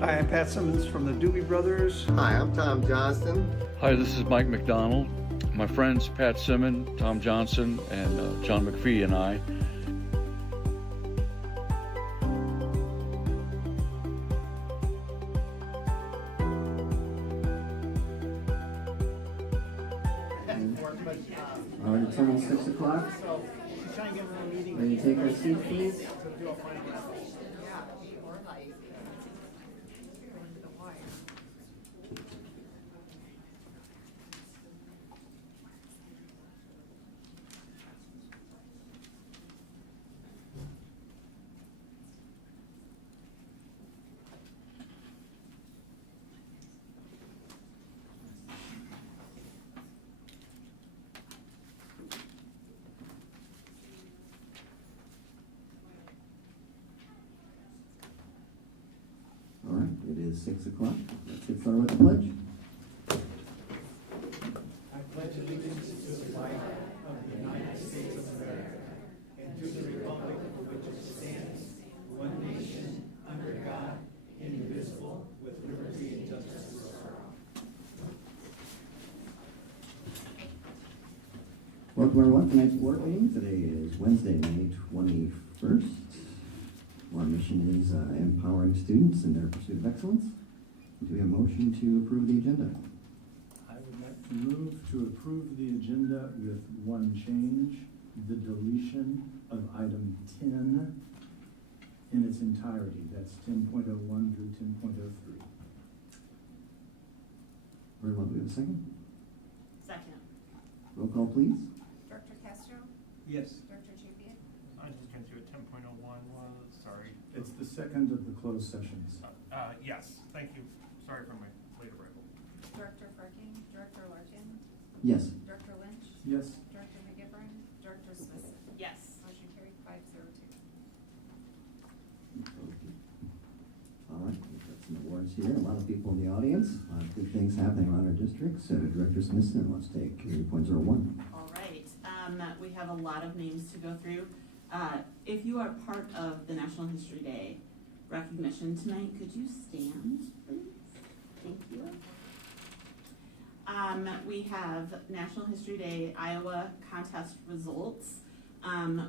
Hi, I'm Pat Simmons from the Doobie Brothers. Hi, I'm Tom Johnston. Hi, this is Mike McDonald. My friends Pat Simmons, Tom Johnson, and John McPhee and I. All right, it's almost 6 o'clock. Ready to take our seat, please? All right, it is 6 o'clock. Let's get started with the pledge. I pledge allegiance to the flag of the United States of America and to the republic for which it stands, one nation, under God, indivisible, with liberty and justice for all. Welcome everyone to tonight's board meeting. Today is Wednesday, May 21st. Our mission is empowering students in their pursuit of excellence. Do we have a motion to approve the agenda? I would like to move to approve the agenda with one change, the deletion of item 10 in its entirety. That's 10.01 through 10.03. Very well, do we have a second? Second. Roll call, please. Director Castro? Yes. Director Chapian? I was just going to 10.01 was, sorry. It's the second of the closed sessions. Yes, thank you. Sorry for my late arrival. Director Farking? Director Larkin? Yes. Director Lynch? Yes. Director McGivern? Director Smith? Yes. Motion carried 502. All right, we've got some awards here. A lot of people in the audience. A lot of good things happening around our district. So Director Smithson, let's take 3.01. All right. We have a lot of names to go through. If you are part of the National History Day recognition tonight, could you stand, please? Thank you. We have National History Day Iowa contest results.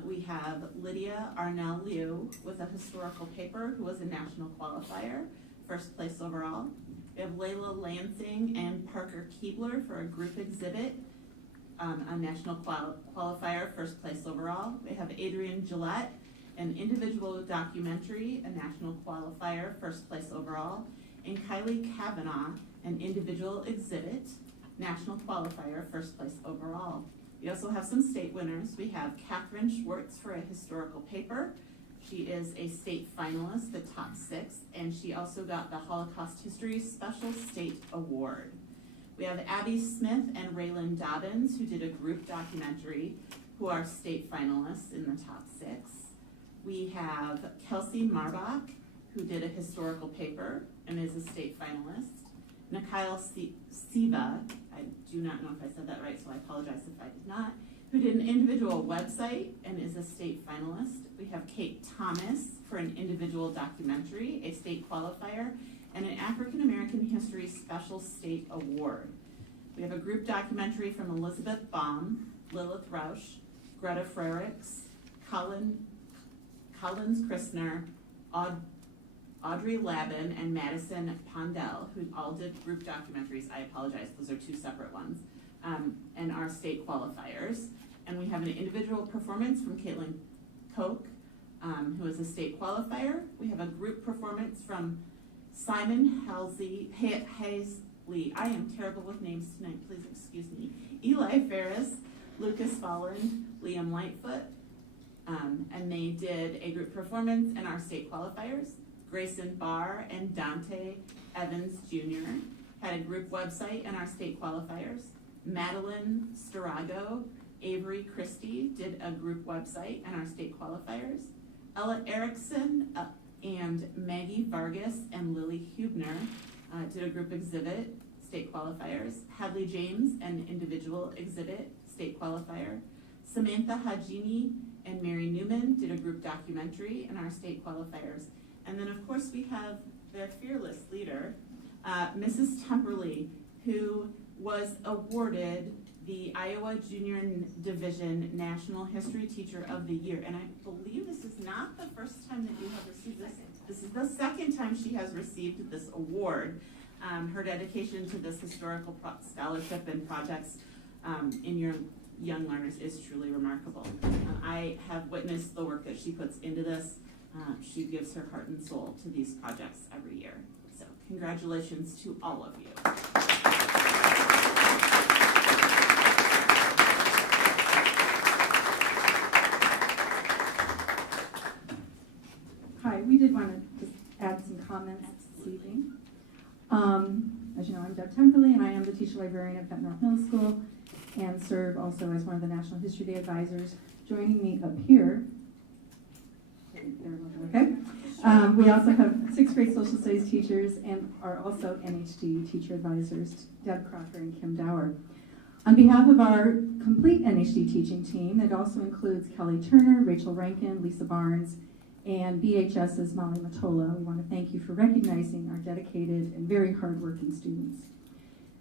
We have Lydia Arnell Liu with a historical paper who was a national qualifier, first place overall. We have Layla Lansing and Parker Keebler for a group exhibit, a national qualifier, first place overall. We have Adrian Gillette, an individual documentary, a national qualifier, first place overall. And Kylie Kavanaugh, an individual exhibit, national qualifier, first place overall. We also have some state winners. We have Catherine Schwartz for a historical paper. She is a state finalist, the top 6, and she also got the Holocaust History Special State Award. We have Abby Smith and Raylan Dobbins, who did a group documentary, who are state finalists in the top 6. We have Kelsey Marbach, who did a historical paper and is a state finalist. Nikyle Siva, I do not know if I said that right, so I apologize if I did not, who did an individual website and is a state finalist. We have Kate Thomas for an individual documentary, a state qualifier, and an African American History Special State Award. We have a group documentary from Elizabeth Baum, Lilith Rausch, Greta Frericks, Collins Christner, Audrey Labin, and Madison Pondell, who all did group documentaries. I apologize, those are 2 separate ones, and are state qualifiers. And we have an individual performance from Caitlin Koch, who is a state qualifier. We have a group performance from Simon Halsey, Hazley, I am terrible with names tonight, please excuse me, Eli Ferris, Lucas Folland, Liam Lightfoot, and they did a group performance in our state qualifiers. Grayson Barr and Dante Evans Jr. had a group website in our state qualifiers. Madeline Starago, Avery Christie did a group website in our state qualifiers. Ella Erickson and Maggie Vargas and Lily Hubner did a group exhibit, state qualifiers. Hadley James, an individual exhibit, state qualifier. Samantha Hajini and Mary Newman did a group documentary in our state qualifiers. And then of course we have their fearless leader, Mrs. Temperley, who was awarded the Iowa Junior Division National History Teacher of the Year. And I believe this is not the first time that you have received this. This is the second time she has received this award. Her dedication to this historical scholarship and projects in your young learners is truly remarkable. I have witnessed the work that she puts into this. She gives her heart and soul to these projects every year. So congratulations to all of you. Hi, we did want to just add some comments this evening. As you know, I'm Deb Temperley, and I am the teacher librarian at Bettendorf Middle School, and serve also as one of the National History Day advisors. Joining me up here, okay. We also have 6th grade social studies teachers and are also NHD teacher advisors, Deb Crocker and Kim Dower. On behalf of our complete NHD teaching team, it also includes Kelly Turner, Rachel Rankin, Lisa Barnes, and BHS's Molly Matola. We want to thank you for recognizing our dedicated and very hardworking students.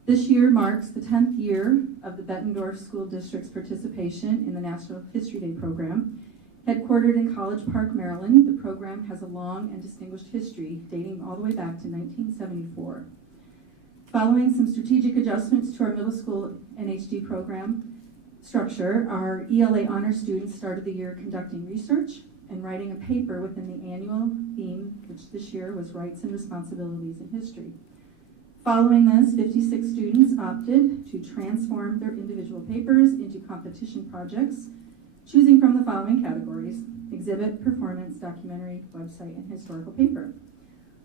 This year marks the 10th year of the Bettendorf School District's participation in the National History Day program. Headquartered in College Park, Maryland, the program has a long and distinguished history dating all the way back to 1974. Following some strategic adjustments to our middle school NHD program structure, our ELA honor students started the year conducting research and writing a paper within the annual theme, which this year was Rights and Responsibilities in History. Following this, 56 students opted to transform their individual papers into competition projects, choosing from the following categories: exhibit, performance, documentary, website, and historical paper.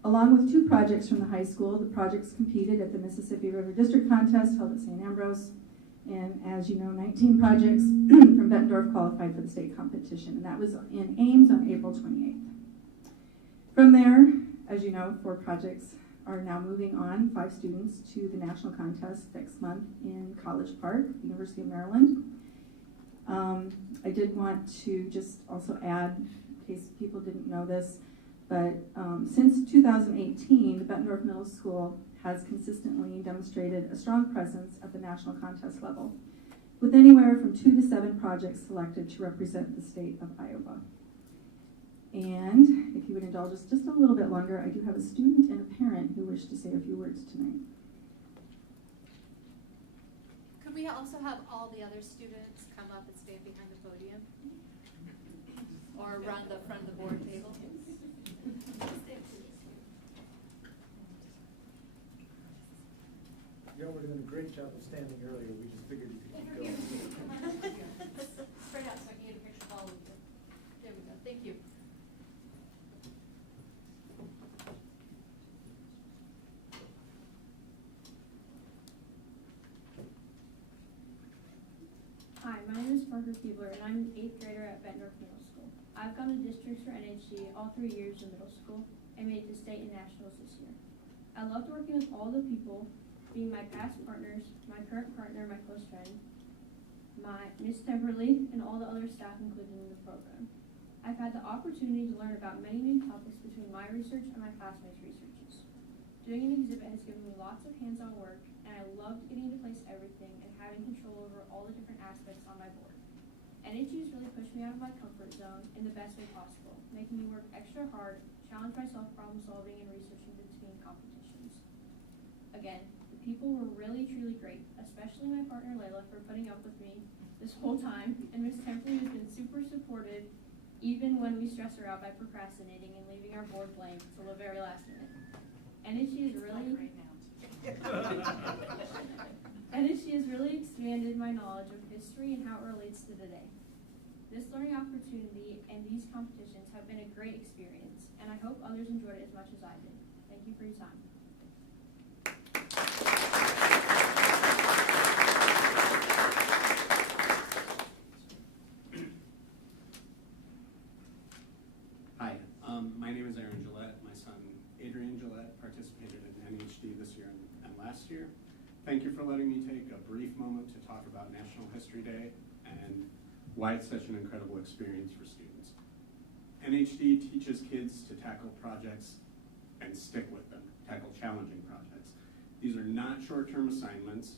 Along with 2 projects from the high school, the projects competed at the Mississippi River District Contest held at St. Ambrose. And as you know, 19 projects from Bettendorf qualified for the state competition, and that was in Ames on April 28th. From there, as you know, 4 projects are now moving on, 5 students to the national contest next month in College Park, University of Maryland. I did want to just also add, in case people didn't know this, but since 2018, the Bettendorf Middle School has consistently demonstrated a strong presence at the national contest level, with anywhere from 2 to 7 projects selected to represent the state of Iowa. And if you would indulge us just a little bit longer, I do have a student and a parent who wish to say a few words tonight. Could we also have all the other students come up and stand behind the podium? Or run the front of the board table? You all were doing a great job of standing earlier. We just figured you could keep going. Spread out so I can get a picture of all of you. There we go. Thank you. Hi, my name is Parker Keebler, and I'm an 8th grader at Bettendorf Middle School. I've gone to districts for NHG all 3 years in middle school and made it to state and nationals this year. I loved working with all the people, being my past partners, my current partner, my close friend, my Miss Temperley, and all the other staff included in the program. I've had the opportunity to learn about many new topics between my research and my classmates' researches. Doing an exhibit has given me lots of hands-on work, and I loved getting to place everything and having control over all the different aspects on my board. NHG has really pushed me out of my comfort zone in the best way possible, making me work extra hard, challenge myself problem solving and researching between competitions. Again, the people were really truly great, especially my partner Layla for putting up with me this whole time, and Miss Templey has been super supportive even when we stress her out by procrastinating and leaving our board blank till the very last minute. NHG has really expanded my knowledge of history and how it relates to today. This learning opportunity and these competitions have been a great experience, and I hope others enjoyed it as much as I did. Thank you for your time. Hi, my name is Aaron Gillette. My son Adrian Gillette participated in NHD this year and last year. Thank you for letting me take a brief moment to talk about National History Day and why it's such an incredible experience for students. NHD teaches kids to tackle projects and stick with them, tackle challenging projects. These are not short-term assignments.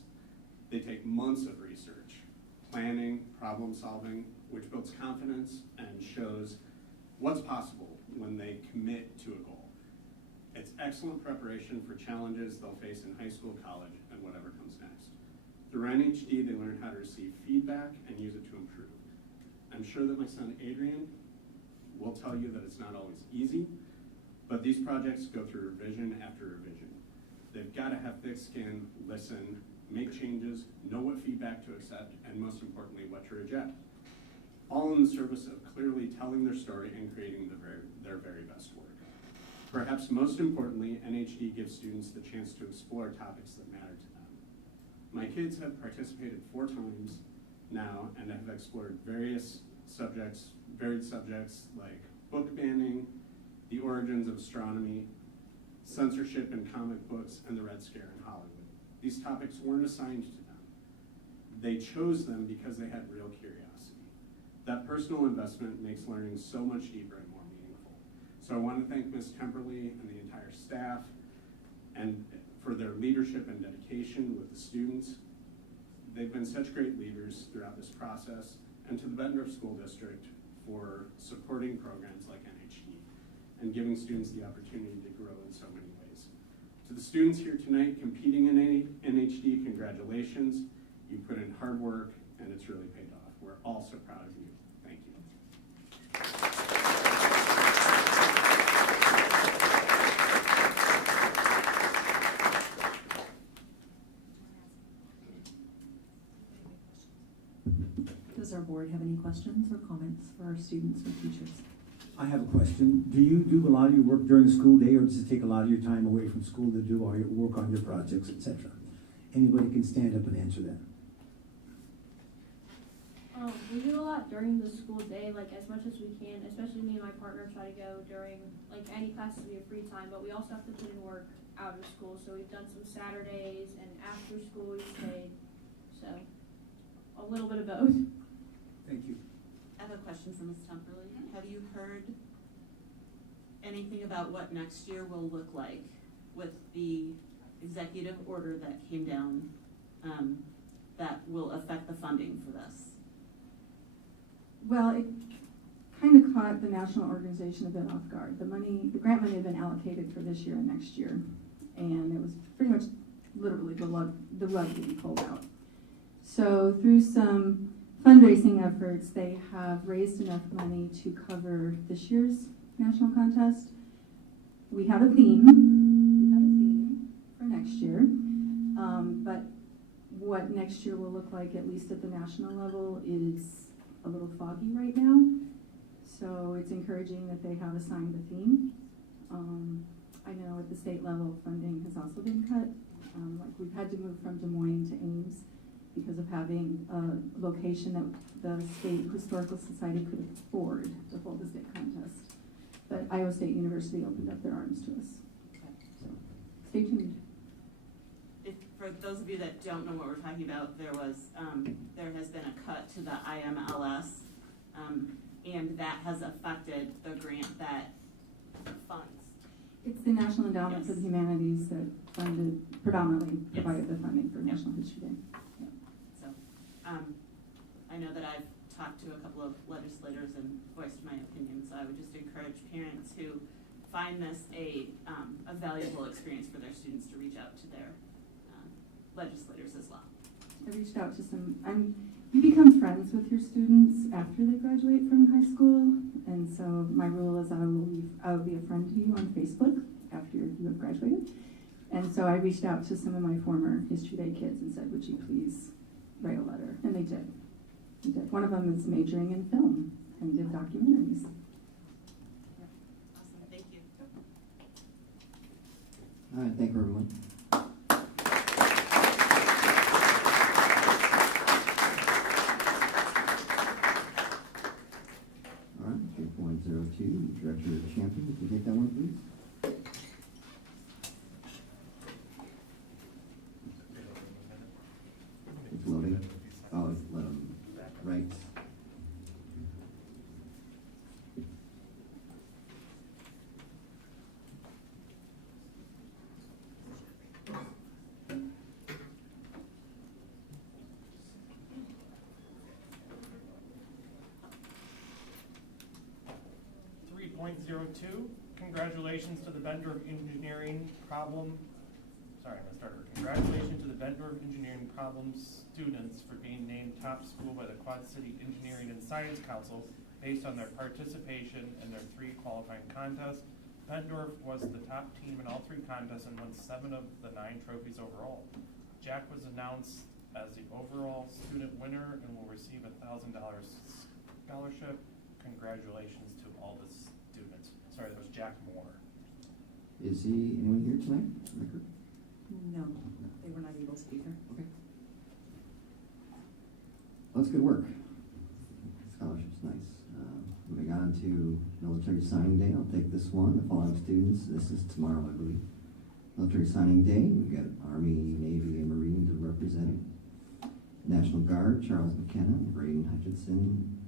They take months of research, planning, problem solving, which builds confidence and shows what's possible when they commit to a goal. It's excellent preparation for challenges they'll face in high school, college, and whatever comes next. Through NHD, they learn how to receive feedback and use it to improve. I'm sure that my son Adrian will tell you that it's not always easy, but these projects go through revision after revision. They've got to have thick skin, listen, make changes, know what feedback to accept, and most importantly, what to reject. All in the service of clearly telling their story and creating their very best work. Perhaps most importantly, NHD gives students the chance to explore topics that matter to them. My kids have participated 4 times now and have explored varied subjects like book banning, the origins of astronomy, censorship in comic books, and the Red Scare in Hollywood. These topics weren't assigned to them. They chose them because they had real curiosity. That personal investment makes learning so much deeper and more meaningful. So I want to thank Ms. Temperley and the entire staff and for their leadership and dedication with the students. They've been such great leaders throughout this process, and to the Bettendorf School District for supporting programs like NHD and giving students the opportunity to grow in so many ways. To the students here tonight competing in NHD, congratulations. You put in hard work and it's really paid off. We're all so proud of you. Thank you. Does our board have any questions or comments for our students or teachers? I have a question. Do you do a lot of your work during the school day, or does it take a lot of your time away from school to do all your work on your projects, etc.? Anybody can stand up and answer that. We do a lot during the school day, like as much as we can, especially me and my partner try to go during like any classes we have free time, but we also have to put in work out of school. So we've done some Saturdays and after school we stayed. So a little bit of both. Thank you. I have a question for Ms. Temperley. Have you heard anything about what next year will look like with the executive order that came down that will affect the funding for this? Well, it kind of caught the national organization a bit off guard. The grant money had been allocated for this year and next year, and it was pretty much literally the rug being pulled out. So through some fundraising efforts, they have raised enough money to cover this year's national contest. We have a theme. For next year, but what next year will look like, at least at the national level, is a little foggy right now. So it's encouraging that they have assigned a theme. I know at the state level, funding has also been cut. Like we've had to move from Des Moines to Ames because of having a location that the State Historical Society could afford to hold the state contest. But Iowa State University opened up their arms to us. So stay tuned. For those of you that don't know what we're talking about, there has been a cut to the IMLS, and that has affected the grant that funds. It's the National Endowment for the Humanities that predominantly provided the funding for National History Day. Yeah. So, I know that I've talked to a couple of legislators and voiced my opinion, so I would just encourage parents who find this a valuable experience for their students to reach out to their legislators as well. I reached out to you become friends with your students after they graduate from high school, and so my rule is I will be a friend to you on Facebook after you have graduated. And so I reached out to some of my former History Day kids and said, would you please write a letter? And they did. One of them is majoring in film and did documentaries. Awesome, thank you. All right, thank you, everyone. All right, 3.02, Director Champion, can you take that one, please? It's loading. Oh, it's right. 3.02, congratulations to the Bettendorf Engineering Problem. Sorry, I'm gonna start over. Congratulations to the Bettendorf Engineering Problem students for being named top school by the Quad City Engineering and Science Council based on their participation in their 3 qualifying contests. Bettendorf was the top team in all 3 contests and won 7 of the 9 trophies overall. Jack was announced as the overall student winner and will receive a $1,000 scholarship. Congratulations to all the students. Sorry, that was Jack Moore. Is anyone here tonight? Record? No, they were not able to be here. Okay. Well, that's good work. Scholarship's nice. Moving on to Military Signing Day, I'll take this one. The following students, this is tomorrow, I believe. Military Signing Day, we've got Army, Navy, and Marines represented. National Guard, Charles McKenna, Braden Hutchinson,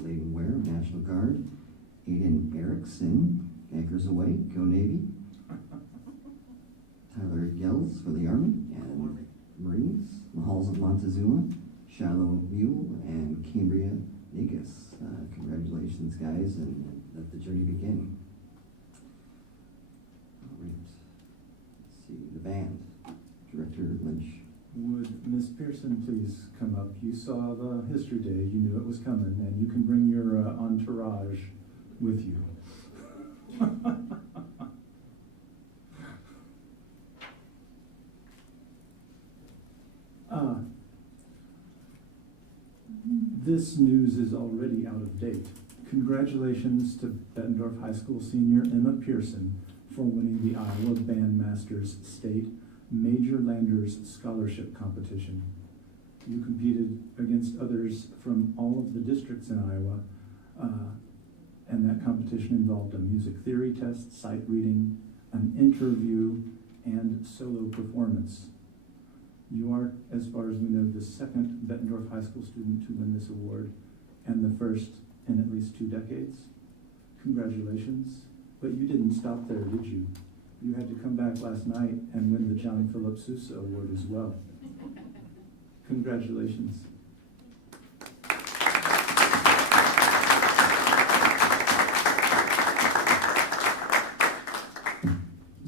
Layden Ware, National Guard. Aiden Erickson, Anchors Away, Go Navy. Tyler Gels for the Army and Marines. Mahals of Montezuma, Shiloh Mule, and Cambria Negus. Congratulations, guys, and let the journey begin. All right. Let's see, the band. Director Lynch. Would Miss Pearson please come up? You saw the History Day, you knew it was coming, and you can bring your entourage with you. This news is already out of date. Congratulations to Bettendorf High School senior Emma Pearson for winning the Iowa Bandmasters State Major Landers Scholarship Competition. You competed against others from all of the districts in Iowa, and that competition involved a music theory test, sight reading, an interview, and solo performance. You are, as far as we know, the second Bettendorf High School student to win this award, and the first in at least 2 decades. Congratulations. But you didn't stop there, did you? You had to come back last night and win the John Philip Sousa Award as well. Congratulations.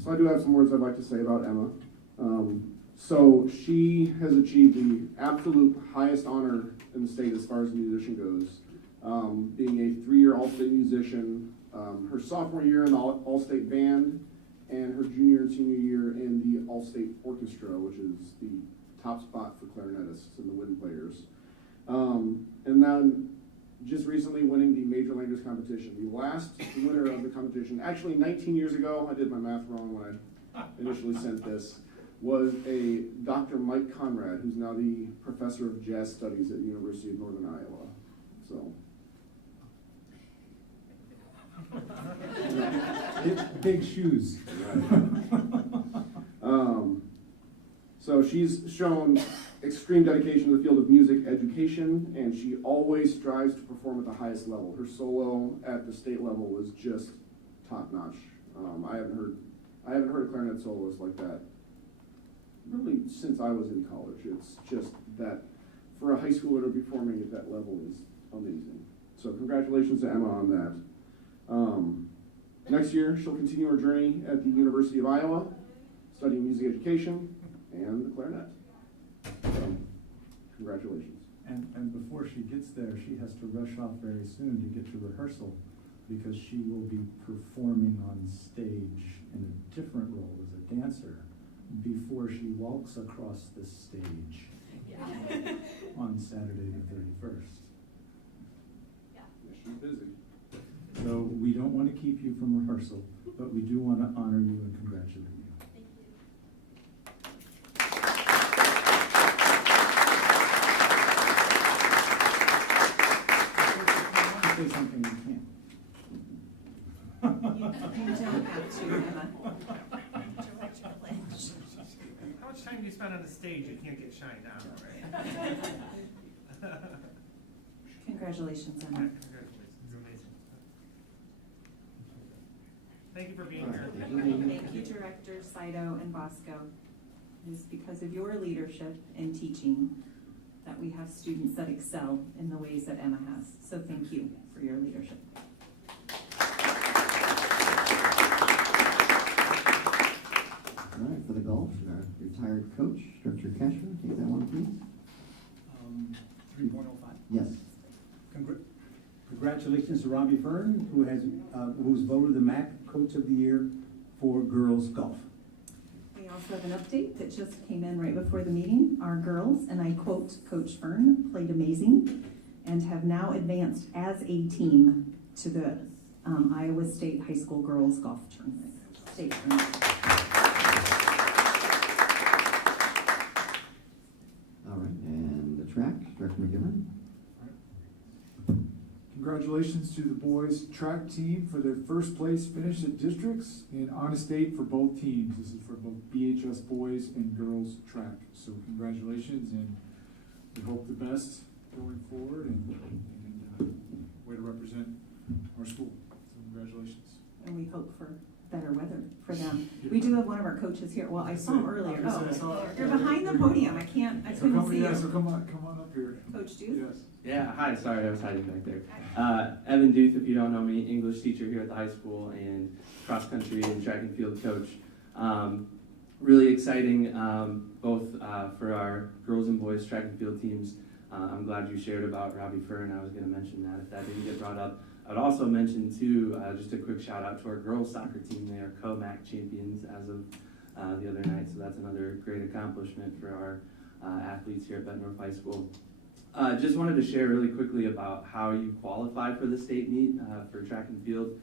So I do have some words I'd like to say about Emma. So she has achieved the absolute highest honor in the state as far as a musician goes, being a 3-year All-State musician, her sophomore year in the All-State band, and her junior and senior year in the All-State orchestra, which is the top spot for clarinetists and the wind players. And then just recently winning the Major Landers competition. The last winner of the competition, actually 19 years ago, I did my math wrong when I initially sent this, was a Dr. Mike Conrad, who's now the professor of jazz studies at the University of Northern Iowa. So. Big shoes. So she's shown extreme dedication to the field of music education, and she always strives to perform at the highest level. Her solo at the state level was just top notch. I haven't heard a clarinet soloist like that really since I was in college. It's just that for a high schooler to be performing at that level is amazing. So congratulations to Emma on that. Next year, she'll continue her journey at the University of Iowa, studying music education and the clarinet. So, congratulations. And before she gets there, she has to rush off very soon to get to rehearsal because she will be performing on stage in a different role as a dancer before she walks across the stage on Saturday the 31st. Yeah, she's busy. So we don't want to keep you from rehearsal, but we do want to honor you and congratulate you. Say something you can't. You don't have to, Emma. Director Lynch. How much time do you spend on the stage you can't get shined down, right? Congratulations, Emma. Congratulations, it's amazing. Thank you for being here. Thank you, Director Saito and Bosco. It is because of your leadership and teaching that we have students that excel in the ways that Emma has. So thank you for your leadership. congratulations to Robbie Fern, who's voted the MAC Coach of the Year for girls golf. We also have an update that just came in right before the meeting. Our girls, and I quote Coach Fern, played amazing and have now advanced as a team to the Iowa State High School Girls Golf Tournament. State tournament. All right, and the track, Director McGivern. Congratulations to the boys track team for their first place finish at districts and honest date for both teams. This is for both BHS boys and girls track. So congratulations, and we hope the best going forward and way to represent our school. So congratulations. And we hope for better weather for them. We do have one of our coaches here. Well, I saw him earlier. You're behind the podium. I couldn't see you. So come on up here. Coach Duke? Yes. Yeah, hi, sorry, I was hiding back there. Evan Duth, if you don't know me, English teacher here at the high school and cross country and track and field coach. Really exciting, both for our girls and boys track and field teams. I'm glad you shared about Robbie Fern. I was going to mention that if that didn't get brought up. I would also mention too, just a quick shout out to our girls soccer team. They are co-MAC champions as of the other night, so that's another great accomplishment for our athletes here at Bettendorf High School. Just wanted to share really quickly about how you qualify for the state meet for track and field.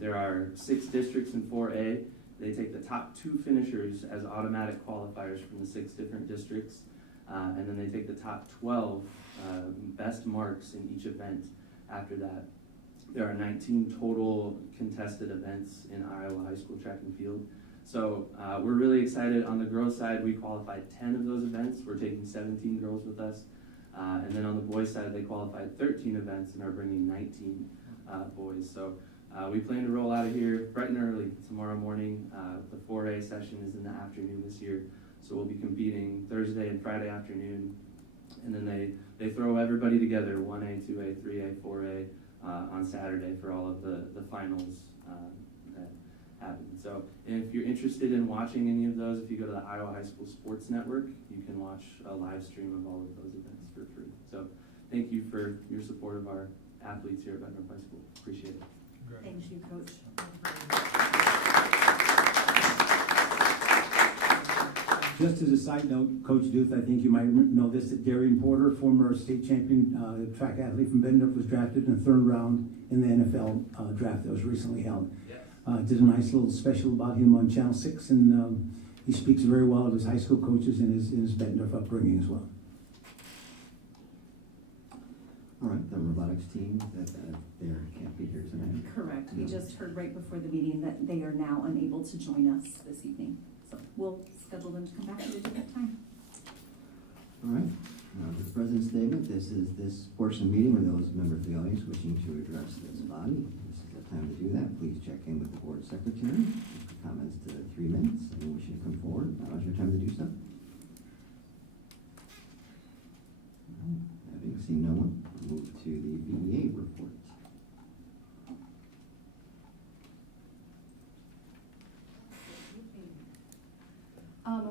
There are 6 districts in 4A. They take the top 2 finishers as automatic qualifiers from the 6 different districts, and then they take the top 12 best marks in each event after that. There are 19 total contested events in Iowa high school track and field. So we're really excited. On the girls' side, we qualified 10 of those events. We're taking 17 girls with us. And then on the boys' side, they qualified 13 events and are bringing 19 boys. So we plan to roll out of here bright and early tomorrow morning. The 4A session is in the afternoon this year. So we'll be competing Thursday and Friday afternoon. And then they throw everybody together, 1A, 2A, 3A, 4A, on Saturday for all of the finals that happen. So if you're interested in watching any of those, if you go to the Iowa High School Sports Network, you can watch a live stream of all of those events for free. So thank you for your support of our athletes here at Bettendorf High School. Appreciate it. Thank you, Coach. Just as a side note, Coach Duth, I think you might know this, that Darian Porter, former state champion track athlete from Bettendorf, was drafted in the 3rd round in the NFL draft that was recently held. Did a nice little special about him on Channel 6, and he speaks very well of his high school coaches and his Bettendorf upbringing as well. All right, the robotics team, they can't be here tonight. Correct. We just heard right before the meeting that they are now unable to join us this evening. So we'll schedule them to come back at a different time. All right, for the president's statement, this portion of the meeting where those members of the audience wishing to address this body. This is the time to do that. Please check in with the board secretary. Comments to 3 minutes. Anyone wishing to come forward, now is your time to do so. Having seen no one, we'll move to the BEA report.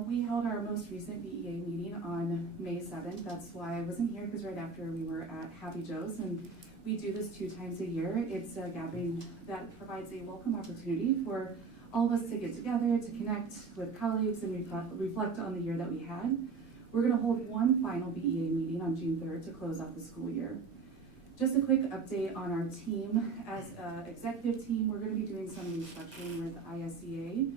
We held our most recent BEA meeting on May 7th. That's why I wasn't here, because right after we were at Happy Joe's, and we do this 2 times a year. It's a gathering that provides a welcome opportunity for all of us to get together, to connect with colleagues, and reflect on the year that we had. We're going to hold one final BEA meeting on June 3rd to close out the school year. Just a quick update on our team. As an executive team, we're going to be doing some restructuring with ISEA,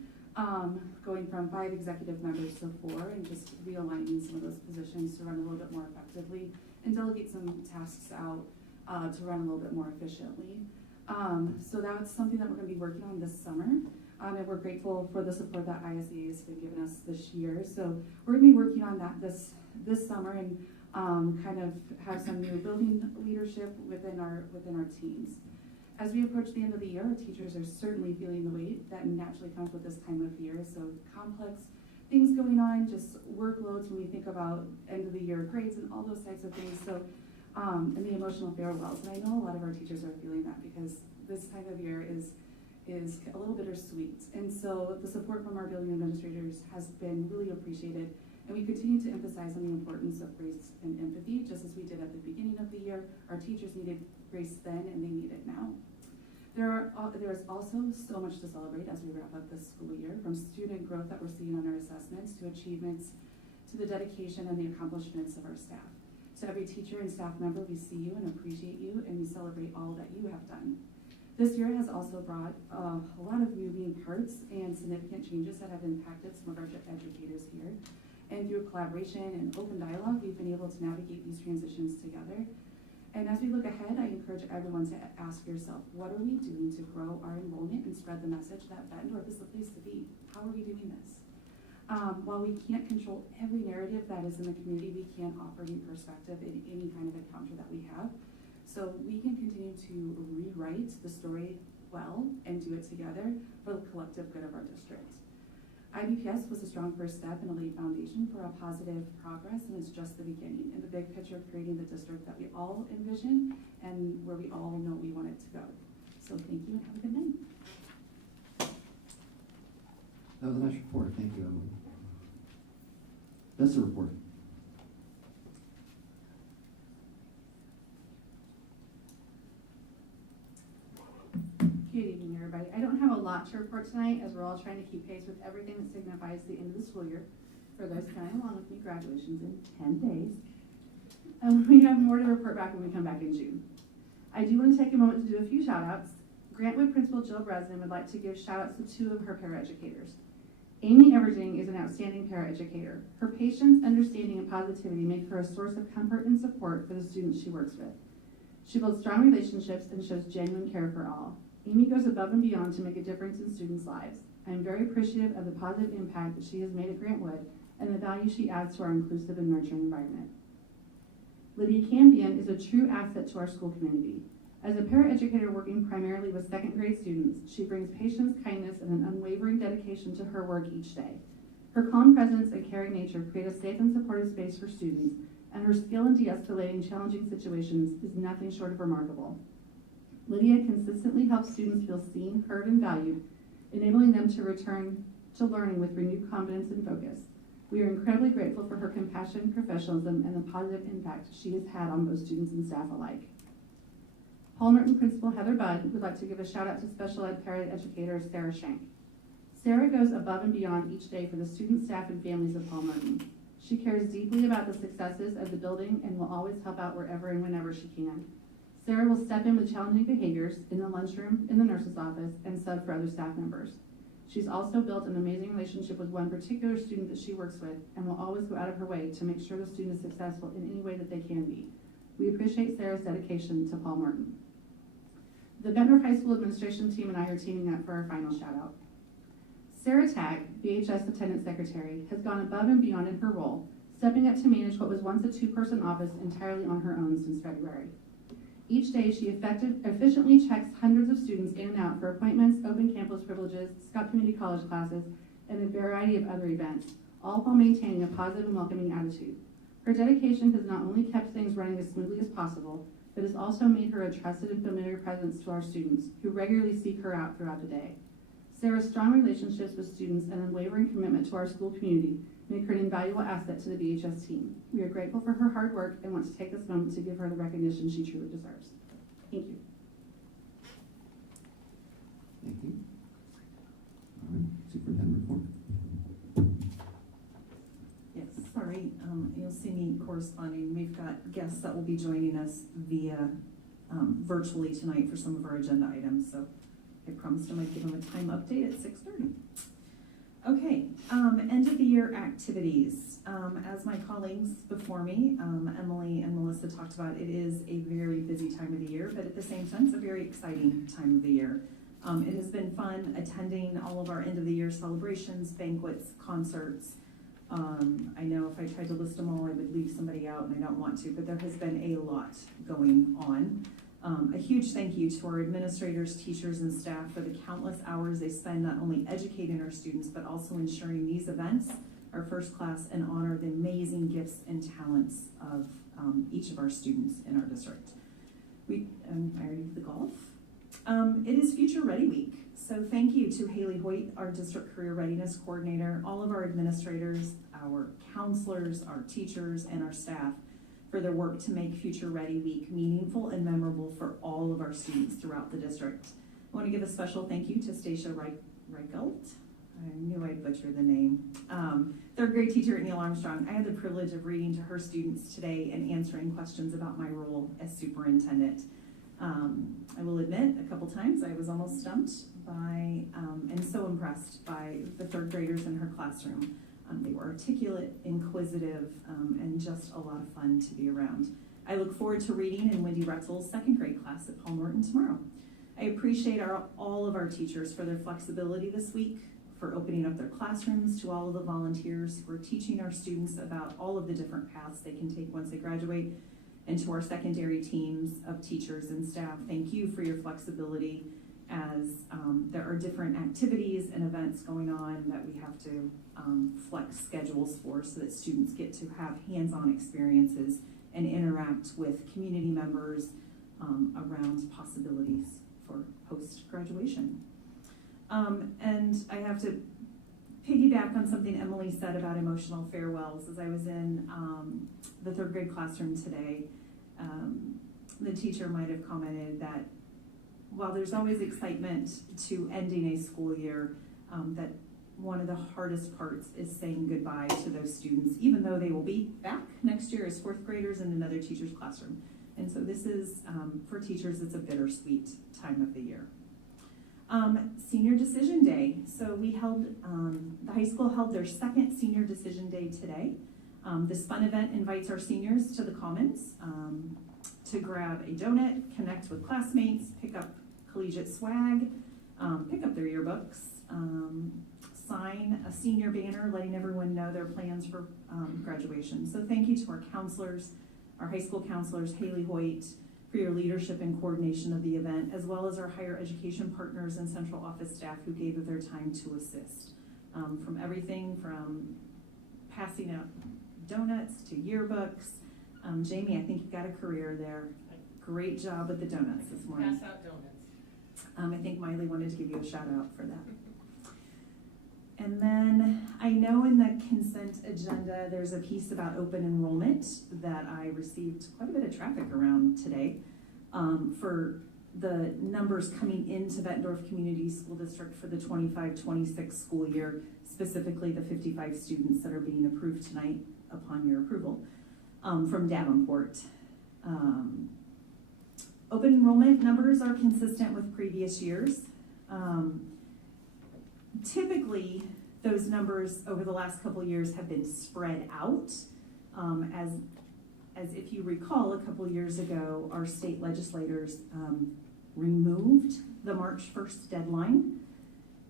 going from 5 executive members to 4, and just realigning some of those positions to run a little bit more effectively and delegate some tasks out to run a little bit more efficiently. So that's something that we're going to be working on this summer. And we're grateful for the support that ISEA has been giving us this year. So we're going to be working on that this summer, and kind of have some new building leadership within our teams. As we approach the end of the year, our teachers are certainly feeling the weight that naturally comes with this time of year. So complex things going on, just workloads when we think about end of the year grades and all those types of things. So, and the emotional farewells. And I know a lot of our teachers are feeling that, because this time of year is a little bittersweet. And so the support from our building administrators has been really appreciated. And we continue to emphasize on the importance of grace and empathy, just as we did at the beginning of the year. Our teachers needed grace then and they need it now. There is also so much to celebrate as we wrap up this school year, from student growth that we're seeing on our assessments to achievements to the dedication and the accomplishments of our staff. To every teacher and staff member, we see you and appreciate you, and we celebrate all that you have done. This year has also brought a lot of moving parts and significant changes that have impacted some of our educators here. And through collaboration and open dialogue, we've been able to navigate these transitions together. And as we look ahead, I encourage everyone to ask yourself, what are we doing to grow our enrollment and spread the message that Bettendorf is the place to be? How are we doing this? While we can't control every narrative that is in the community, we can offer new perspective in any kind of encounter that we have. So we can continue to rewrite the story well and do it together for the collective good of our district. IBPS was a strong first step and a late foundation for a positive progress, and it's just the beginning in the big picture of creating the district that we all envision and where we all know we want it to go. So thank you and have a good night. That was a nice report. Thank you, Emily. That's the report. Good evening, everybody. I don't have a lot to report tonight as we're all trying to keep pace with everything that signifies the end of the school year. For those counting along with me, graduation's in 10 days. We have more to report back when we come back in June. I do want to take a moment to do a few shout outs. Grantwood Principal Jill Bresnan would like to give shout outs to two of her paraeducators. Amy Everging is an outstanding paraeducator. Her patience, understanding, and positivity make her a source of comfort and support for the students she works with. She builds strong relationships and shows genuine care for all. Amy goes above and beyond to make a difference in students' lives. I am very appreciative of the positive impact that she has made at Grantwood and the value she adds to our inclusive and nurturing environment. Lydia Campion is a true asset to our school community. As a paraeducator working primarily with second grade students, she brings patience, kindness, and an unwavering dedication to her work each day. Her calm presence and caring nature create a safe and supportive space for students, and her skill in de-escalating challenging situations is nothing short of remarkable. Lydia consistently helps students feel seen, heard, and valued, enabling them to return to learning with renewed confidence and focus. We are incredibly grateful for her compassion, professionalism, and the positive impact she has had on both students and staff alike. Paul Merton Principal Heather Budd would like to give a shout out to special ed paraeducator Sarah Schenk. Sarah goes above and beyond each day for the students, staff, and families of Paul Merton. She cares deeply about the successes of the building and will always help out wherever and whenever she can. Sarah will step in with challenging behaviors in the lunchroom, in the nurse's office, and sub for other staff members. She's also built an amazing relationship with one particular student that she works with and will always go out of her way to make sure the student is successful in any way that they can be. We appreciate Sarah's dedication to Paul Martin. The Bettendorf High School administration team and I are teaming up for our final shout out. Sarah Tagg, BHS Attendant Secretary, has gone above and beyond in her role, stepping up to manage what was once a two-person office entirely on her own since February. Each day, she efficiently checks hundreds of students in and out for appointments, open campus privileges, Scott Community College classes, and a variety of other events, all while maintaining a positive and welcoming attitude. Her dedication has not only kept things running as smoothly as possible, but has also made her a trusted and familiar presence to our students, who regularly seek her out throughout the day. Sarah's strong relationships with students and unwavering commitment to our school community make her an invaluable asset to the BHS team. We are grateful for her hard work and want to take this moment to give her the recognition she truly deserves. Thank you. Thank you. All right, Superintendent report. Yes, sorry, you'll see me corresponding. We've got guests that will be joining us via virtually tonight for some of our agenda items, so I promised I might give them a time update at 6:30. Okay, end of the year activities. As my colleagues before me, Emily and Melissa talked about, it is a very busy time of the year, but at the same time, it's a very exciting time of the year. It has been fun attending all of our end of the year celebrations, banquets, concerts. I know if I tried to list them all, I would leave somebody out, and I don't want to, but there has been a lot going on. A huge thank you to our administrators, teachers, and staff for the countless hours they spend not only educating our students, but also ensuring these events are first class and honor the amazing gifts and talents of each of our students in our district. I already did the golf. It is Future Ready Week, so thank you to Haley Hoyt, our District Career Readiness Coordinator, all of our administrators, our counselors, our teachers, and our staff for their work to make Future Ready Week meaningful and memorable for all of our students throughout the district. I want to give a special thank you to Stacia Reichelt. I knew I'd butcher the name. Third grade teacher at Neil Armstrong. I had the privilege of reading to her students today and answering questions about my role as superintendent. I will admit, a couple times I was almost stumped by, and so impressed by the third graders in her classroom. They were articulate, inquisitive, and just a lot of fun to be around. I look forward to reading in Wendy Retzel's second grade class at Paul Morton tomorrow. I appreciate all of our teachers for their flexibility this week, for opening up their classrooms to all of the volunteers who are teaching our students about all of the different paths they can take once they graduate, and to our secondary teams of teachers and staff. Thank you for your flexibility as there are different activities and events going on that we have to flex schedules for so that students get to have hands-on experiences and interact with community members around possibilities for post-graduation. And I have to piggyback on something Emily said about emotional farewells. As I was in the third grade classroom today, the teacher might have commented that while there's always excitement to ending a school year, that one of the hardest parts is saying goodbye to those students, even though they will be back next year as fourth graders in another teacher's classroom. And so this is, for teachers, it's a bittersweet time of the year. Senior Decision Day. So we held, the high school held their second Senior Decision Day today. This fun event invites our seniors to the Commons to grab a donut, connect with classmates, pick up collegiate swag, pick up their yearbooks, sign a senior banner letting everyone know their plans for graduation. So thank you to our counselors, our high school counselors, Haley Hoyt, for your leadership and coordination of the event, as well as our higher education partners and central office staff who gave of their time to assist. From everything from passing out donuts to yearbooks. Jamie, I think you've got a career there. Great job with the donuts this morning. Pass out donuts. I think Miley wanted to give you a shout out for that. And then I know in the consent agenda, there's a piece about open enrollment that I received quite a bit of traffic around today for the numbers coming into Bettendorf Community School District for the 25-26 school year, specifically the 55 students that are being approved tonight upon your approval from Davenport. Open enrollment numbers are consistent with previous years. Typically, those numbers over the last couple of years have been spread out. As if you recall, a couple of years ago, our state legislators removed the March 1st deadline,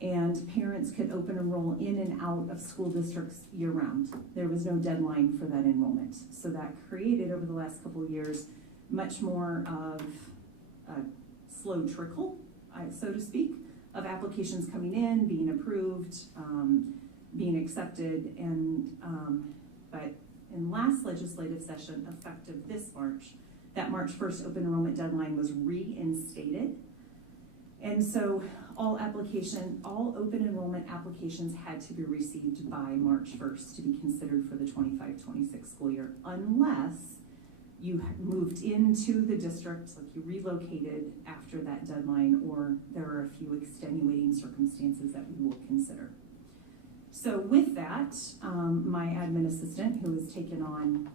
and parents could open enroll in and out of school districts year-round. There was no deadline for that enrollment. So that created, over the last couple of years, much more of a slow trickle, so to speak, of applications coming in, being approved, being accepted, and but in last legislative session, effective this March, that March 1st open enrollment deadline was reinstated. And so all open enrollment applications had to be received by March 1st to be considered for the 25-26 school year, unless you moved into the district, like you relocated after that deadline, or there are a few extenuating circumstances that we will consider. So with that, my admin assistant, who has taken on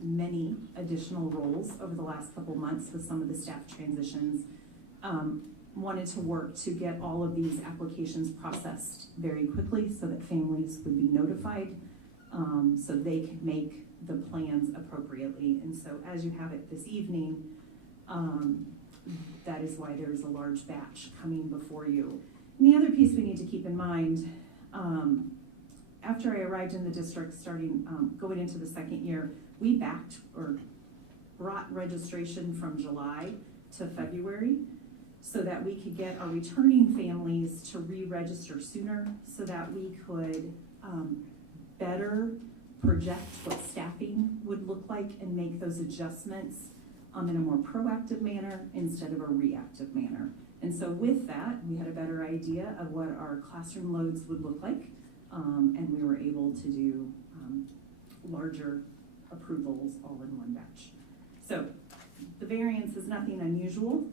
many additional roles over the last couple months with some of the staff transitions, wanted to work to get all of these applications processed very quickly so that families would be notified, so they could make the plans appropriately. And so as you have it this evening, that is why there's a large batch coming before you. And the other piece we need to keep in mind, after I arrived in the district, going into the second year, we backed or brought registration from July to February so that we could get our returning families to re-register sooner, so that we could better project what staffing would look like and make those adjustments in a more proactive manner instead of a reactive manner. And so with that, we had a better idea of what our classroom loads would look like, and we were able to do larger approvals all in one batch. So the variance is nothing unusual,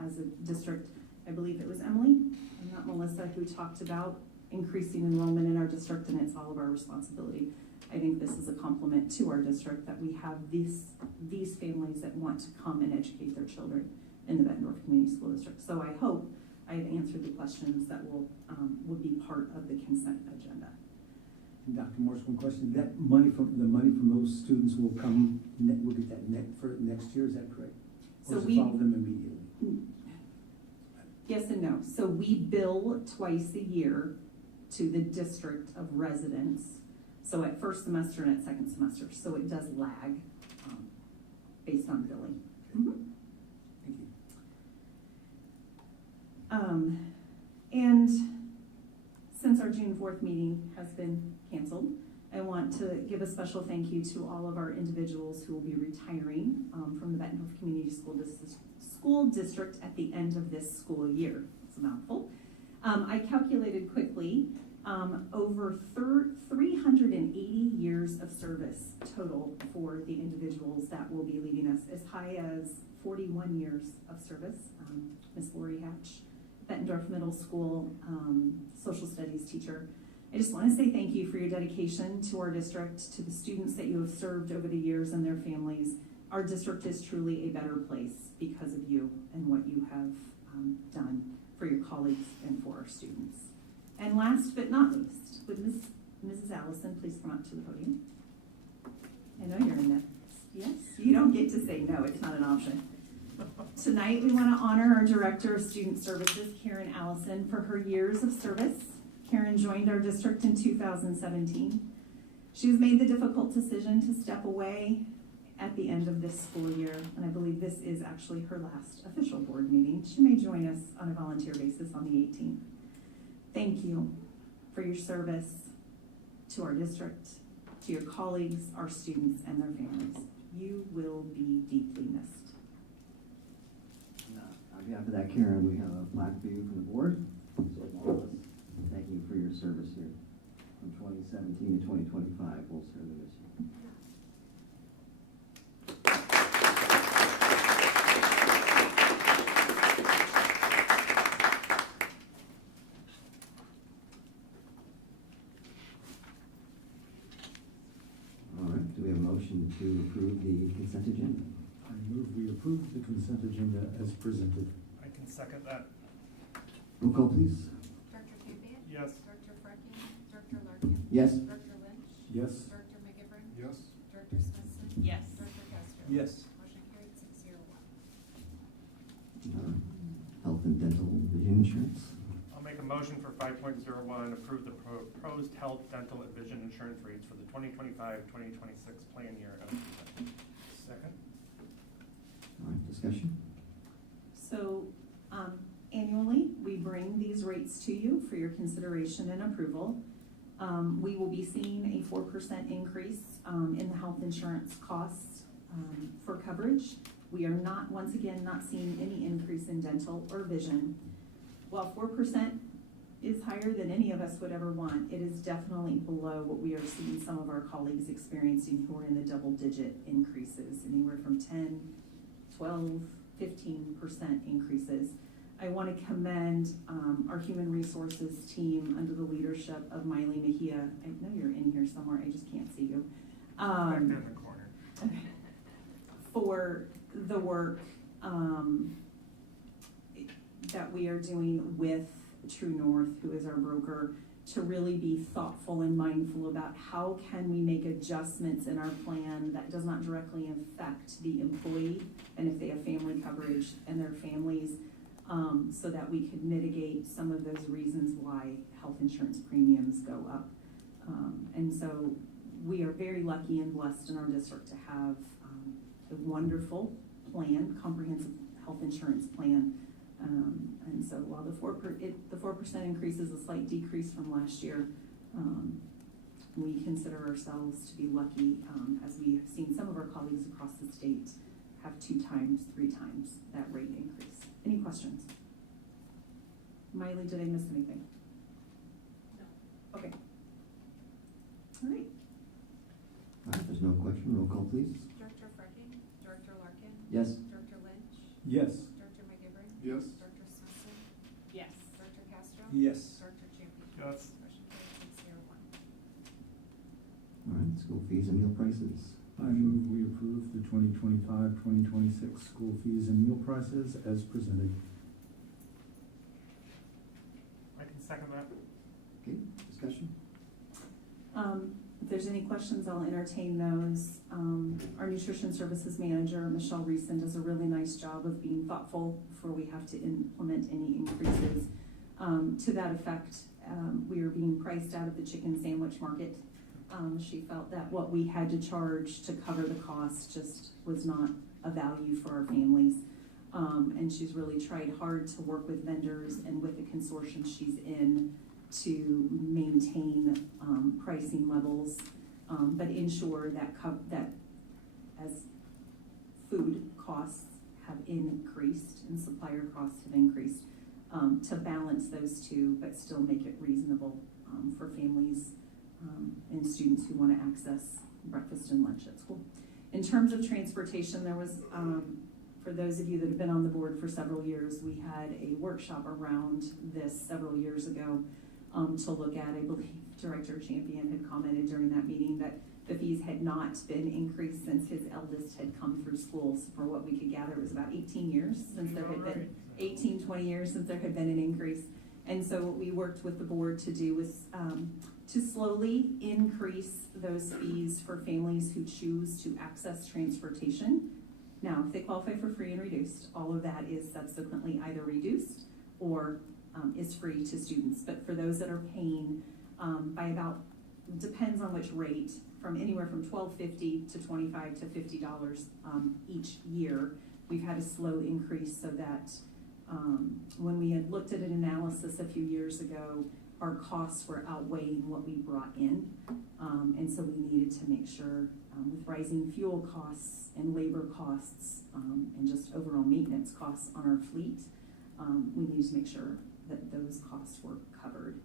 as a district, I believe it was Emily, and not Melissa, who talked about increasing enrollment in our district, and it's all of our responsibility. I think this is a compliment to our district that we have these families that want to come and educate their children in the Bettendorf Community School District. So I hope I have answered the questions that will be part of the consent agenda. And Dr. Morse, one question, that money from those students will come, we'll get that for next year, is that correct? Or So does it we follow them immediately? Yes and no. So we bill twice a year to the district of residence. So at first semester and at second semester. So it does lag based on billing. Mm-hmm. Thank you. And since our June 4th meeting has been canceled, I want to give a special thank you to all of our individuals who will be retiring from the Bettendorf Community School District at the end of this school year. It's a mouthful. I calculated quickly over 380 years of service total for the individuals that will be leaving us, as high as 41 years of service. Miss Lori Hatch, Bettendorf Middle School social studies teacher. I just want to say thank you for your dedication to our district, to the students that you have served over the years and their families. Our district is truly a better place because of you and what you have done for your colleagues and for our students. And last but not least, would Mrs. Allison please come up to the podium? I know you're in that. Yes, you don't get to say no, it's not an option. Tonight we want to honor our Director of Student Services, Karen Allison, for her years of service. Karen joined our district in 2017. She has made the difficult decision to step away at the end of this school year, and I believe this is actually her last official board meeting. She may join us on a volunteer basis on the 18th. Thank you for your service to our district, to your colleagues, our students, and their families. You will be deeply missed. On behalf of that, Karen, we have a plaque for you from the board. So all of us, thank you for your service here from 2017 to 2025. We'll certainly miss you. All right, do we have a motion to approve the consent agenda? I move we approve the consent agenda as presented. I can second that. Roll call, please. Dr. Campion? Yes. Dr. Freckey? Dr. Larkin? Yes. Dr. Lynch? Yes. Dr. McGivern? Yes. Dr. Smithson? Yes. Dr. Castro? Yes. Motion carried 601. Health and dental vision insurance. I'll make a motion for 5.01, approve the proposed health, dental, and vision insurance rates for the 2025-2026 plan year. Second. All right, discussion. So annually, we bring these rates to you for your consideration and approval. We will be seeing a 4% increase in the health insurance costs for coverage. We are not, once again, not seeing any increase in dental or vision. While 4% is higher than any of us would ever want, it is definitely below what we are seeing some of our colleagues experiencing who are in the double-digit increases, anywhere from 10, 12, 15% increases. I want to commend our human resources team under the leadership of Miley Mejia. I know you're in here somewhere, I just can't see you. Back there in the corner. Okay. For the work that we are doing with True North, who is our broker, to really be thoughtful and mindful about how can we make adjustments in our plan that does not directly affect the employee, and if they have family coverage and their families, so that we could mitigate some of those reasons why health insurance premiums go up. And so we are very lucky and blessed in our district to have a wonderful plan, comprehensive health insurance plan. And so while the 4% increase is a slight decrease from last year, we consider ourselves to be lucky, as we have seen some of our colleagues across the state have 2 times, 3 times that rate increase. Any questions? Miley, did I miss anything? No. Okay. please. Director Frecking, Director Larkin. Yes. Director Lynch. Yes. Director McGivern. Yes. Director Smithson. Yes. Director Castro. Yes. Director Champion. Yes. Motion carried 601. All right, school fees and meal prices. I move we approve the 2025-2026 school fees and meal prices as presented. I can second that. Okay, discussion? If there's any questions, I'll entertain those. Our nutrition services manager, Michelle Reeson, does a really nice job of being thoughtful before we have to implement any increases. To that effect, we are being priced out of the chicken sandwich market. She felt that what we had to charge to cover the cost just was not a value for our families. And she's really tried hard to work with vendors and with the consortium she's in to maintain pricing levels, but ensure that that as food costs have increased and supplier costs have increased, to balance those two, but still make it reasonable for families and students who want to access breakfast and lunch at school. In terms of transportation, there was, for those of you that have been on the board for several years, we had a workshop around this several years ago to look at. I believe Director Champion had commented during that meeting that the fees had not been increased since his eldest had come through schools. For what we could gather, it was about 18 years since there had been, 18, 20 years since there had been an increase. And so what we worked with the board to do was to slowly increase those fees for families who choose to access transportation. Now, if they qualify for free and reduced, all of that is subsequently either reduced or is free to students. But for those that are paying by about, depends on which rate, from anywhere from $12.50 to $25 to $50 each year, we've had a slow increase so that when we had looked at an analysis a few years ago, our costs were outweighing what we brought in. And so we needed to make sure with rising fuel costs and labor costs and just overall maintenance costs on our fleet, we needed to make sure that those costs were covered.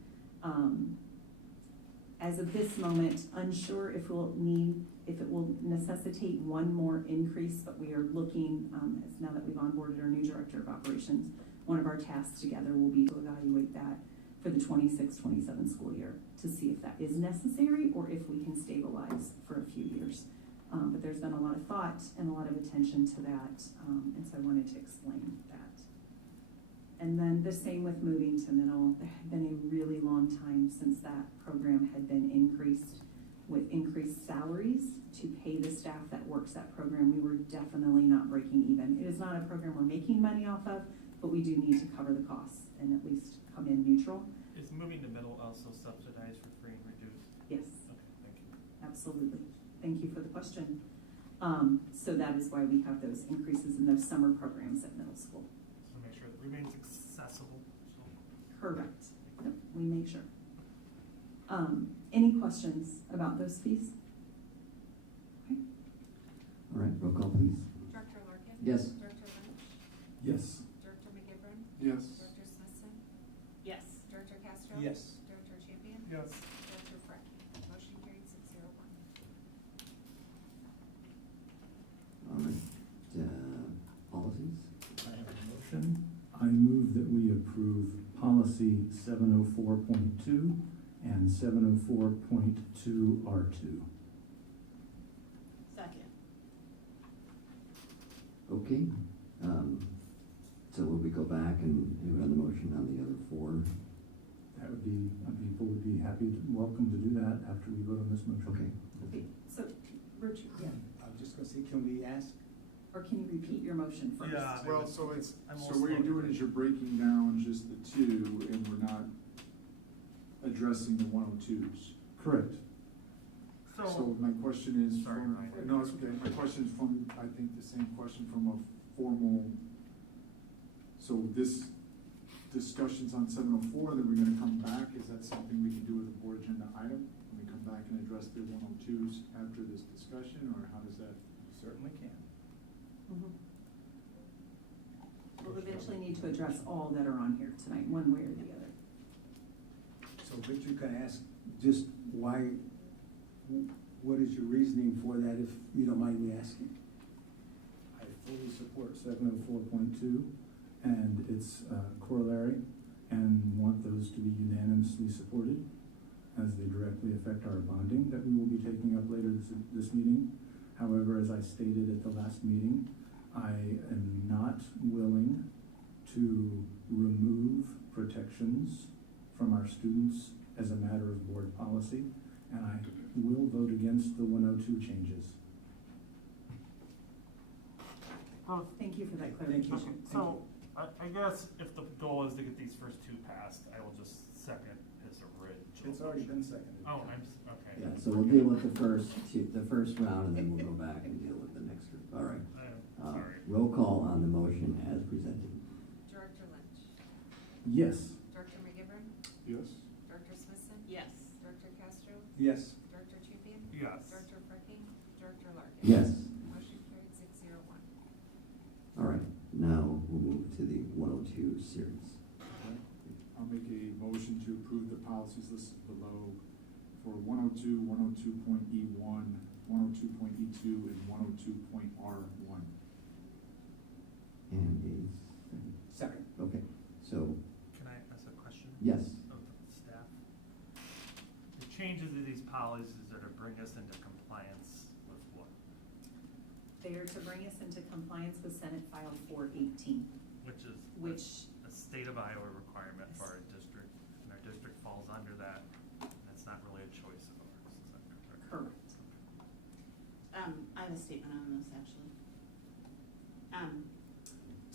As of this moment, unsure if it will necessitate one more increase, but we are looking, as now that we've onboarded our new director of operations, one of our tasks together will be to evaluate that for the 26-27 school year to see if that is necessary or if we can stabilize for a few years. But there's been a lot of thought and a lot of attention to that, and so I wanted to explain that. And then the same with moving to middle. There had been a really long time since that program had been increased with increased salaries to pay the staff that works that program. We were definitely not breaking even. It is not a program we're making money off of, but we do need to cover the costs and at least come in neutral. Is moving to middle also subsidized for free and reduced? Yes. Okay, thank you. Absolutely. Thank you for the question. So that is why we have those increases in those summer programs at middle school. So make sure that remains accessible. Correct. Yep, we make sure. Any questions about those fees? Okay. All right, roll call, please. Director Larkin. Yes. Director Lynch. Yes. Director McGivern. Yes. Director Smithson. Yes. Director Castro. Yes. Director Champion. Yes. Director Frecking. Motion carried 601. All right, policies. I have a motion. I move that we approve policy 704.2 and 704.2 R2. Second. Okay, so will we go back and do another motion on the other four? That would be, people would be welcome to do that after we vote on this motion. Okay. Okay, so Richard, yeah, I was just gonna say, can we ask? or can you repeat your motion first? Yeah. Well, so it's, I'm so all what you're slow. doing is you're breaking down just the two and we're not addressing the 102s. Correct. So my question is, Sorry, from, Ryan. no, it's okay, my question is from, I think the same question from a formal, so this discussion's on 704, then we're gonna come back, is that something we can do with a board agenda item? Can we come back and address the 102s after this discussion, or how does that? Certainly can. Mhm. We'll eventually need to address all that are on here tonight, one way or the other. So Richard, can I ask just why What is your reasoning for that, if you don't mind me asking? I fully support 704.2 and its corollary, and want those to be unanimously supported as they directly affect our bonding that we will be taking up later this meeting. However, as I stated at the last meeting, I am not willing to remove protections from our students as a matter of board policy, and I will vote against the 102 changes. Thank you for that Thank you. clarification. So, I guess if the goal is to get these first two passed, I will just second his original. It's already been seconded. Oh, okay. Yeah, so we'll deal with the first round, and then we'll go back and deal with the next group. All right. Sorry. Roll call on the motion as presented. Director Lynch. Yes. Director McGivern. Yes. Director Smithson. Yes. Director Castro. Yes. Director Tupian. Yes. Director Freckey. Director Larkin. Yes. Motion carried 601. All right, now we'll move to the 102 series. I'll make a motion to approve the policies listed below for 102, 102.E1, 102.E2, and 102.R1. And a Second. okay, so, Can I ask a question? yes, Of the staff? The changes to these policies are to bring us into compliance with what? They are to bring us into compliance with Senate File 418, Which is a state of Iowa requirement for our district, and our district falls under that, and it's not really a choice of ours, is that correct? correct. I have a statement on this, actually.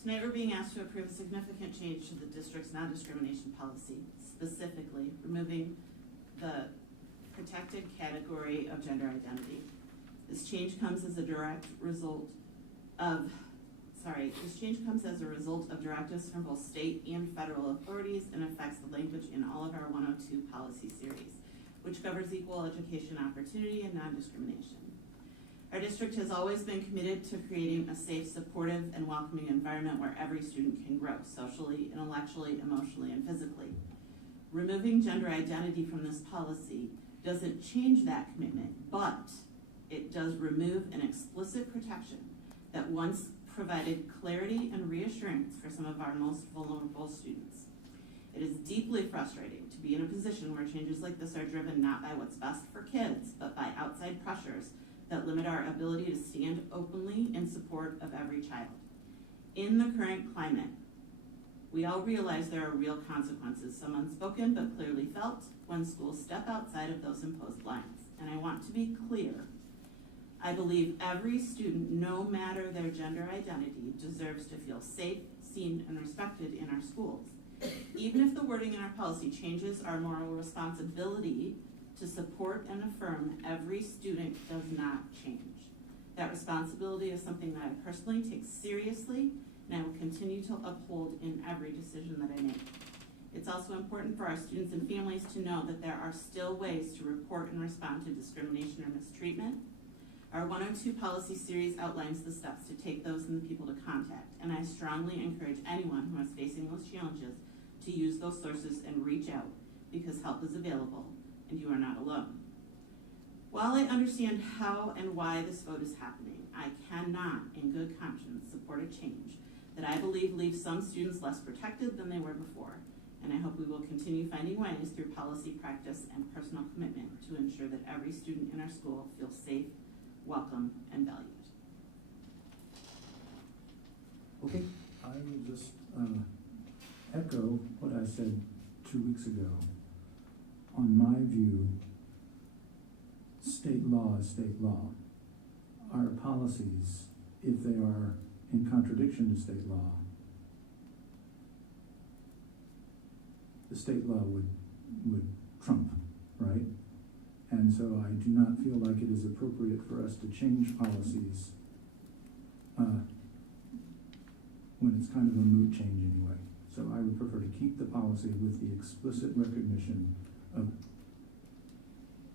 Tonight, we're being asked to approve a significant change to the district's non-discrimination policy, specifically removing the protected category of gender identity. This change comes as a result of directives from both state and federal authorities, and affects the language in all of our 102 policy series, which covers equal education opportunity and non-discrimination. Our district has always been committed to creating a safe, supportive, and welcoming environment where every student can grow socially, intellectually, emotionally, and physically. Removing gender identity from this policy doesn't change that commitment, but it does remove an explicit protection that once provided clarity and reassurance for some of our most vulnerable students. It is deeply frustrating to be in a position where changes like this are driven not by what's best for kids, but by outside pressures that limit our ability to stand openly in support of every child. In the current climate, we all realize there are real consequences, some unspoken but clearly felt, when schools step outside of those imposed lines. And I want to be clear, I believe every student, no matter their gender identity, deserves to feel safe, seen, and respected in our schools. Even if the wording in our policy changes, our moral responsibility to support and affirm every student does not change. That responsibility is something that I personally take seriously, and I will continue to uphold in every decision that I make. It's also important for our students and families to know that there are still ways to report and respond to discrimination or mistreatment. Our 102 policy series outlines the steps to take those and the people to contact, and I strongly encourage anyone who is facing those challenges to use those sources and reach out, because help is available and you are not alone. While I understand how and why this vote is happening, I cannot, in good conscience, support a change that I believe leaves some students less protected than they were before, and I hope we will continue finding ways through policy practice and personal commitment to ensure that every student in our school feels safe, welcome, and valued. okay, I will just echo what I said 2 weeks ago. On my view, state law is state law. Our policies, if they are in contradiction to state law, the state law would trump, right? And so I do not feel like it is appropriate for us to change policies when it's kind of a mood change anyway. So I would prefer to keep the policy with the explicit recognition of,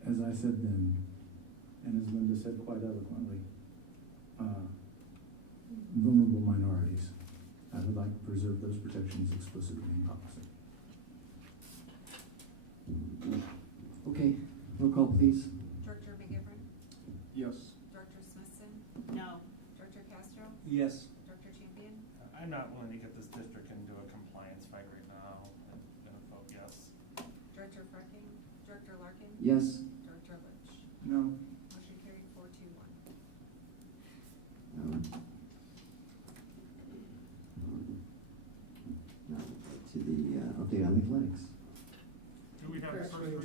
as I said then, and as Linda said quite eloquently, vulnerable minorities. I would like to preserve those protections explicitly in policy. okay, roll call please. Director McGivern. Yes. Dr. Smithson? No. Dr. Castro? Yes. Dr. Champion? I'm not willing to get this district into a compliance fight right now, and gonna vote yes. Director Frecking? Director Larkin? Yes. Director Lynch? No. Motion carried 4-1. Now, to the update on athletics. Do we have a first read?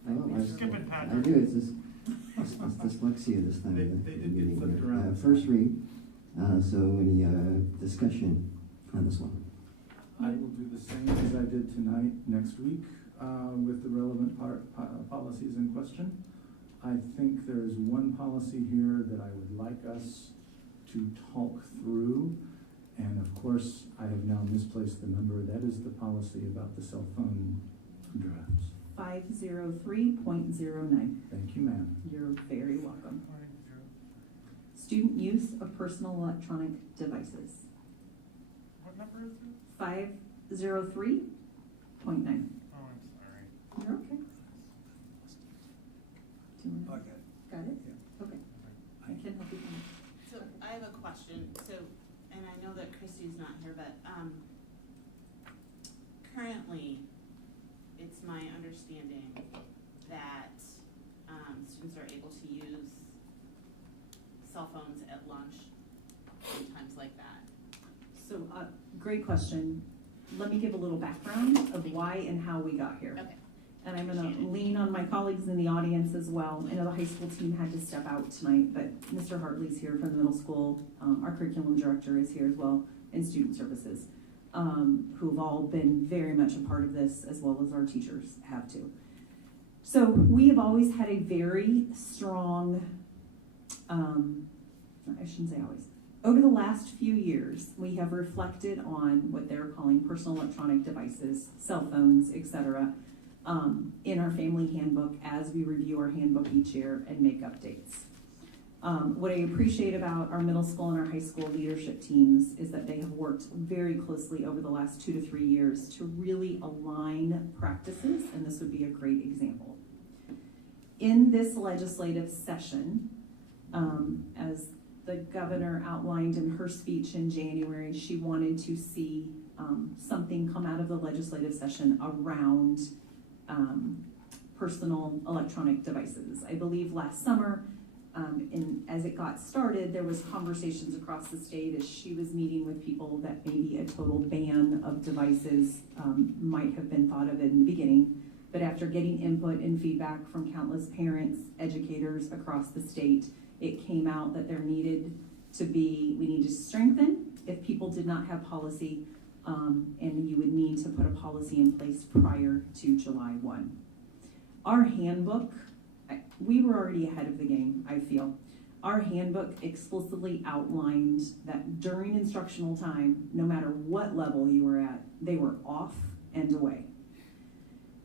I Skip it, Patrick. I do, it's dyslexia this time of the They did get meeting flipped here. around. First read, so any discussion on this one? I will do the same as I did tonight, next week, with the relevant policies in question. I think there's one policy here that I would like us to talk through. And of course, I have now misplaced the number. That is the policy about the cell phone drafts. 503.09. Thank you, ma'am. You're very welcome. Student use of personal electronic devices. What number is it? 503.9. Oh, I'm sorry. You're okay. Do you want Okay. Got it? Okay. I can help you find it. So I have a question, and I know that Christy's not here, but, currently, it's my understanding that, students are able to use cell phones at lunch and times like that. So, great question. Let me give a little background of why and how we got here. Okay. And I'm gonna lean on my colleagues in the audience as well. I know the high school team had to step out tonight, but Mr. Hartley's here from the middle school. Our curriculum director is here as well, and student services, who've all been very much a part of this, as well as our teachers have too. So we have always had a very strong, I shouldn't say always. Over the last few years, we have reflected on what they're calling personal electronic devices, cell phones, etc., in our family handbook as we review our handbook each year and make updates. What I appreciate about our middle school and our high school leadership teams is that they have worked very closely over the last 2 to 3 years to really align practices, and this would be a great example. In this legislative session, as the governor outlined in her speech in January, she wanted to see something come out of the legislative session around personal electronic devices. I believe last summer, as it got started, there was conversations across the state as she was meeting with people that maybe a total ban of devices might have been thought of in the beginning. But after getting input and feedback from countless parents, educators across the state, it came out that we need to strengthen if people did not have policy, and you would need to put a policy in place prior to July 1. Our handbook, we were already ahead of the game, I feel. Our handbook explicitly outlined that during instructional time, no matter what level you were at, they were off and away.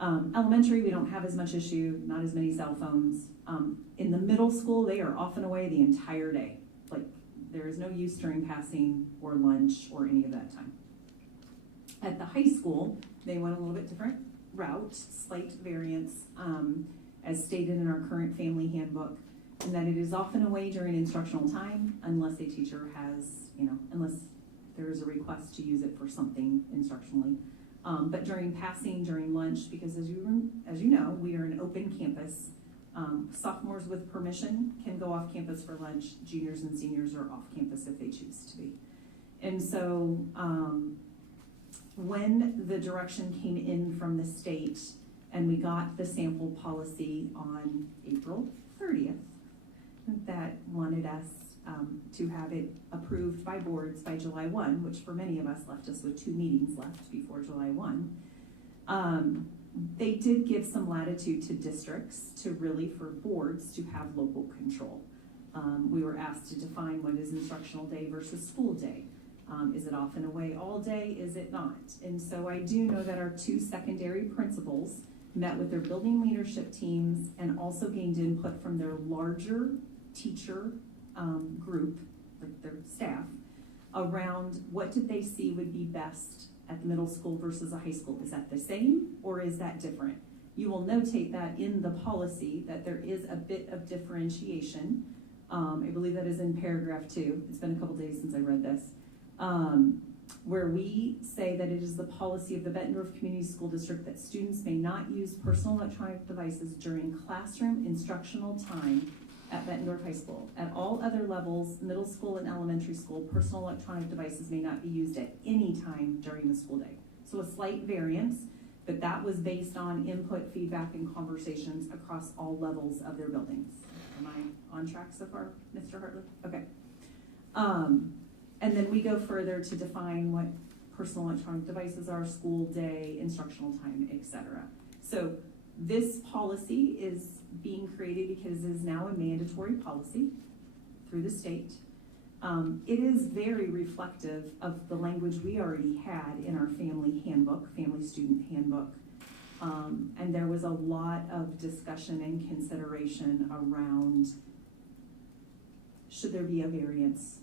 Elementary, we don't have as much issue, not as many cell phones. In the middle school, they are off and away the entire day. Like, there is no use during passing or lunch or any of that time. At the high school, they went a little bit different route, slight variance, as stated in our current family handbook, and that it is off and away during instructional time unless a teacher has, unless there is a request to use it for something instructionally. But during passing, during lunch, because as you know, we are an open campus. Sophomores with permission can go off campus for lunch. Juniors and seniors are off campus if they choose to be. And so when the direction came in from the state and we got the sample policy on April 30th that wanted us to have it approved by boards by July 1, which for many of us left us with 2 meetings left before July 1. They did give some latitude to districts for boards to have local control. We were asked to define what is instructional day versus school day. Is it off and away all day? Is it not? And so I do know that our 2 secondary principals met with their building leadership teams and also gained input from their larger teacher group, like their staff, around what did they see would be best at the middle school versus a high school. Is that the same or is that different? You will notate that in the policy that there is a bit of differentiation. I believe that is in paragraph 2. It's been a couple days since I read this. Where we say that it is the policy of the Bettendorf Community School District that students may not use personal electronic devices during classroom instructional time at Bettendorf High School. At all other levels, middle school and elementary school, personal electronic devices may not be used at any time during the school day. So a slight variance, but that was based on input, feedback, and conversations across all levels of their buildings. Am I on track so far, Mr. Hartley? Okay. And then we go further to define what personal electronic devices are, school day, instructional time, etc. So this policy is being created because it is now a mandatory policy through the state. It is very reflective of the language we already had in our family handbook, family student handbook. And there was a lot of discussion and consideration around should there be a variance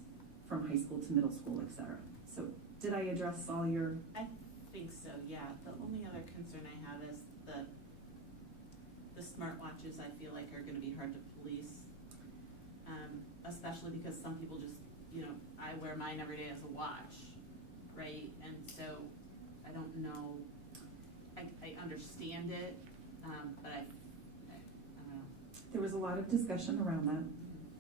from high school to middle school, etc. So did I address all your? I think so, yeah. The only other concern I have is the smartwatches I feel like are gonna be hard to police. Especially because some people just, I wear mine every day as a watch, right? And so I don't know, I understand it, but I don't know. There was a lot of discussion around that.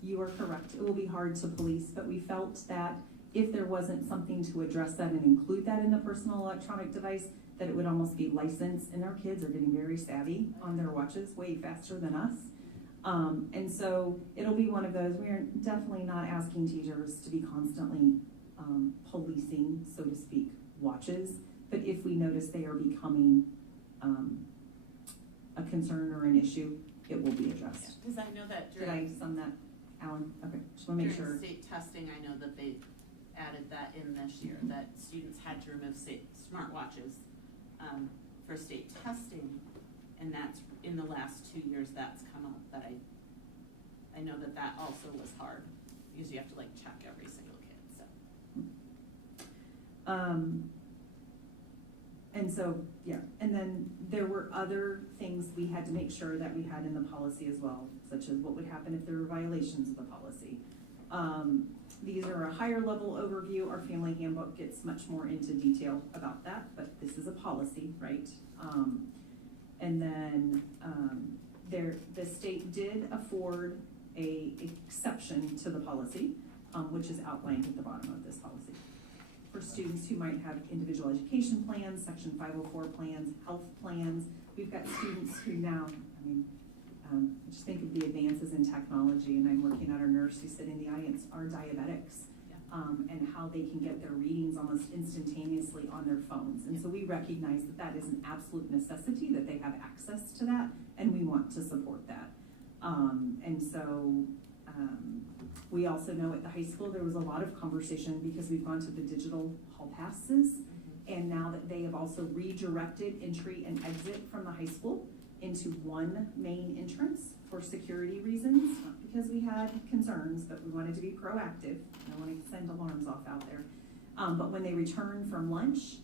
You are correct. It will be hard to police, but we felt that if there wasn't something to address that and include that in the personal electronic device, that it would almost be licensed, and our kids are getting very savvy on their watches, way faster than us. And so it'll be one of those, we're definitely not asking teachers to be constantly policing, so to speak, watches, but if we notice they are becoming a concern or an issue, it will be addressed. Because I know that Did I sum that, Alan? Okay, just want to make sure. During state testing, I know that they added that in this year, that students had to remove smartwatches for state testing, and that's, in the last 2 years, that's come up, that I know that also was hard, because you have to check every single kid, so. And so, yeah, and then there were other things we had to make sure that we had in the policy as well, such as what would happen if there were violations of the policy. These are a higher level overview. Our family handbook gets much more into detail about that, but this is a policy, right? And then the state did afford a exception to the policy, which is outlined at the bottom of this policy. For students who might have individual education plans, Section 504 plans, health plans. We've got students who now, just think of the advances in technology, and I'm looking at our nurse who's sitting in the audience, are diabetics, and how they can get their readings almost instantaneously on their phones. And so we recognize that that is an absolute necessity, that they have access to that, and we want to support that. And so we also know at the high school there was a lot of conversation because we've gone to the digital hall passes, and now that they have also redirected entry and exit from the high school into one main entrance for security reasons, not because we had concerns, but we wanted to be proactive. I don't want to send alarms off out there. But when they return from lunch,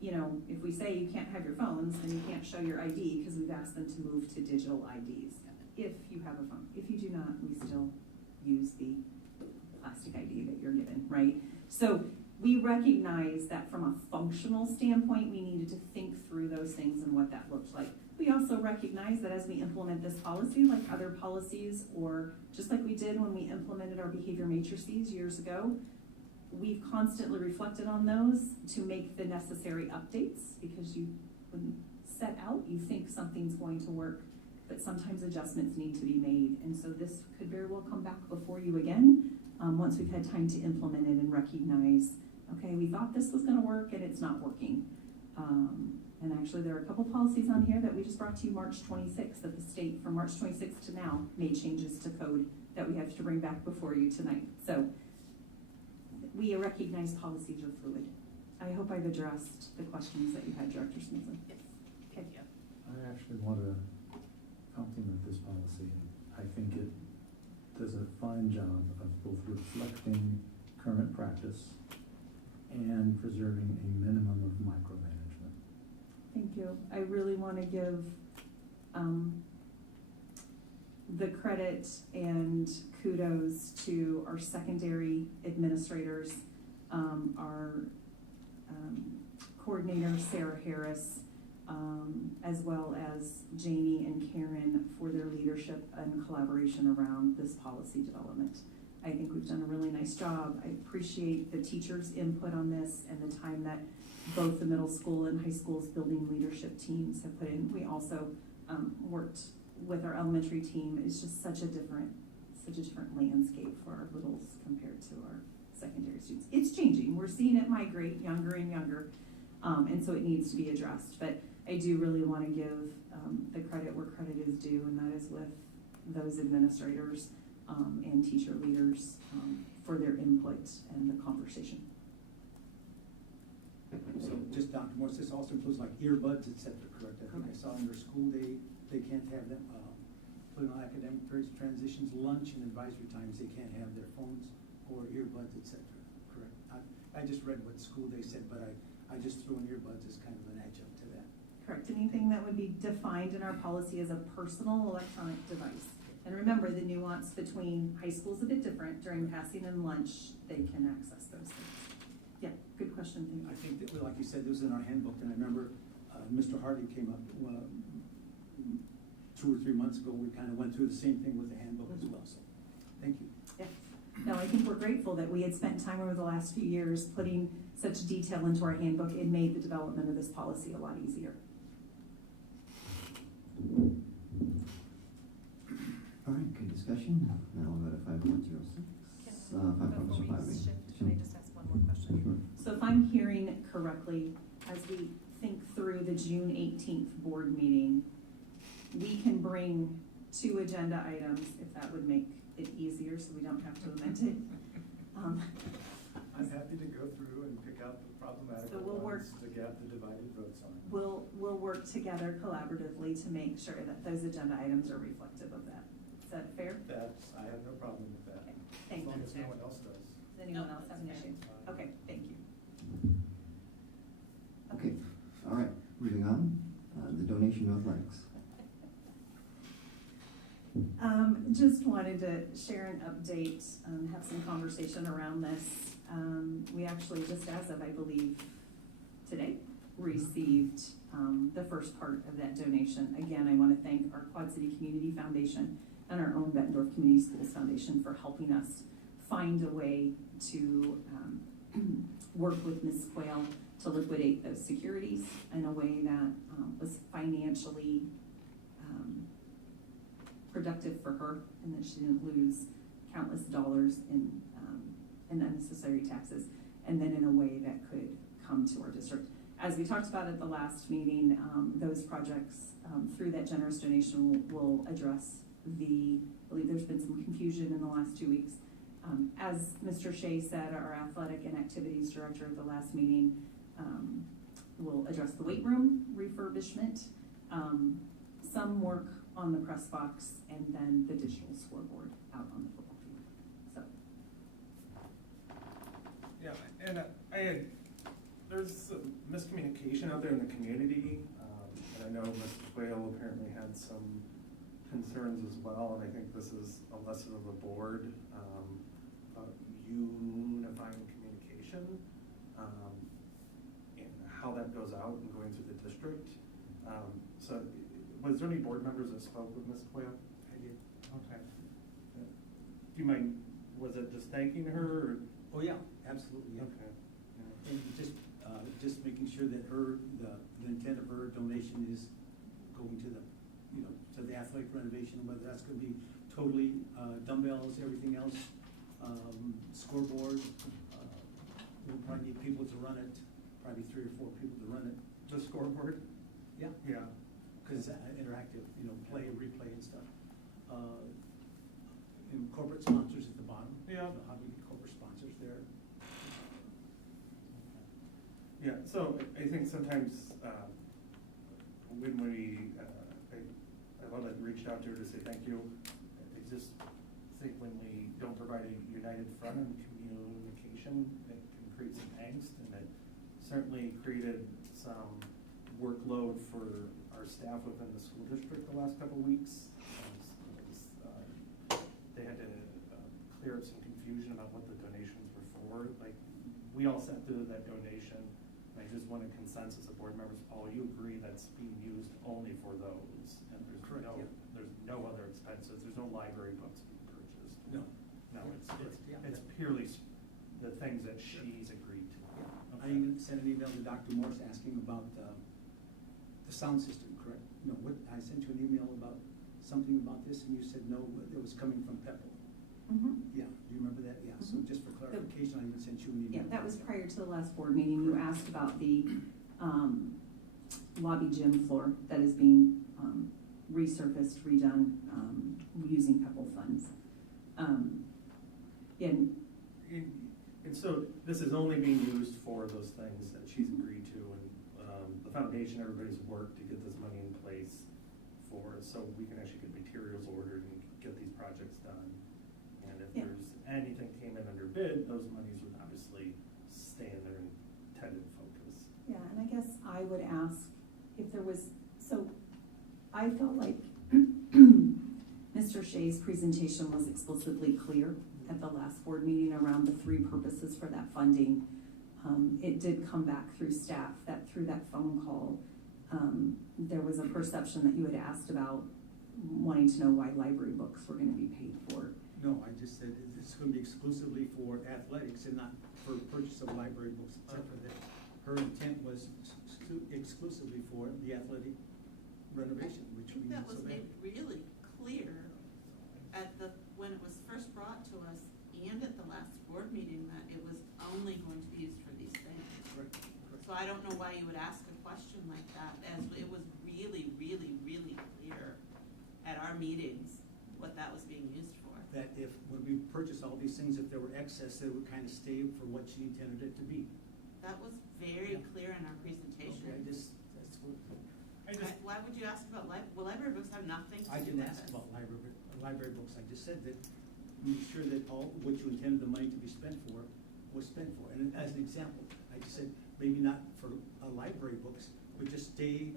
if we say you can't have your phones, then you can't show your ID because we've asked them to move to digital IDs. If you have a phone. If you do not, we still use the plastic ID that you're given, right? So we recognize that from a functional standpoint, we needed to think through those things and what that looked like. We also recognize that as we implement this policy, like other policies, or just like we did when we implemented our behavior matrices years ago, we've constantly reflected on those to make the necessary updates, because when you set out, you think something's going to work, but sometimes adjustments need to be made. And so this could very well come back before you again, once we've had time to implement it and recognize, okay, we thought this was gonna work and it's not working. And actually there are a couple policies on here that we just brought to you March 26th, that the state from March 26th to now made changes to code that we have to bring back before you tonight. So we recognize policies are fluid. I hope I've addressed the questions that you had, Director Smithson. Yes, okay. thank you. I actually want to compliment this policy. I think it does a fine job of both reflecting current practice and preserving a minimum of micromanagement. Thank you. I really want to give The credit and kudos to our secondary administrators, our coordinator, Sarah Harris, as well as Janie and Karen for their leadership and collaboration around this policy development. I think we've done a really nice job. I appreciate the teachers' input on this and the time that both the middle school and high school's building leadership teams have put in. We also worked with our elementary team. It's just such a different landscape for our littles compared to our secondary students. It's changing. We're seeing it migrate younger and younger, and so it needs to be addressed. But I do really want to give the credit where credit is due, and that is with those administrators and teacher leaders for their input and the conversation. So just Dr. Morris, this also includes like earbuds, et cetera, correct? I think I saw under school day, they can't have them, put on academic periods, transitions, lunch and advisory times, they can't have their phones or earbuds, et cetera, correct? I just read what school day said, but I just threw in earbuds as kind of an adjunct to that. Correct. Anything that would be defined in our policy as a personal electronic device. And remember, the nuance between high school is a bit different. During passing and lunch, they can access those things. Yeah, good question. Thank you. I think that, well, like you said, this was in our handbook, and I remember Mr. Hardy came up 2 or 3 months ago. We kind of went through the same thing with the handbook as well, so thank you. Yeah. No, I think we're grateful that we had spent time over the last few years putting such detail into our handbook. It made the development of this policy a lot easier. All right, good discussion. Now we'll go to 5.06. Before we shift, can I just ask one more question? Sure. So if I'm hearing correctly, as we think through the June 18th board meeting, we can bring 2 agenda items, if that would make it easier so we don't have to amend it. I'm happy to go through and pick out the problematic So we'll ones to get the divided votes on. We'll work together collaboratively to make sure that those agenda items are reflective of that. Is that fair? I have no problem with that. Okay, thank As long you. as no one else does. Does anyone else have an issue? Okay, thank you. Okay, all right, moving on. The donation of athletics. Just wanted to share an update, have some conversation around this. We actually, just as of, I believe, today, received the first part of that donation. Again, I want to thank our Quad City Community Foundation and our own Bettendorf Community Schools Foundation for helping us find a way to work with Ms. Quayle to liquidate those securities in a way that was financially productive for her, and that she didn't lose countless dollars in unnecessary taxes, and then in a way that could come to our district. As we talked about at the last meeting, those projects through that generous donation will address I believe there's been some confusion in the last 2 weeks. As Mr. Shea said, our athletic and activities director at the last meeting will address the weight room refurbishment, some work on the press box, and then the digital scoreboard out on the football field. So. Yeah, and there's some miscommunication out there in the community, and I know Mr. Quayle apparently had some concerns as well, and I think this is a lesson of the board about unifying communication and how that goes out and going through the district. So was there any board members that spoke with Ms. Quayle? I did. Okay. Do you mind, was it just thanking her, or? Oh, yeah, absolutely. Yeah. Okay. Yeah. And just making sure that the intent of her donation is going to to the athletic renovation, whether that's gonna be totally dumbbells, everything else, scoreboard. We'll probably need people to run it, probably 3 or 4 people to run it. The scoreboard? Yeah. Yeah. Because interactive, play and replay and stuff. And corporate sponsors at the bottom. Yeah. So how do we get corporate sponsors there? Yeah, so I think sometimes when we, I love that you reached out to her to say thank you. I just think when we don't provide a united front on communication, it can create some angst, and it certainly created some workload for our staff within the school district the last couple of weeks. They had to clear up some confusion about what the donations were for. Like, we all sat through that donation, and I just wanted consensus of board members. Paul, you agree that's being used only for those, and there's there's no other expenses. There's no library books being purchased. No. No, it's purely the things that she's agreed to. I even sent an email to Dr. Morse asking about the sound system, correct? No, what, I sent you an email about something about this, and you said no, it was coming from Pepple. Yeah, do you remember that? Yeah, so just for clarification, I even sent you an email. Yeah, that was prior to the last board meeting. You asked about the lobby gym floor that is being resurfaced, redone, using Pebble funds. And so this is only being used for those things that she's agreed to, and the foundation, everybody's worked to get this money in place for, so we can actually get materials ordered and get these projects done. And if there's anything came in under bid, those monies would obviously stay in their intended focus. Yeah, and I guess I would ask if there was, so I felt like Mr. Shea's presentation was explicitly clear at the last board meeting around the three purposes for that funding. It did come back through staff that through that phone call, there was a perception that you had asked about wanting to know why library books were going to be paid for. No, I just said it's going to be exclusively for athletics and not for purchase of library books, except for that her intent was exclusively for the athletic renovation, which I think we that was made really clear at when it was first brought to us and at the last board meeting that it was only going to be used for these things. Correct. So I don't know why you would ask a question like that, as it was really, really, really clear at our meetings what that was being used for. That if, when we purchase all these things, if there were excess, they would kind of stay for what she intended it to be. That was very clear in our presentation. Okay, that's what. Why would you ask about library books have nothing to I do didn't with ask it? about library books. I just said that make sure that all what you intended the money to be spent for was spent for. And as an example, I just said maybe not for library books, but just stay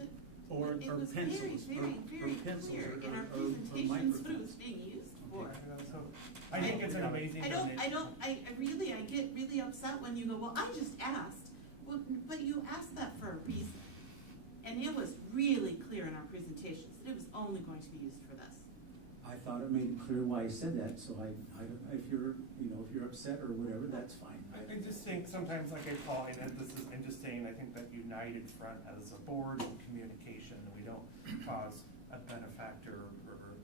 or pencils very pencils clear in our or presentations what it was being used for. So I think it's an amazing donation. I get really upset when you go, well, I just asked. Well, but you asked that for a reason. And it was really clear in our presentations that it was only going to be used for this. I thought it made it clear why I said that, so if you're upset or whatever, that's fine. I just think sometimes, like I call, I'm just saying, I think that united front as a board in communication, and we don't cause a benefactor or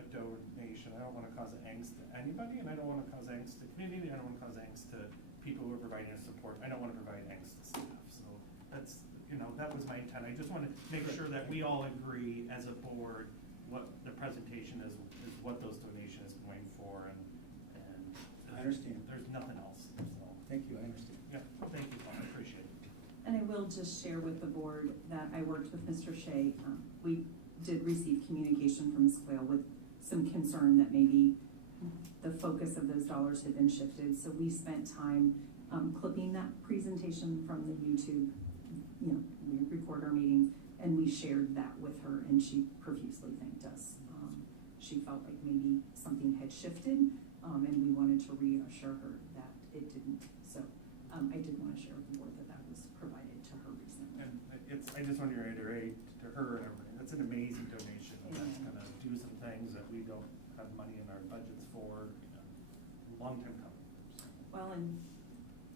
a donation. I don't want to cause angst to anybody, and I don't want to cause angst to community, I don't want to cause angst to people who are providing us support. I don't want to provide angst to staff, so that's, that was my intent. I just want to make sure that we all agree as a board what the presentation is what those donations is going for, and I understand. There's nothing else. So. Thank you, I understand. Yeah, thank you, Paul. I appreciate it. And I will just share with the board that I worked with Mr. Shea. We did receive communication from Ms. Quayle with some concern that maybe the focus of those dollars had been shifted. So we spent time clipping that presentation from the YouTube. We record our meetings, and we shared that with her, and she profusely thanked us. She felt like maybe something had shifted, and we wanted to reassure her that it didn't. So I did want to share with the board that was provided to her recently. And I just want to reiterate to her and everybody, that's an amazing donation. That's going to do some things that we don't have money in our budgets for. Long time coming. So. Well, and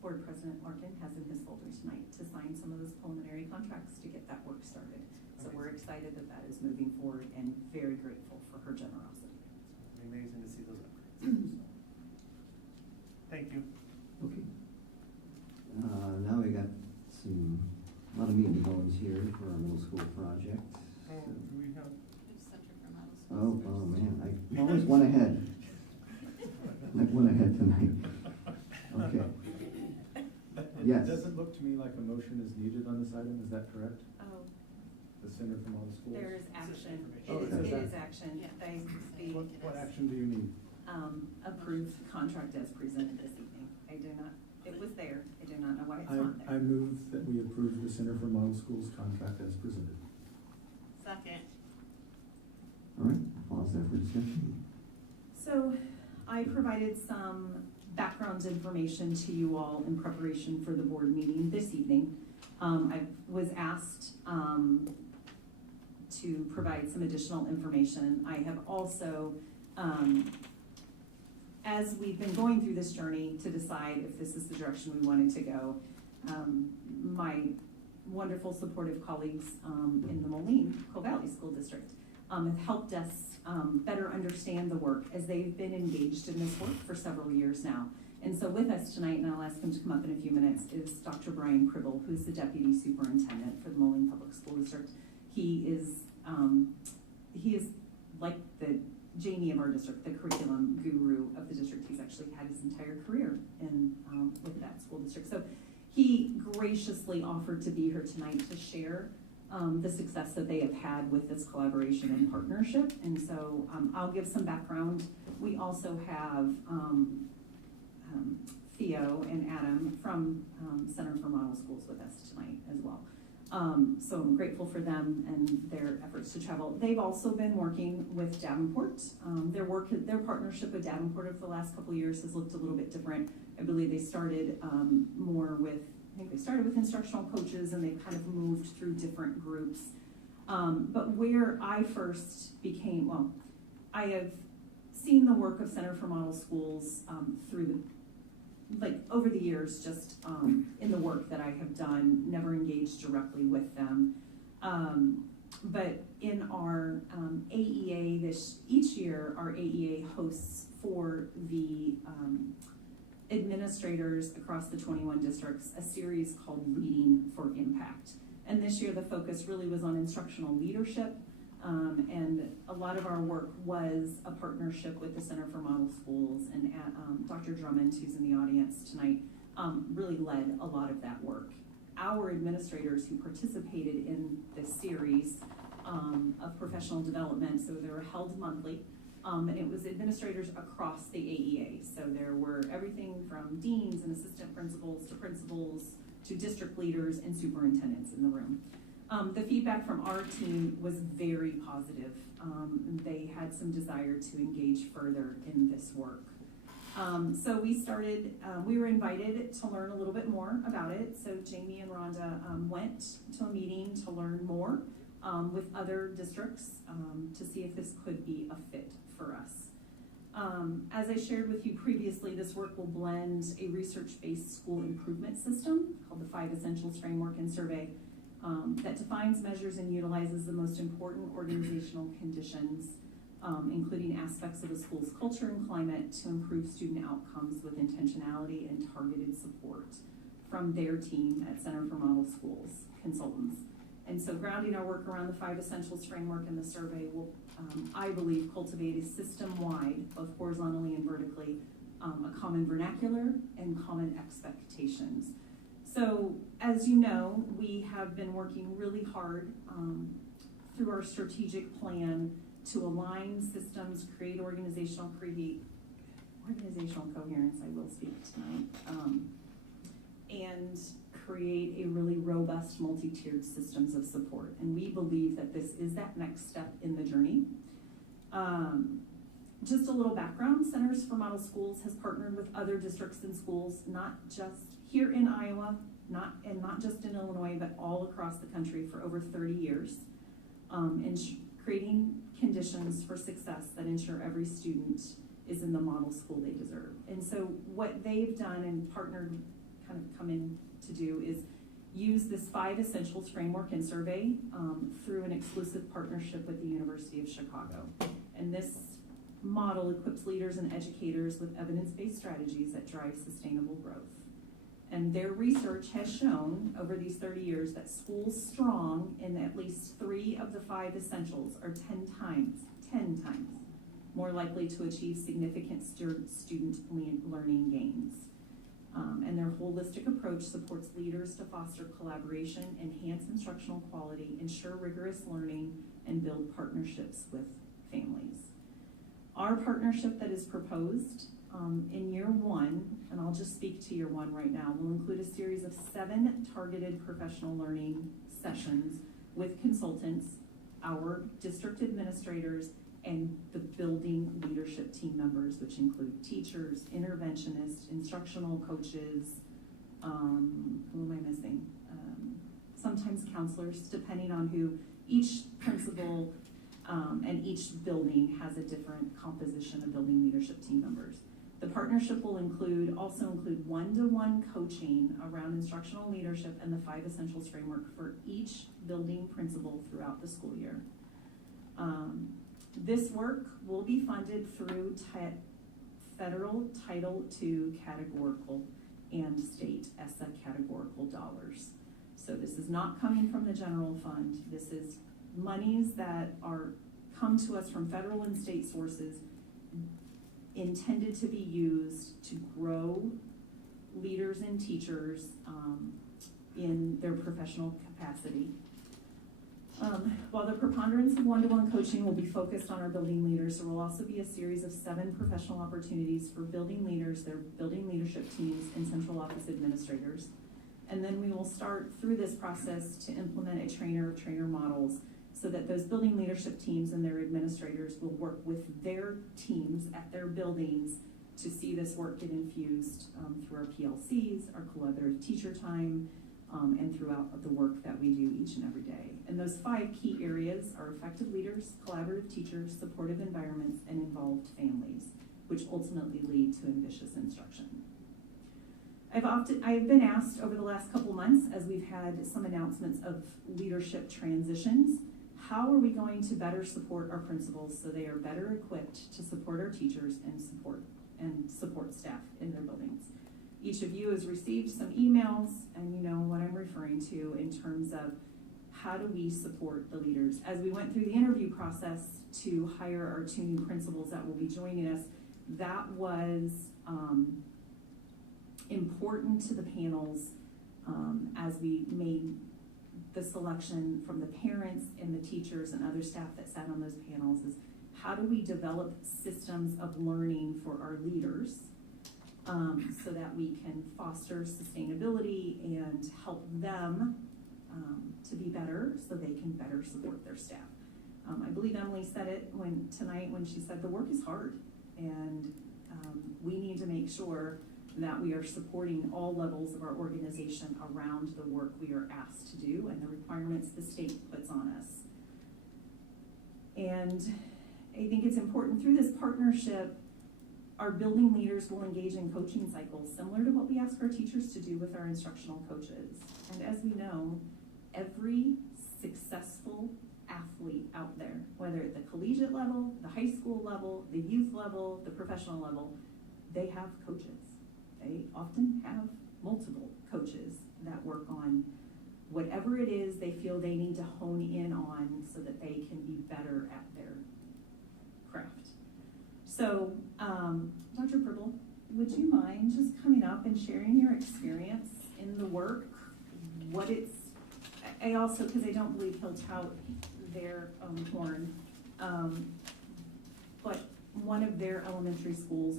Board President Larkin has in his folder tonight to sign some of those preliminary contracts to get that work started. So we're excited that that is moving forward and very grateful for her generosity. It's amazing to see those upgrades. So. Thank you. Okay. Now we got a lot of meat and bones here for our middle school project. Oh, do we have? Center for Middle School. Oh man, I always went ahead. I went ahead tonight. Okay. Yes. It doesn't look to me like a motion is needed on this item, is that correct? Oh. The Center for Model Schools? There is action. Oh, It is action. Yeah. What action do you need? Approved contract as presented this evening. It was there. I did do not know why it's not I there. move that we approve the Center for Model Schools contract as presented. Second. All right, pause there for discussion. So I provided some background information to you all in preparation for the board meeting this evening. I was asked to provide some additional information. I have also, as we've been going through this journey to decide if this is the direction we wanted to go, my wonderful supportive colleagues in the Moline Coal Valley School District have helped us better understand the work as they've been engaged in this work for several years now. And so with us tonight, and I'll ask him to come up in a few minutes, is Dr. Brian Cribble, who's the Deputy Superintendent for the Moline Public School District. He is like the Jamie of our district, the curriculum guru of the district. He's actually had his entire career in with that school district. So he graciously offered to be here tonight to share the success that they have had with this collaboration and partnership. And so I'll give some background. We also have Theo and Adam from Center for Model Schools with us tonight as well. So I'm grateful for them and their efforts to travel. They've also been working with Davenport. Their partnership with Davenport over the last couple of years has looked a little bit different. I believe they started they started with instructional coaches, and they've kind of moved through different groups. But where I first became, I have seen the work of Center for Model Schools over the years, just in the work that I have done, never engaged directly with them. But in our AEA, each year our AEA hosts for the administrators across the 21 districts a series called Leading for Impact. And this year the focus really was on instructional leadership, and a lot of our work was a partnership with the Center for Model Schools, and Dr. Drummond, who's in the audience tonight, really led a lot of that work. Our administrators who participated in this series of professional development, so they were held monthly, and it was administrators across the AEA. So there were everything from deans and assistant principals to district leaders and superintendents in the room. The feedback from our team was very positive. They had some desire to engage further in this work. So we were invited to learn a little bit more about it. So Jamie and Rhonda went to a meeting to learn more with other districts to see if this could be a fit for us. As I shared with you previously, this work will blend a research-based school improvement system called the 5 Essentials Framework and Survey that defines, measures, and utilizes the most important organizational conditions, including aspects of a school's culture and climate, to improve student outcomes with intentionality and targeted support from their team at Center for Model Schools consultants. And so grounding our work around the 5 Essentials Framework and the survey will, I believe, cultivate a system-wide, both horizontally and vertically, a common vernacular and common expectations. So, as you know, we have been working really hard through our strategic plan to align systems, create organizational coherence, I will speak tonight, and create a really robust multi-tiered systems of support. And we believe that this is that next step in the journey. Just a little background, Centers for Model Schools has partnered with other districts and schools, not just here in Iowa, not just in Illinois, but all across the country for over 30 years, in creating conditions for success that ensure every student is in the model school they deserve. And so what they've done and partnered come in to do is use this 5 Essentials Framework and Survey through an exclusive partnership with the University of Chicago. And this model equips leaders and educators with evidence-based strategies that drive sustainable growth. And their research has shown over these 30 years that schools strong in at least 3 of the 5 essentials are 10 times more likely to achieve significant student learning gains. And their holistic approach supports leaders to foster collaboration, enhance instructional quality, ensure rigorous learning, and build partnerships with families. Our partnership that is proposed In year one, and I'll just speak to year one right now, will include a series of 7 targeted professional learning sessions with consultants, our district administrators, and the building leadership team members, which include teachers, interventionists, instructional coaches, who am I missing? Sometimes counselors, depending on who. Each principal and each building has a different composition of building leadership team members. The partnership will also include one-to-one coaching around instructional leadership and the 5 essentials framework for each building principal throughout the school year. This work will be funded through federal Title II categorical and state ESSA categorical dollars. So this is not coming from the general fund. This is monies that come to us from federal and state sources intended to be used to grow leaders and teachers in their professional capacity. While the preponderance of one-to-one coaching will be focused on our building leaders, there will also be a series of 7 professional opportunities for building leaders, their building leadership teams, and central office administrators. And then we will start through this process to implement a trainer of trainer models so that those building leadership teams and their administrators will work with their teams at their buildings to see this work get infused through our PLCs, our collaborative teacher time, and throughout the work that we do each and every day. And those 5 key areas are effective leaders, collaborative teachers, supportive environments, and involved families, which ultimately lead to ambitious instruction. I've been asked over the last couple months, as we've had some announcements of leadership transitions, how are we going to better support our principals so they are better equipped to support our teachers and support staff in their buildings? Each of you has received some emails, and you know what I'm referring to in terms of how do we support the leaders. As we went through the interview process to hire our 2 new principals that will be joining us, that was important to the panels as we made the selection from the parents and the teachers and other staff that sat on those panels, is how do we develop systems of learning for our leaders so that we can foster sustainability and help them to be better so they can better support their staff. I believe Emily said it tonight when she said the work is hard, and we need to make sure that we are supporting all levels of our organization around the work we are asked to do and the requirements the state puts on us. And I think it's important through this partnership, our building leaders will engage in coaching cycles similar to what we ask our teachers to do with our instructional coaches. And as we know, every successful athlete out there, whether at the collegiate level, the high school level, the youth level, the professional level, they have coaches. They often have multiple coaches that work on whatever it is they feel they need to hone in on so that they can be better at their craft. So, Dr. Pribble, would you mind just coming up and sharing your experience in the work? I also, because I don't believe he'll tout their horn, but one of their elementary schools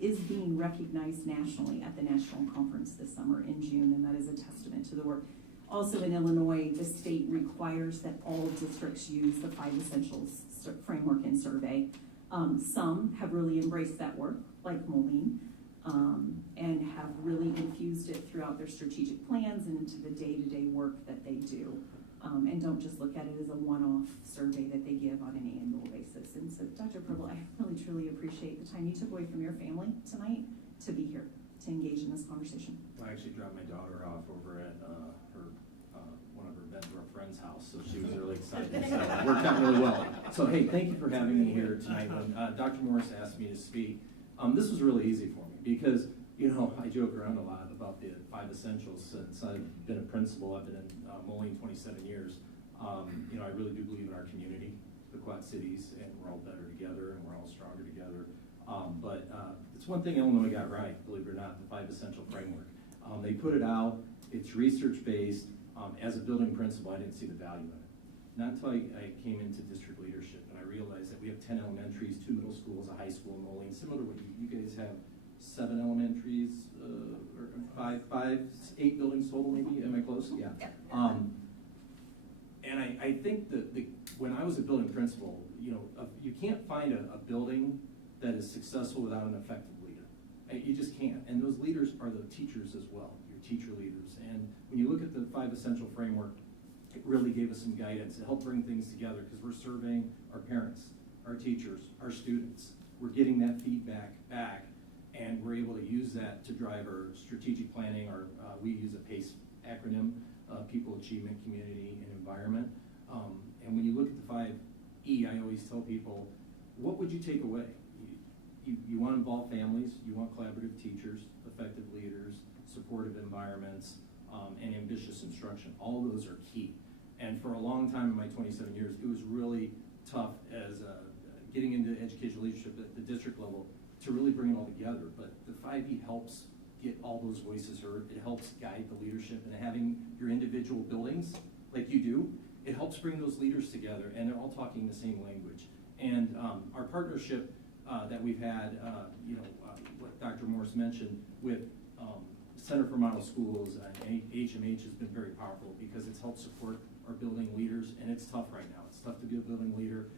is being recognized nationally at the national conference this summer in June, and that is a testament to the work. Also in Illinois, the state requires that all districts use the 5 essentials framework and survey. Some have really embraced that work, like Moline, and have really infused it throughout their strategic plans and into the day-to-day work that they do. And don't just look at it as a one-off survey that they give on an annual basis. And so, Dr. Pribble, I really, truly appreciate the time you took away from your family tonight to be here, to engage in this conversation. I actually dropped my daughter off over at one of her Bettendorf friend's house, so she was really excited. So it worked out really well. So, hey, thank you for having me here tonight. When Dr. Morris asked me to speak, this was really easy for me because, you know, I joke around a lot about the 5 essentials since I've been a principal. I've been in Moline 27 years. You know, I really do believe in our community, the Quad Cities, and we're all better together and we're all stronger together. But it's one thing Illinois got right, believe it or not, the 5 essential framework. They put it out, it's research-based. As a building principal, I didn't see the value in it. not until I came into district leadership and I realized that we have 10 elementaries, 2 middle schools, a high school in Moline, similar to what you guys have 7 elementaries, or 8 buildings total maybe, am I close? Yeah. And I think that when I was a building principal, you can't find a building that is successful without an effective leader. You just can't. And those leaders are the teachers as well, your teacher leaders. And when you look at the 5 essential framework, it really gave us some guidance. It helped bring things together because we're surveying our parents, our teachers, our students. We're getting that feedback back, and we're able to use that to drive our strategic planning. We use a PACE acronym, People, Achievement, Community, and Environment. And when you look at the 5E, I always tell people, what would you take away? You want to involve families, you want collaborative teachers, effective leaders, supportive environments, and ambitious instruction. All those are key. And for a long time in my 27 years, it was really tough as getting into educational leadership at the district level to really bring it all together. But the 5E helps get all those voices heard. It helps guide the leadership, and having your individual buildings like you do, it helps bring those leaders together, and they're all talking the same language. And our partnership that we've had, what Dr. Morse mentioned with Center for Model Schools and HMH has been very powerful because it's helped support our building leaders, and it's tough right now. It's tough to be a building leader.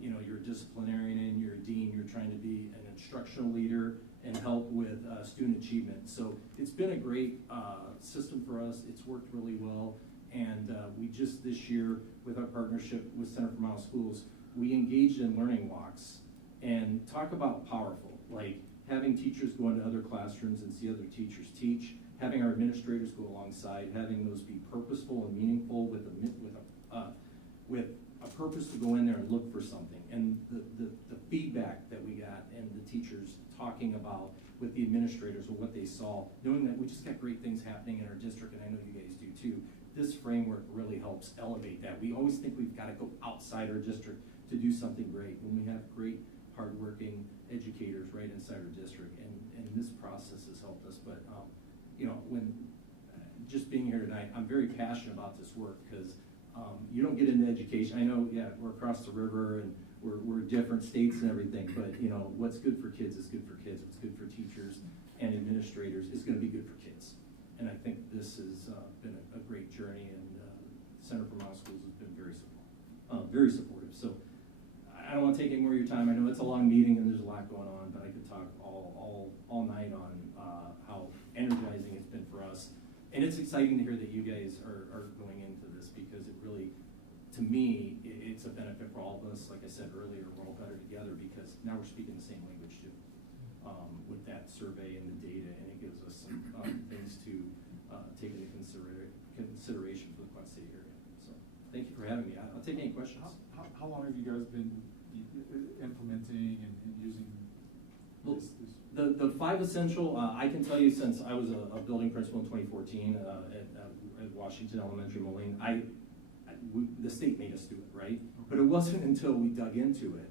You're a disciplinarian, you're a dean, you're trying to be an instructional leader and help with student achievement. So it's been a great system for us. It's worked really well. And we just this year, with our partnership with Center for Model Schools, we engaged in learning walks and talk about powerful, like having teachers go into other classrooms and see other teachers teach, having our administrators go alongside, having those be purposeful and meaningful with a purpose to go in there and look for something. And the feedback that we got and the teachers talking about with the administrators of what they saw, knowing that we just got great things happening in our district, and I know you guys do too. This framework really helps elevate that. We always think we've got to go outside our district to do something great when we have great, hardworking educators right inside our district, and this process has helped us. But when just being here tonight, I'm very passionate about this work because you don't get into education. I know, yeah, we're across the river and we're different states and everything, but what's good for kids is good for kids. What's good for teachers and administrators is going to be good for kids. And I think this has been a great journey, and Center for Model Schools has been very supportive. So I don't want to take any more of your time. I know it's a long meeting and there's a lot going on, but I could talk all night on how energizing it's been for us. And it's exciting to hear that you guys are going into this, because it really, to me, it's a benefit for all of us. Like I said earlier, we're all better together because now we're speaking the same language too, with that survey and the data, and it gives us some things to take into consideration for the Quad City area. So thank you for having me. I'll take any questions. How long have you guys been implementing and using this? The 5 essential, I can tell you, since I was a building principal in 2014 at Washington Elementary Moline, the state made us do it, right? But it wasn't until we dug into it,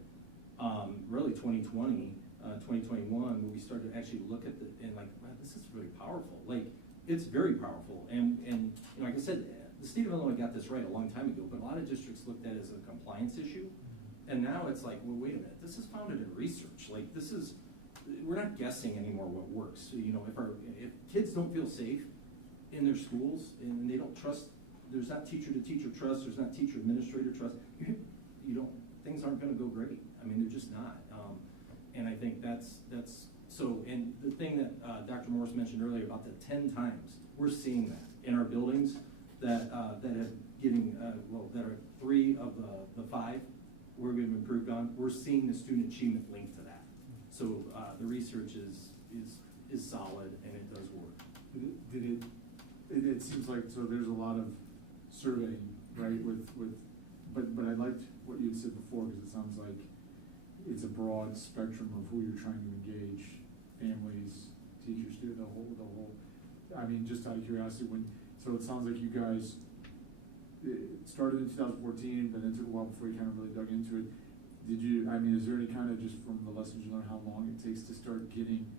really 2020, 2021, when we started to actually look at and like, wow, this is really powerful. Like, it's very powerful. And like I said, the state of Illinois got this right a long time ago, but a lot of districts looked at it as a compliance issue. And now it's like, well, wait a minute, this is founded in research. Like, we're not guessing anymore what works. So, if kids don't feel safe in their schools and they don't trust, there's not teacher-to-teacher trust, there's not teacher-administrator trust, things aren't gonna go great. I mean, they're just not. And I think that's so, and the thing that Dr. Morris mentioned earlier about the 10 times, we're seeing that in our buildings that are 3 of the 5 we're going to improve on. We're seeing the student achievement linked to that. So the research is solid, and it does work. It seems like, so there's a lot of surveying, right, but I liked what you had said before, because it sounds like it's a broad spectrum of who you're trying to engage, families, teachers, the whole, I mean, just out of curiosity, so it sounds like you guys, it started in 2014, but then it took a while before you kind of really dug into it. Is there any kind of, just from the lessons you learned, how long it takes to start getting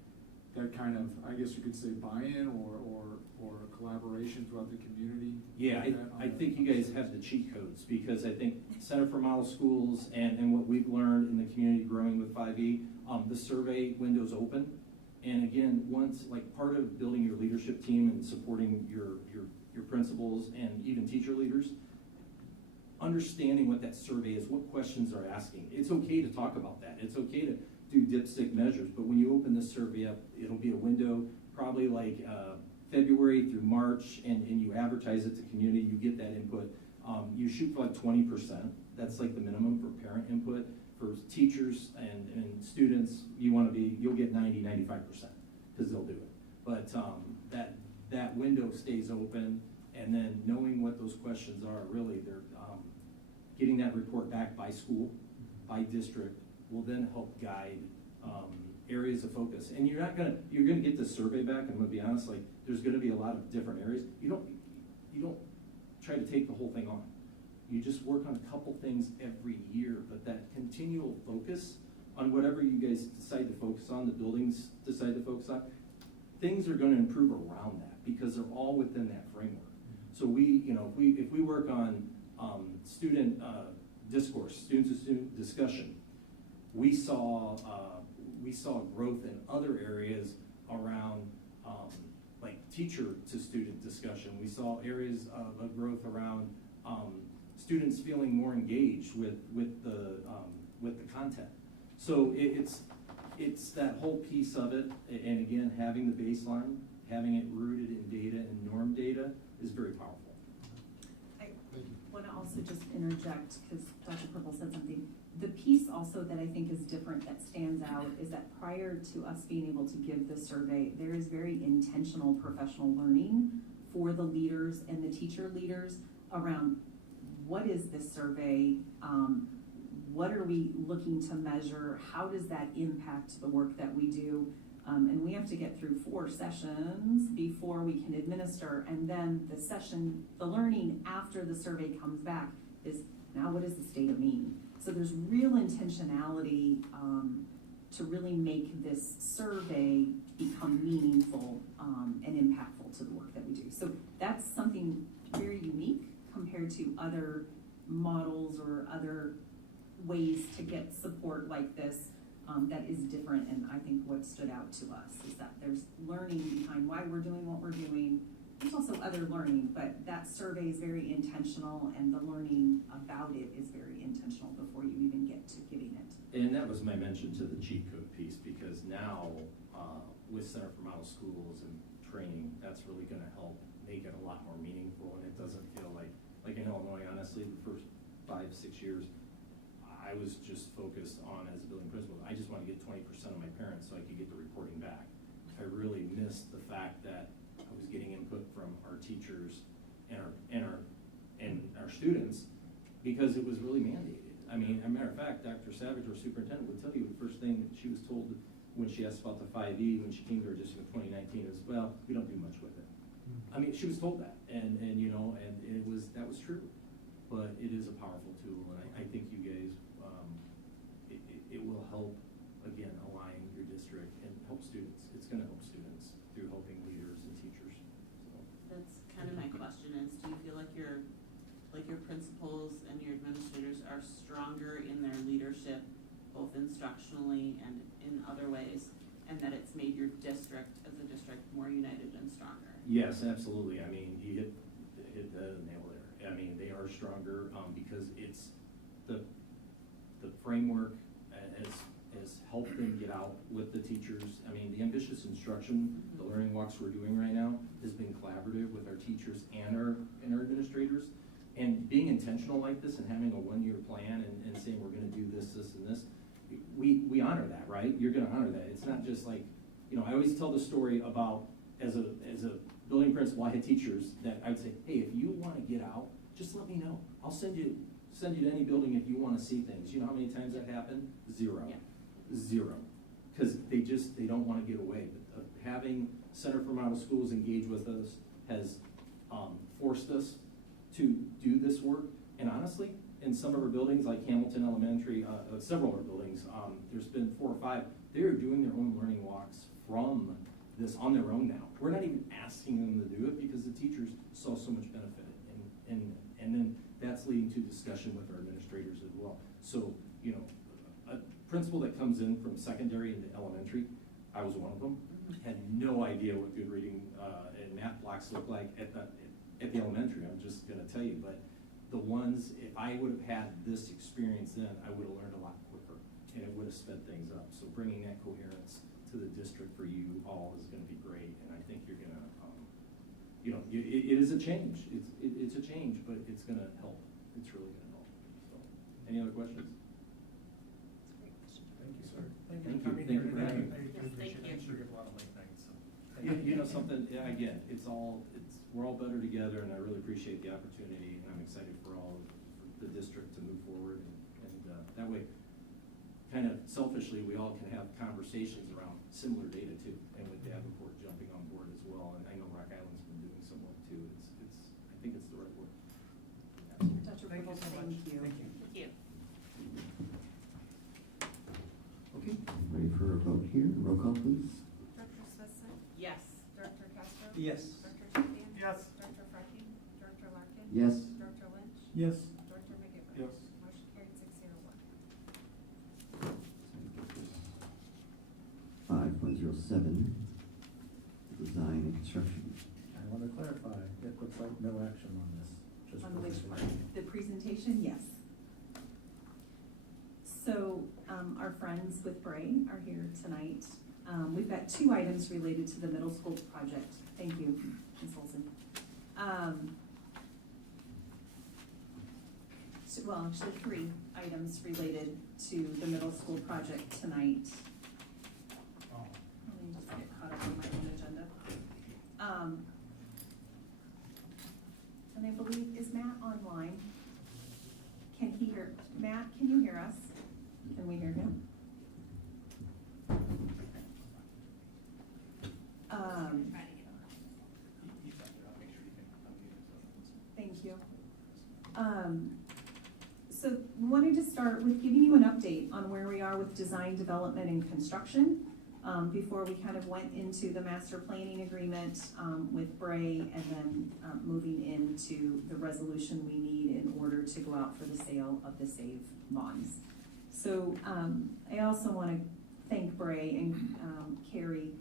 that kind of, I guess you could say, buy-in or collaboration throughout the community? Yeah, I think you guys have the cheat codes, because I think Center for Model Schools and what we've learned in the community growing with 5E, the survey window's open. And again, once, like, part of building your leadership team and supporting your principals and even teacher leaders, understanding what that survey is, what questions they're asking. It's okay to talk about that. It's okay to do dipstick measures, but when you open this survey up, it'll be a window probably like February through March, and you advertise it to community, you get that input. You shoot for like 20%. That's like the minimum for parent input. For teachers and students, you'll get 90-95%, because they'll do it. But that window stays open, and then knowing what those questions are, really, they're getting that report back by school, by district, will then help guide areas of focus. And you're gonna get this survey back. I'm gonna be honest, like, there's gonna be a lot of different areas. You don't try to take the whole thing on. You just work on a couple things every year, but that continual focus on whatever you guys decide to focus on, the buildings decide to focus on, things are gonna improve around that, because they're all within that framework. So if we work on student discourse, student-to-student discussion, we saw growth in other areas around like teacher-to-student discussion. We saw areas of growth around students feeling more engaged with the content. So it's that whole piece of it, and again, having the baseline, having it rooted in data and norm data is very powerful. I want to also just interject, because Dr. Purple said something. The piece also that I think is different, that stands out, is that prior to us being able to give this survey, there is very intentional professional learning for the leaders and the teacher leaders around what is this survey, what are we looking to measure, how does that impact the work that we do, and we have to get through 4 sessions before we can administer, and then the learning after the survey comes back is, now what does this data mean? So there's real intentionality to really make this survey become meaningful and impactful to the work that we do. So that's something very unique compared to other models or other ways to get support like this that is different. And I think what stood out to us is that there's learning behind why we're doing what we're doing. There's also other learning, but that survey is very intentional, and the learning about it is very intentional before you even get to giving it. And that was my mention to the cheat code piece, because now with Center for Model Schools and training, that's really going to help make it a lot more meaningful, and it doesn't feel like in Illinois, honestly, the first 5-6 years, I was just focused on, as a building principal, I just want to get 20% of my parents so I could get the reporting back. I really missed the fact that I was getting input from our teachers and our students, because it was really mandated. I mean, as a matter of fact, Dr. Savage, our superintendent, would tell you the first thing that she was told when she asked about the 5E when she came to our district in 2019 is, well, we don't do much with it. I mean, she was told that, and that was true, but it is a powerful tool, and I think you guys, it will help, again, align your district and help students. It's going to help students through helping leaders and teachers. So. That's kind of my question is, do you feel like your principals and your administrators are stronger in their leadership, both instructionally and in other ways, and that it's made your district as a district more united and stronger? Yes, absolutely. I mean, you hit the nail there. I mean, they are stronger because it's the framework has helped them get out with the teachers. I mean, the ambitious instruction, the learning walks we're doing right now, has been collaborative with our teachers and our administrators. And being intentional like this and having a 1-year plan and saying we're going to do this, this, and this, we honor that, right? You're going to honor that. It's not just like, I always tell the story about as a building principal, I had teachers that I'd say, hey, if you want to get out, just let me know. I'll send you to any building if you want to see things. You know how many times that happened? 0. Yeah. 0. Because they don't want to get away. But having Center for Model Schools engage with us has forced us to do this work. And honestly, in some of our buildings, like Hamilton Elementary, several of our buildings, there's been 4 or 5, they are doing their own learning walks from this on their own now. We're not even asking them to do it because the teachers saw so much benefit. And then that's leading to discussion with our administrators as well. So, you know, a principal that comes in from secondary into elementary, I was one of them, had no idea what good reading and math blocks look like at the elementary. I'm just gonna tell you, but the ones, if I would have had this experience then, I would have learned a lot quicker and it would have sped things up. So bringing that coherence to the district for you all is gonna be great. And I think you're gonna, you know, it is a change. It's a change, but it's gonna help. It's really gonna help. So, any other questions? Thank you, sir. Thank you. for coming Thank here you for today. having me. I appreciate it. I'm sure you have a lot of late nights, so. You know something, yeah, again, we're all better together, and I really appreciate the opportunity, and I'm excited for the district to move forward, and that way, kind of selfishly, we all can have conversations around similar data too, and with Davenport jumping on board as well, and I know Rock Island's been doing some work too. I think it's the right work. Dr. Thank you so much. Thank you. Thank you. Thank you. Okay, ready for a vote here? Roll call, please. Dr. Svetsson? Yes. Dr. Castro? Yes. Dr. Champion? Yes. Dr. Fracking? Dr. Larkin? Yes. Dr. Lynch? Yes. Dr. McGivern? Yes. Motion carried 601. 5.07, design and construction. I want to clarify, it looks like no action on this. Just On which part? presentation. The presentation, yes. So, our friends with Bray are here tonight. We've got 2 items related to the middle school project. Thank you, Ms. Olson. Well, actually 3 items related to the middle school project tonight. Let me just get caught up on my own agenda. And I believe, is Matt online? Can he hear, Matt, can you hear us? Can we hear him? Thank you. So we wanted to start with giving you an update on where we are with design, development, and construction. Before we kind of went into the master planning agreement with Bray and then moving into the resolution we need in order to go out for the sale of the SAVE bonds. So I also want to thank Bray and Carrie.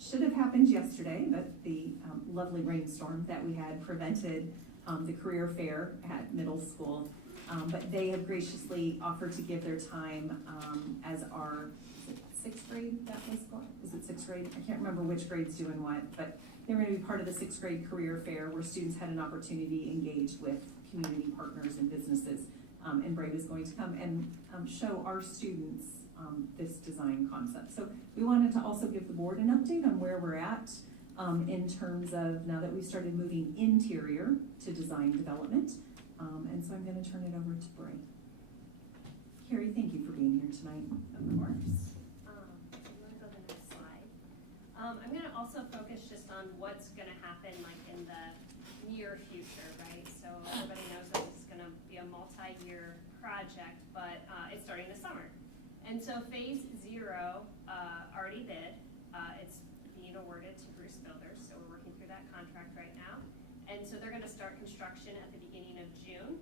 Should have happened yesterday, but the lovely rainstorm that we had prevented the career fair at middle school. But they have graciously offered to give their time as our, is it 6th grade that was going? Is it 6th grade? I can't remember which grade's doing what, but they were going to be part of the 6th grade career fair where students had an opportunity to engage with community partners and businesses. And Bray was going to come and show our students this design concept. So we wanted to also give the board an update on where we're at in terms of now that we've started moving interior to design development. And so I'm going to turn it over to Bray. Carrie, thank you for being here tonight. Of course. You want to go to the next slide? I'm going to also focus just on what's going to happen like in the near future, right? So everybody knows that this is going to be a multi-year project, but it's starting this summer. And so phase 0 already bid. It's being awarded to Bruce Builders, so we're working through that contract right now. And so they're going to start construction at the beginning of June.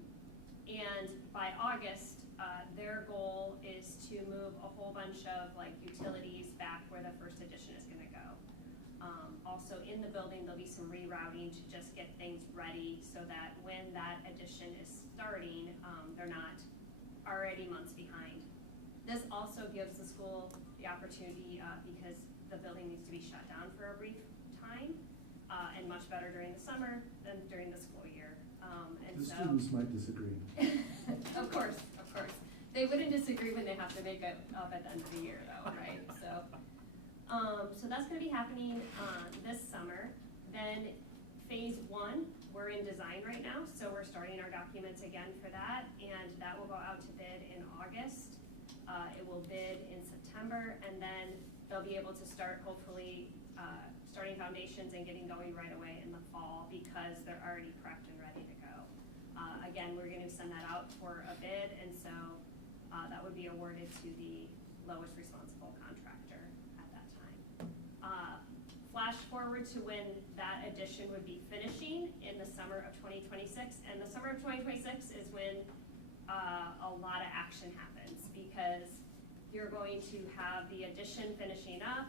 And by August, their goal is to move a whole bunch of like utilities back where the first addition is going to go. Also in the building, there'll be some rerouting to just get things ready so that when that addition is starting, they're not already months behind. This also gives the school the opportunity, because the building needs to be shut down for a brief time, and much better during the summer than during the school year. The students might disagree. Of course. They wouldn't disagree when they have to make it up at the end of the year though, right? So that's gonna be happening this summer. Then phase 1, we're in design right now, so we're starting our documents again for that, and that will go out to bid in August. It will bid in September, and then they'll be able to start hopefully starting foundations and getting going right away in the fall because they're already prepped and ready to go. Again, we're going to send that out for a bid, and so that would be awarded to the lowest responsible contractor at that time. flash forward to when that addition would be finishing in the summer of 2026. And the summer of 2026 is when a lot of action happens, because you're going to have the addition finishing up.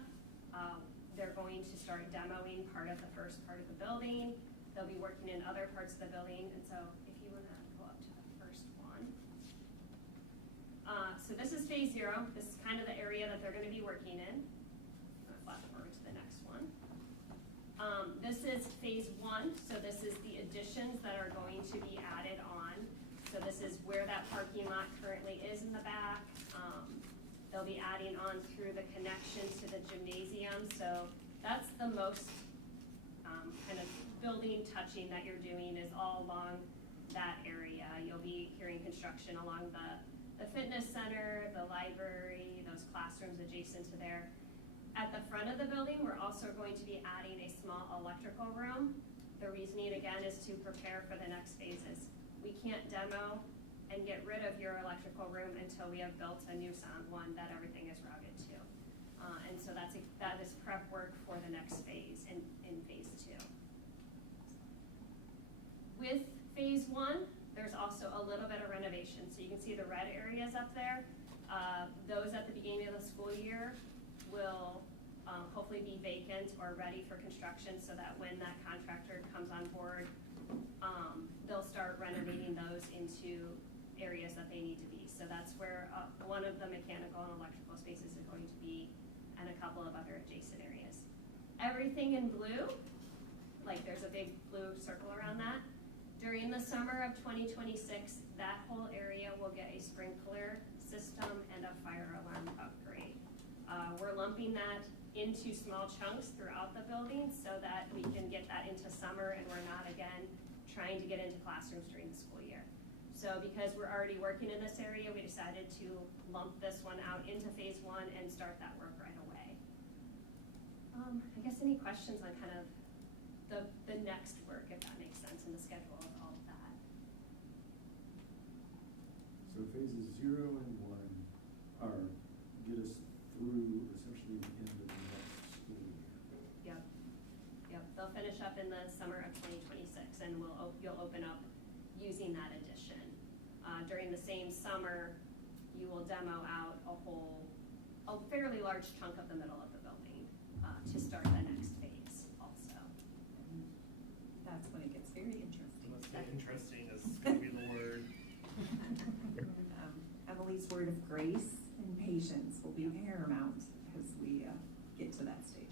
They're going to start demoing part of the first part of the building. They'll be working in other parts of the building. And so if you want to go up to the first one. So this is phase 0. This is kind of the area that they're going to be working in. I'm going to flash forward to the next one. This is phase 1. So this is the additions that are going to be added on. So this is where that parking lot currently is in the back. They'll be adding on through the connection to the gymnasium. So that's the most kind of building touching that you're doing, is all along that area. You'll be hearing construction along the fitness center, the library, those classrooms adjacent to there. At the front of the building, we're also going to be adding a small electrical room. The reasoning, again, is to prepare for the next phases. We can't demo and get rid of your electrical room until we have built a new sound one that everything is routed to. And so that is prep work for the next phase in phase 2. With phase 1, there's also a little bit of renovation. So you can see the red areas up there. Those at the beginning of the school year will hopefully be vacant or ready for construction, so that when that contractor comes on board, they'll start renovating those into areas that they need to be. So that's where one of the mechanical and electrical spaces is going to be, and a couple of other adjacent areas. Everything in blue, like there's a big blue circle around that. During the summer of 2026, that whole area will get a sprinkler system and a fire alarm upgrade. We're lumping that into small chunks throughout the building so that we can get that into summer, and we're not, again, trying to get into classrooms during the school year. So because we're already working in this area, we decided to lump this one out into phase 1 and start that work right away. I guess any questions on kind of the next work, if that makes sense, and the schedule of all of that? So phases 0 and 1 are get us through essentially the end of the next school year. Yep. They'll finish up in the summer of 2026, and you'll open up using that addition. During the same summer, you will demo out a fairly large chunk of the middle of the building to start the next phase also. That's when it gets very interesting. Interesting is going to be the word. Emily's word of grace and patience will be paramount as we get to that stage.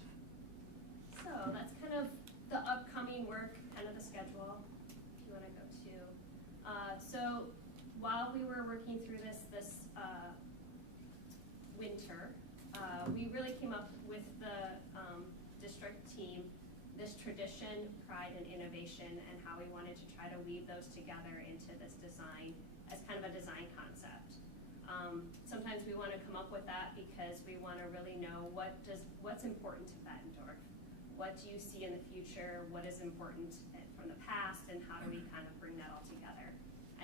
So that's kind of the upcoming work, kind of the schedule, if you want to go to. So while we were working through this winter, we really came up with the district team this tradition, pride, and innovation, and how we wanted to try to weave those together into this design as kind of a design concept. Sometimes we want to come up with that because we want to really know what's important to Bettendorf. What do you see in the future? What is important from the past, and how do we kind of bring that all together?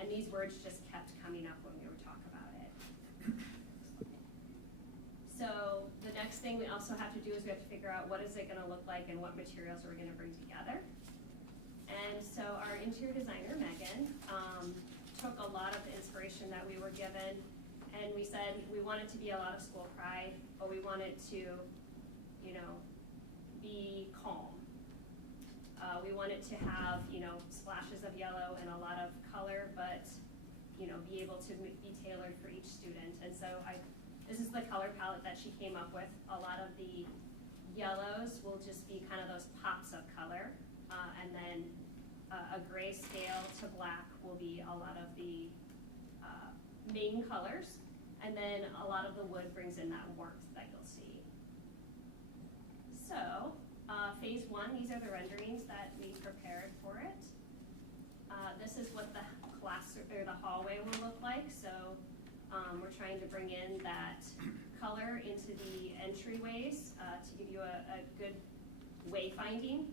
And these words just kept coming up when we were talking about it. So the next thing we also have to do is we have to figure out what is it going to look like and what materials are we going to bring together. And so our interior designer, Megan, took a lot of the inspiration that we were given, and we said we want it to be a lot of school pride, but we want it to, be calm. We want it to have, splashes of yellow and a lot of color, but, be able to be tailored for each student. And so this is the color palette that she came up with. A lot of the yellows will just be kind of those pops of color, and then a gray scale to black will be a lot of the main colors, and then a lot of the wood brings in that warmth that you'll see. So, phase 1, these are the renderings that we prepared for it. This is what the hallway will look like. So, we're trying to bring in that color into the entryways to give you a good wayfinding.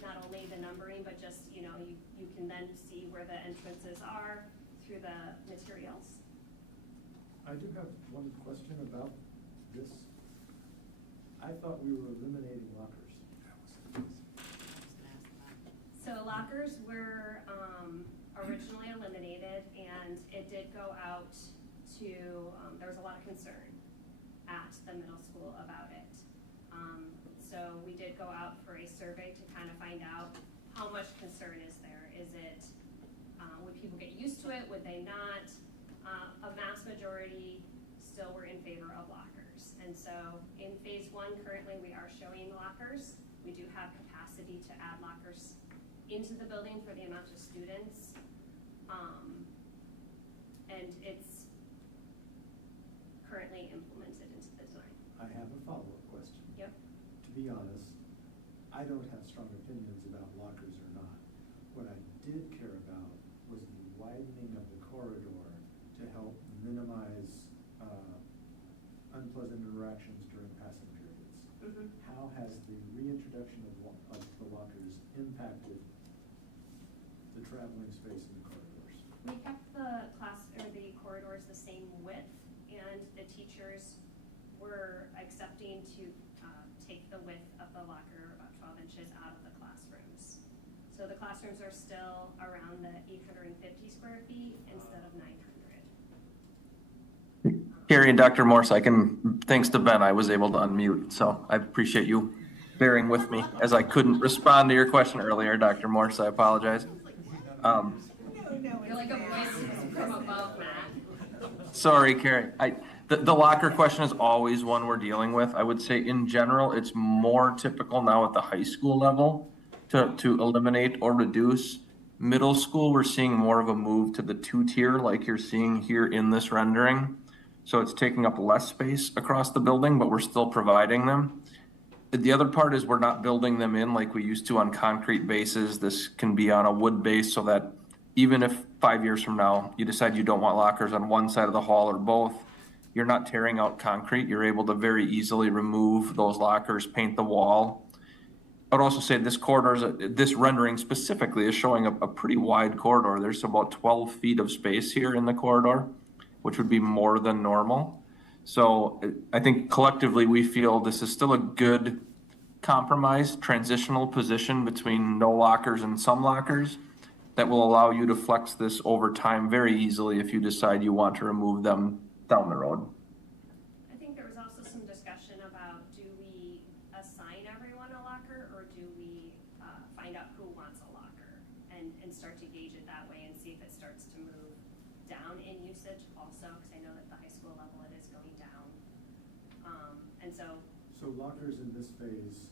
Not only the numbering, but just, you can then see where the entrances are through the materials. I do have one question about this. I thought we were eliminating lockers. So lockers were originally eliminated, and it did go out to, there was a lot of concern at the middle school about it. So we did go out for a survey to kind of find out how much concern is there. Is it, would people get used to it? Would they not? A mass majority still were in favor of lockers. And so in phase 1, currently we are showing lockers. We do have capacity to add lockers into the building for the amount of students. And it's currently implemented into the design. I have a follow-up question. Yep. To be honest, I don't have strong opinions about lockers or not. What I did care about was the widening of the corridor to help minimize unpleasant interactions during passing periods. Mm-hmm. How has the reintroduction of the lockers impacted the traveling space in the corridors? We kept the the corridors the same width, and the teachers were accepting to take the width of the locker, about 12 inches, out of the classrooms. So the classrooms are still around the 850 square feet instead of 900. Carrie and Dr. Morse, thanks to Ben, I was able to unmute, so I appreciate you bearing with me as I couldn't respond to your question earlier, Dr. Morse, I apologize. You're like a voice from above, Matt. Sorry, Carrie. The locker question is always one we're dealing with. I would say in general, it's more typical now at the high school level to eliminate or reduce. Middle school, we're seeing more of a move to the 2-tier like you're seeing here in this rendering. So it's taking up less space across the building, but we're still providing them. The other part is we're not building them in like we used to on concrete bases. This can be on a wood base so that even if 5 years from now you decide you don't want lockers on one side of the hall or both, you're not tearing out concrete. You're able to very easily remove those lockers, paint the wall. I'd also say this this rendering specifically is showing a pretty wide corridor. There's about 12 feet of space here in the corridor, which would be more than normal. So I think collectively we feel this is still a good compromise, transitional position between no lockers and some lockers that will allow you to flex this over time very easily if you decide you want to remove them down the road. I think there was also some discussion about, do we assign everyone a locker, or do we find out who wants a locker and start to gauge it that way and see if it starts to move down in usage also, because I know that the high school level it is going down. And so lockers in this phase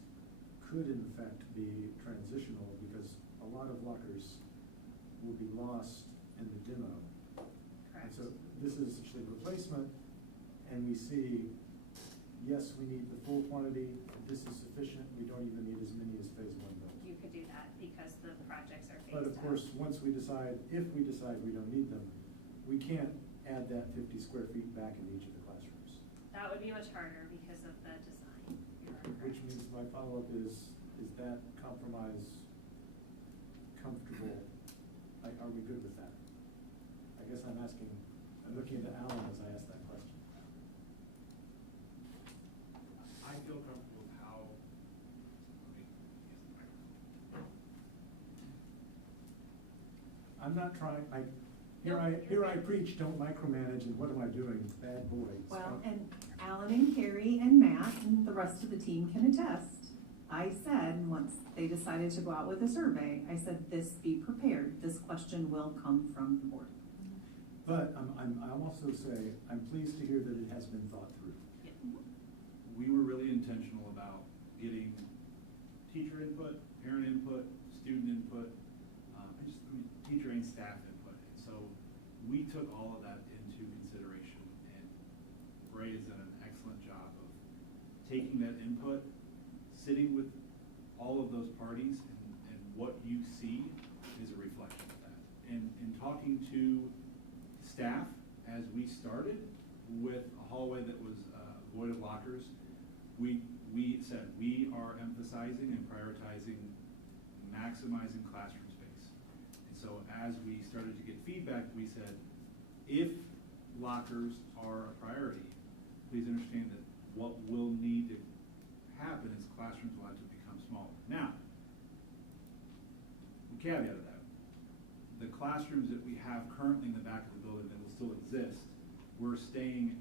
could in fact be transitional because a lot of lockers will be lost in the demo. And so this is essentially replacement, and we see, yes, we need the full quantity, this is sufficient, we don't even need as many as phase 1 built. you could do that because the projects are phased But of out. course, if we decide we don't need them, we can't add that 50 square feet back in each of the classrooms. That would be much harder because of the design. You are correct. Which means my follow-up is that compromise comfortable? Are we good with that? I guess I'm looking at Alan as I ask that question. I feel comfortable with how, I'm not trying, here I preach, don't micromanage, and what am I doing? Bad boy. Well, and Alan and Carrie and Matt and the rest of the team can attest. I said, once they decided to go out with a survey, I said, be prepared. This question will come from the board. But I'll also say, I'm pleased to hear that it has been thought through. we were really intentional about getting teacher input, parent input, student input, teacher and staff input. And so we took all of that into consideration, and Bray has done an excellent job of taking that input, sitting with all of those parties, and what you see is a reflection of that. And in talking to staff as we started with a hallway that was void of lockers, we said we are emphasizing and prioritizing maximizing classroom space. And so as we started to get feedback, we said, if lockers are a priority, please understand that what we'll need to happen is classrooms will have to become smaller. Now, the caveat of that, the classrooms that we have currently in the back of the building that will still exist, we're staying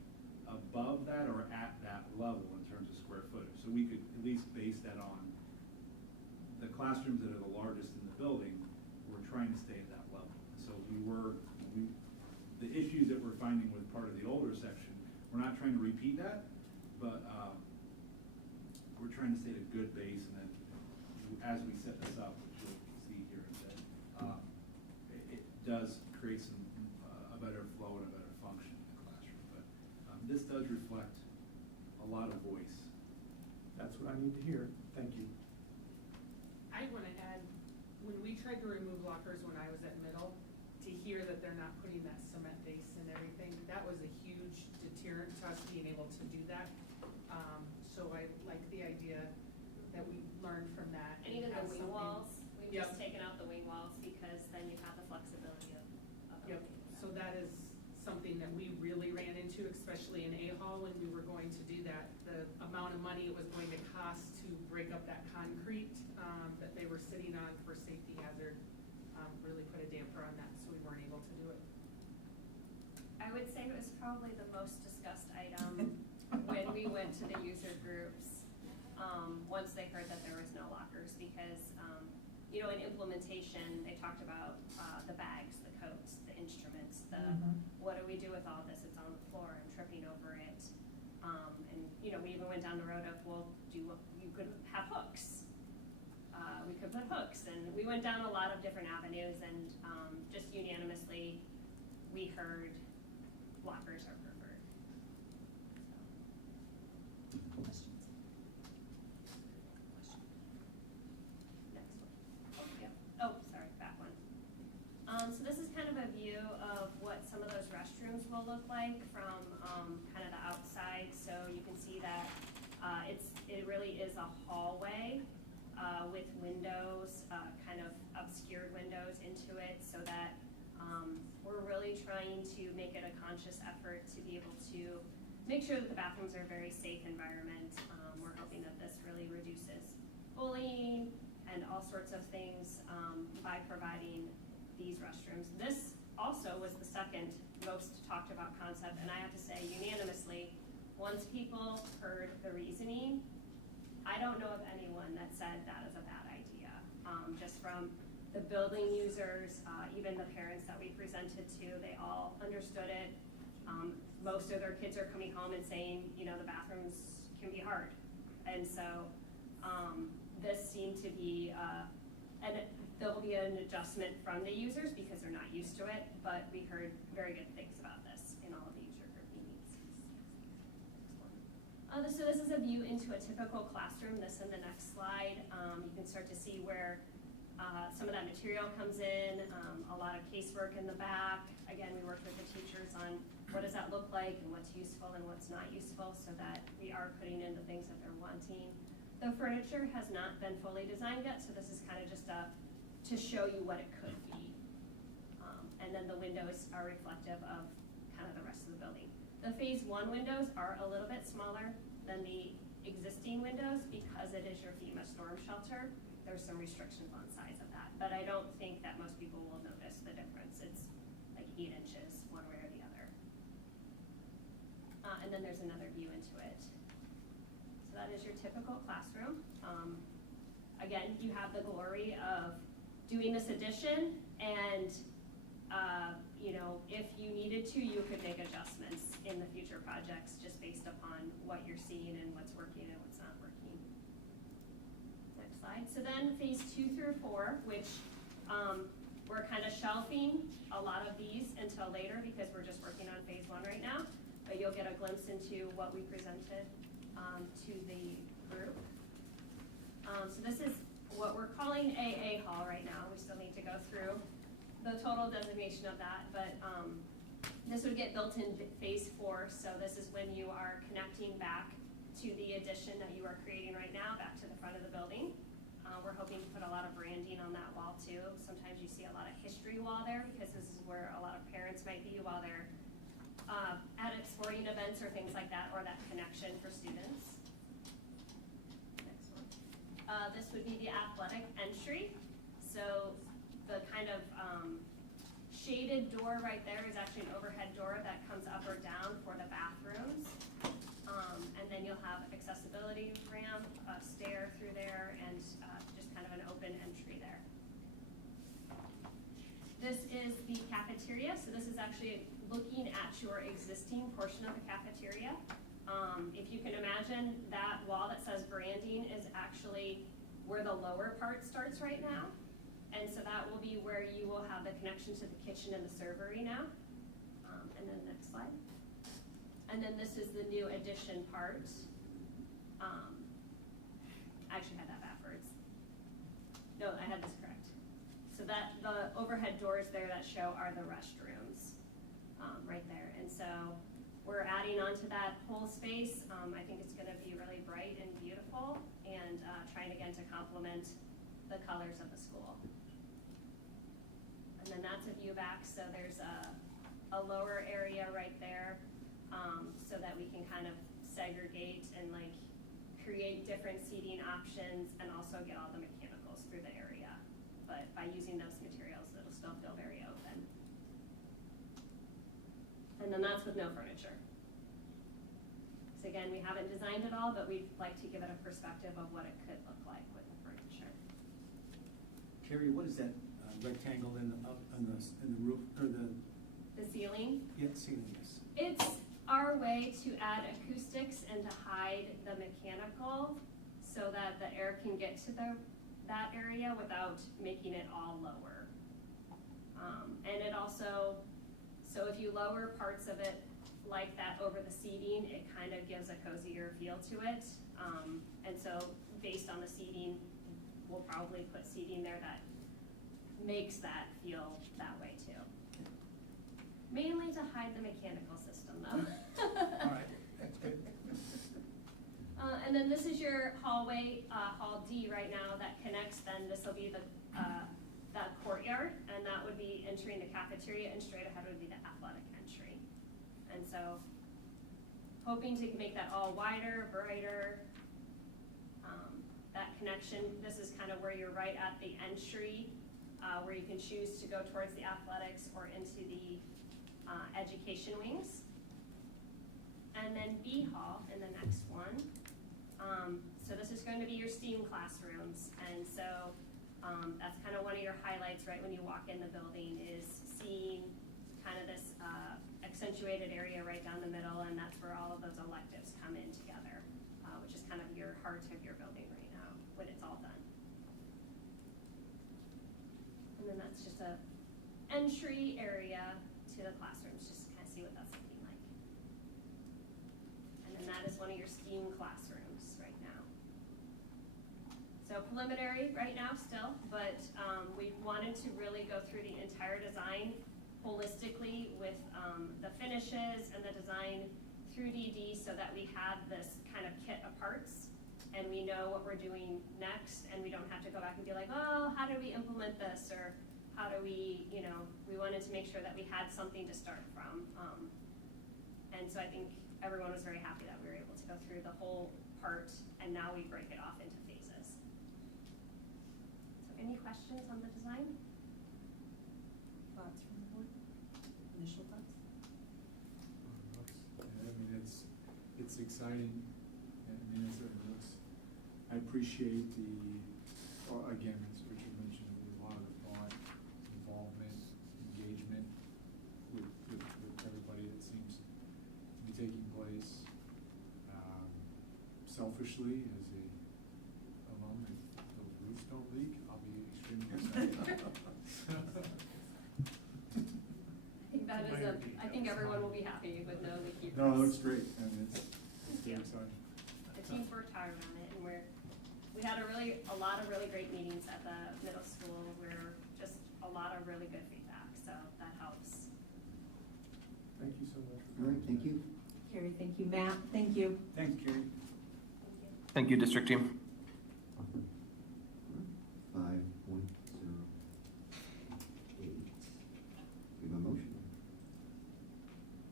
above that or at that level in terms of square footage. So we could at least base that on the classrooms that are the largest in the building. We're trying to stay at that level. So the issues that we're finding with part of the older section, we're not trying to repeat that, but we're trying to stay at a good base, and then as we set this up, which you'll see here in a bit, it does create some a better flow and a better function in the classroom. But this does reflect a lot of voice. That's what I need to hear. Thank you. I want to add, when we tried to remove lockers when I was at middle, to hear that they're not putting that cement base and everything, that was a huge deterrent to us being able to do that. So I like the idea that we learned from that. And even the have wing something- walls, we've Yep. just taken out the wing walls because then you have the flexibility of Yep, so that is something that we really ran into, especially in A-Hall when we were going to do that. The amount of money it was going to cost to break up that concrete that they were sitting on for safety hazard really put a damper on that, so we weren't able to do it. I would say it was probably the most discussed item when we went to the user groups, once they heard that there was no lockers, because, you know, in implementation, they talked about, the bags, the coats, the instruments, what do we do with all this? It's on the floor and tripping over it. And, you know, we even went down the road of, well, you could have hooks. We could put hooks, and we went down a lot of different avenues, and, just unanimously, we heard lockers are preferred. Questions? Next one. Oh, yep. Oh, sorry, back one. So this is kind of a view of what some of those restrooms will look like from, kind of the outside. So you can see that, it really is a hallway, with windows, kind of obscured windows into it, so that, we're really trying to make it a conscious effort to be able to make sure that the bathrooms are a very safe environment. We're hoping that this really reduces bullying and all sorts of things by providing these restrooms. This also was the second most talked about concept, and I have to say unanimously, once people heard the reasoning, I don't know of anyone that said that is a bad idea. Just from the building users, even the parents that we presented to, they all understood it. Most of their kids are coming home and saying, you know, the bathrooms can be hard. And so this seemed to be, and there'll be an adjustment from the users because they're not used to it, but we heard very good things about this in all of the user group meetings. So this is a view into a typical classroom. This in the next slide. You can start to see where some of that material comes in, a lot of casework in the back. Again, we worked with the teachers on what does that look like and what's useful and what's not useful, so that we are putting in the things that they're wanting. The furniture has not been fully designed yet, so this is kind of just to show you what it could be. And then the windows are reflective of kind of the rest of the building. The phase 1 windows are a little bit smaller than the existing windows because it is your FEMA storm shelter. There's some restrictions on size of that, but I don't think that most people will notice the difference. It's like 8 inches one way or the other. And then there's another view into it. So that is your typical classroom. Again, you have the glory of doing this addition, and you know, if you needed to, you could make adjustments in the future projects just based upon what you're seeing and what's working and what's not working. Next slide. So then phase 2 through 4, which we're kind of shelving a lot of these until later because we're just working on phase 1 right now, but you'll get a glimpse into what we presented to the group. So this is what we're calling AA Hall right now. We still need to go through the total designation of that, but this would get built in phase 4. So this is when you are connecting back to the addition that you are creating right now, back to the front of the building. We're hoping to put a lot of branding on that wall too. Sometimes you see a lot of history wall there because this is where a lot of parents might be while they're at sporting events or things like that, or that connection for students. this would be the athletic entry. So the kind of shaded door right there is actually an overhead door that comes up or down for the bathrooms. And then you'll have accessibility ramp, a stair through there, and just kind of an open entry there. This is the cafeteria. So this is actually looking at your existing portion of the cafeteria. If you can imagine, that wall that says branding is actually where the lower part starts right now. And so that will be where you will have the connection to the kitchen and the servery now. And then next slide. And then this is the new addition part. I actually had that backwards. No, I had this correct. So that the overhead doors there that show are the restrooms right there. And so we're adding on to that whole space. I think it's going to be really bright and beautiful, and trying again to complement the colors of the school. And then that's a view back. So there's a lower area right there, so that we can kind of segregate and like create different seating options, and also get all the mechanicals through the area. But by using those materials, it'll still feel very open. And then that's with no furniture. So again, we haven't designed it all, but we'd like to give it a perspective of what it could look like with the furniture. Carrie, what is that rectangle in the roof, or the ceiling? Yeah, ceiling, yes. It's our way to add acoustics and to hide the mechanical, so that the air can get to that area without making it all lower. And it also, so if you lower parts of it like that over the seating, it kind of gives a cozier feel to it. And so based on the seating, we'll probably put seating there that makes that feel that way too. Mainly to hide the mechanical system though. All right, that's good. And then this is your hallway, Hall D right now, that connects. Then this will be the that courtyard, and that would be entering the cafeteria, and straight ahead would be the athletic entry. And so hoping to make that all wider, brighter. That connection, this is kind of where you're right at the entry, where you can choose to go towards the athletics or into the education wings. And then B Hall in the next one. So this is going to be your STEAM classrooms. And so that's kind of one of your highlights right when you walk in the building, is seeing kind of this accentuated area right down the middle, and that's where all of those electives come in together, which is kind of your heart of your building right now when it's all done. And then that's just a entry area to the classrooms, just to kind of see what that's looking like. And then that is one of your STEAM classrooms right now. So preliminary right now still, but we wanted to really go through the entire design holistically with the finishes and the design through DD, so that we have this kind of kit of parts and we know what we're doing next, and we don't have to go back and be like, oh, how do we implement this, or how do we, we wanted to make sure that we had something to start from. And so I think everyone was very happy that we were able to go through the whole part, and now we break it off into phases. So any questions on the design? Thoughts from the board? Initial thoughts? I mean, it's exciting. I mean, it looks, I appreciate again, as Richard mentioned, a lot of the thought, involvement, engagement with everybody that seems to be taking place. Selfishly, as a alum, if those roofs don't leak, I'll be extremely excited. I think everyone will be happy with no leaky roofs. No, it looks great, and it's very exciting. The team's worked hard on it, and we had a lot of really great meetings at the middle school. We're just a lot of really good feedback, so that helps. Thank you so much. All right, thank you. Carrie, thank you. Matt, thank you. Thanks, Carrie. Thank you, district team. 5.08. We have a motion.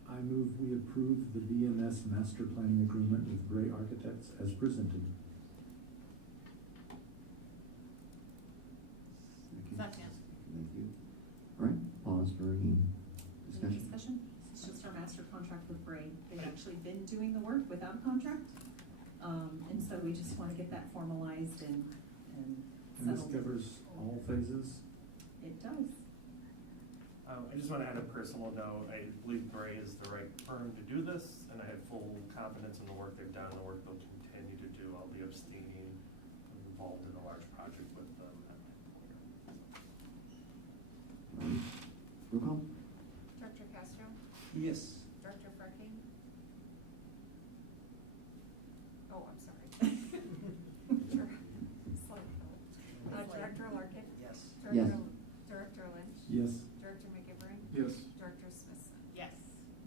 I move we approve the BMS Master Planning Agreement with Gray Architects as presented. They've actually been doing the work without a contract. And so we just want to get that formalized and And this settled. covers all phases? It does. I just want to add a personal note. I believe Gray is the right firm to do this, and I have full confidence in the work they've done and the work they'll continue to do. I'll be abstaining. I'm involved in a large project with them at my employer. Roll call? Director Castro? Yes. Director Frecking? Oh, I'm sorry. Director Larkin? Yes. Director Lynch? Yes. Director McGivern? Yes. Director Smithson? Yes.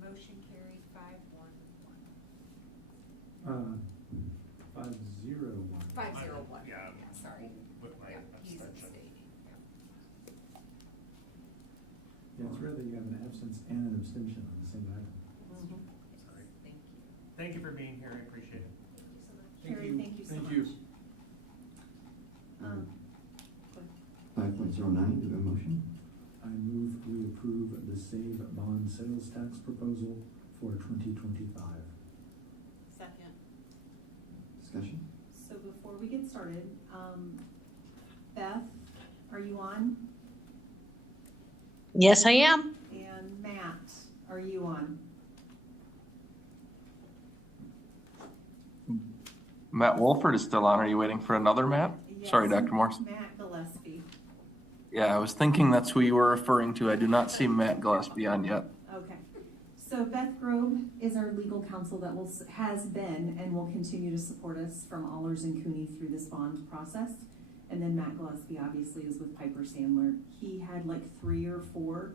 Motion carried 5-1-1. 5-0. 5-0-1. Yeah. Sorry. With my Yeah, he's abstention. abstaining. Yeah, it's rare that you have an absence and an abstention on the same item. Sorry. Thank you. Thank you for being here. I appreciate it. Carrie, thank you so much. Thank you. Um, 5.09, do we have a motion? I move we approve the Save Bond Sales Tax proposal for 2025. Second. Discussion? So before we get started, Beth, are you on? Yes, I am. And Matt, are you on? Matt Wolford is still on. Are you waiting for another Matt? Yes. Sorry, Dr. Morse. Matt Gillespie. Yeah, I was thinking that's who you were referring to. I do not see Matt Gillespie on yet. Okay. So Beth Grove is our legal counsel that has been and will continue to support us from Allers and Cooney through this bond process. And then Matt Gillespie obviously is with Piper Sandler. He had like 3 or 4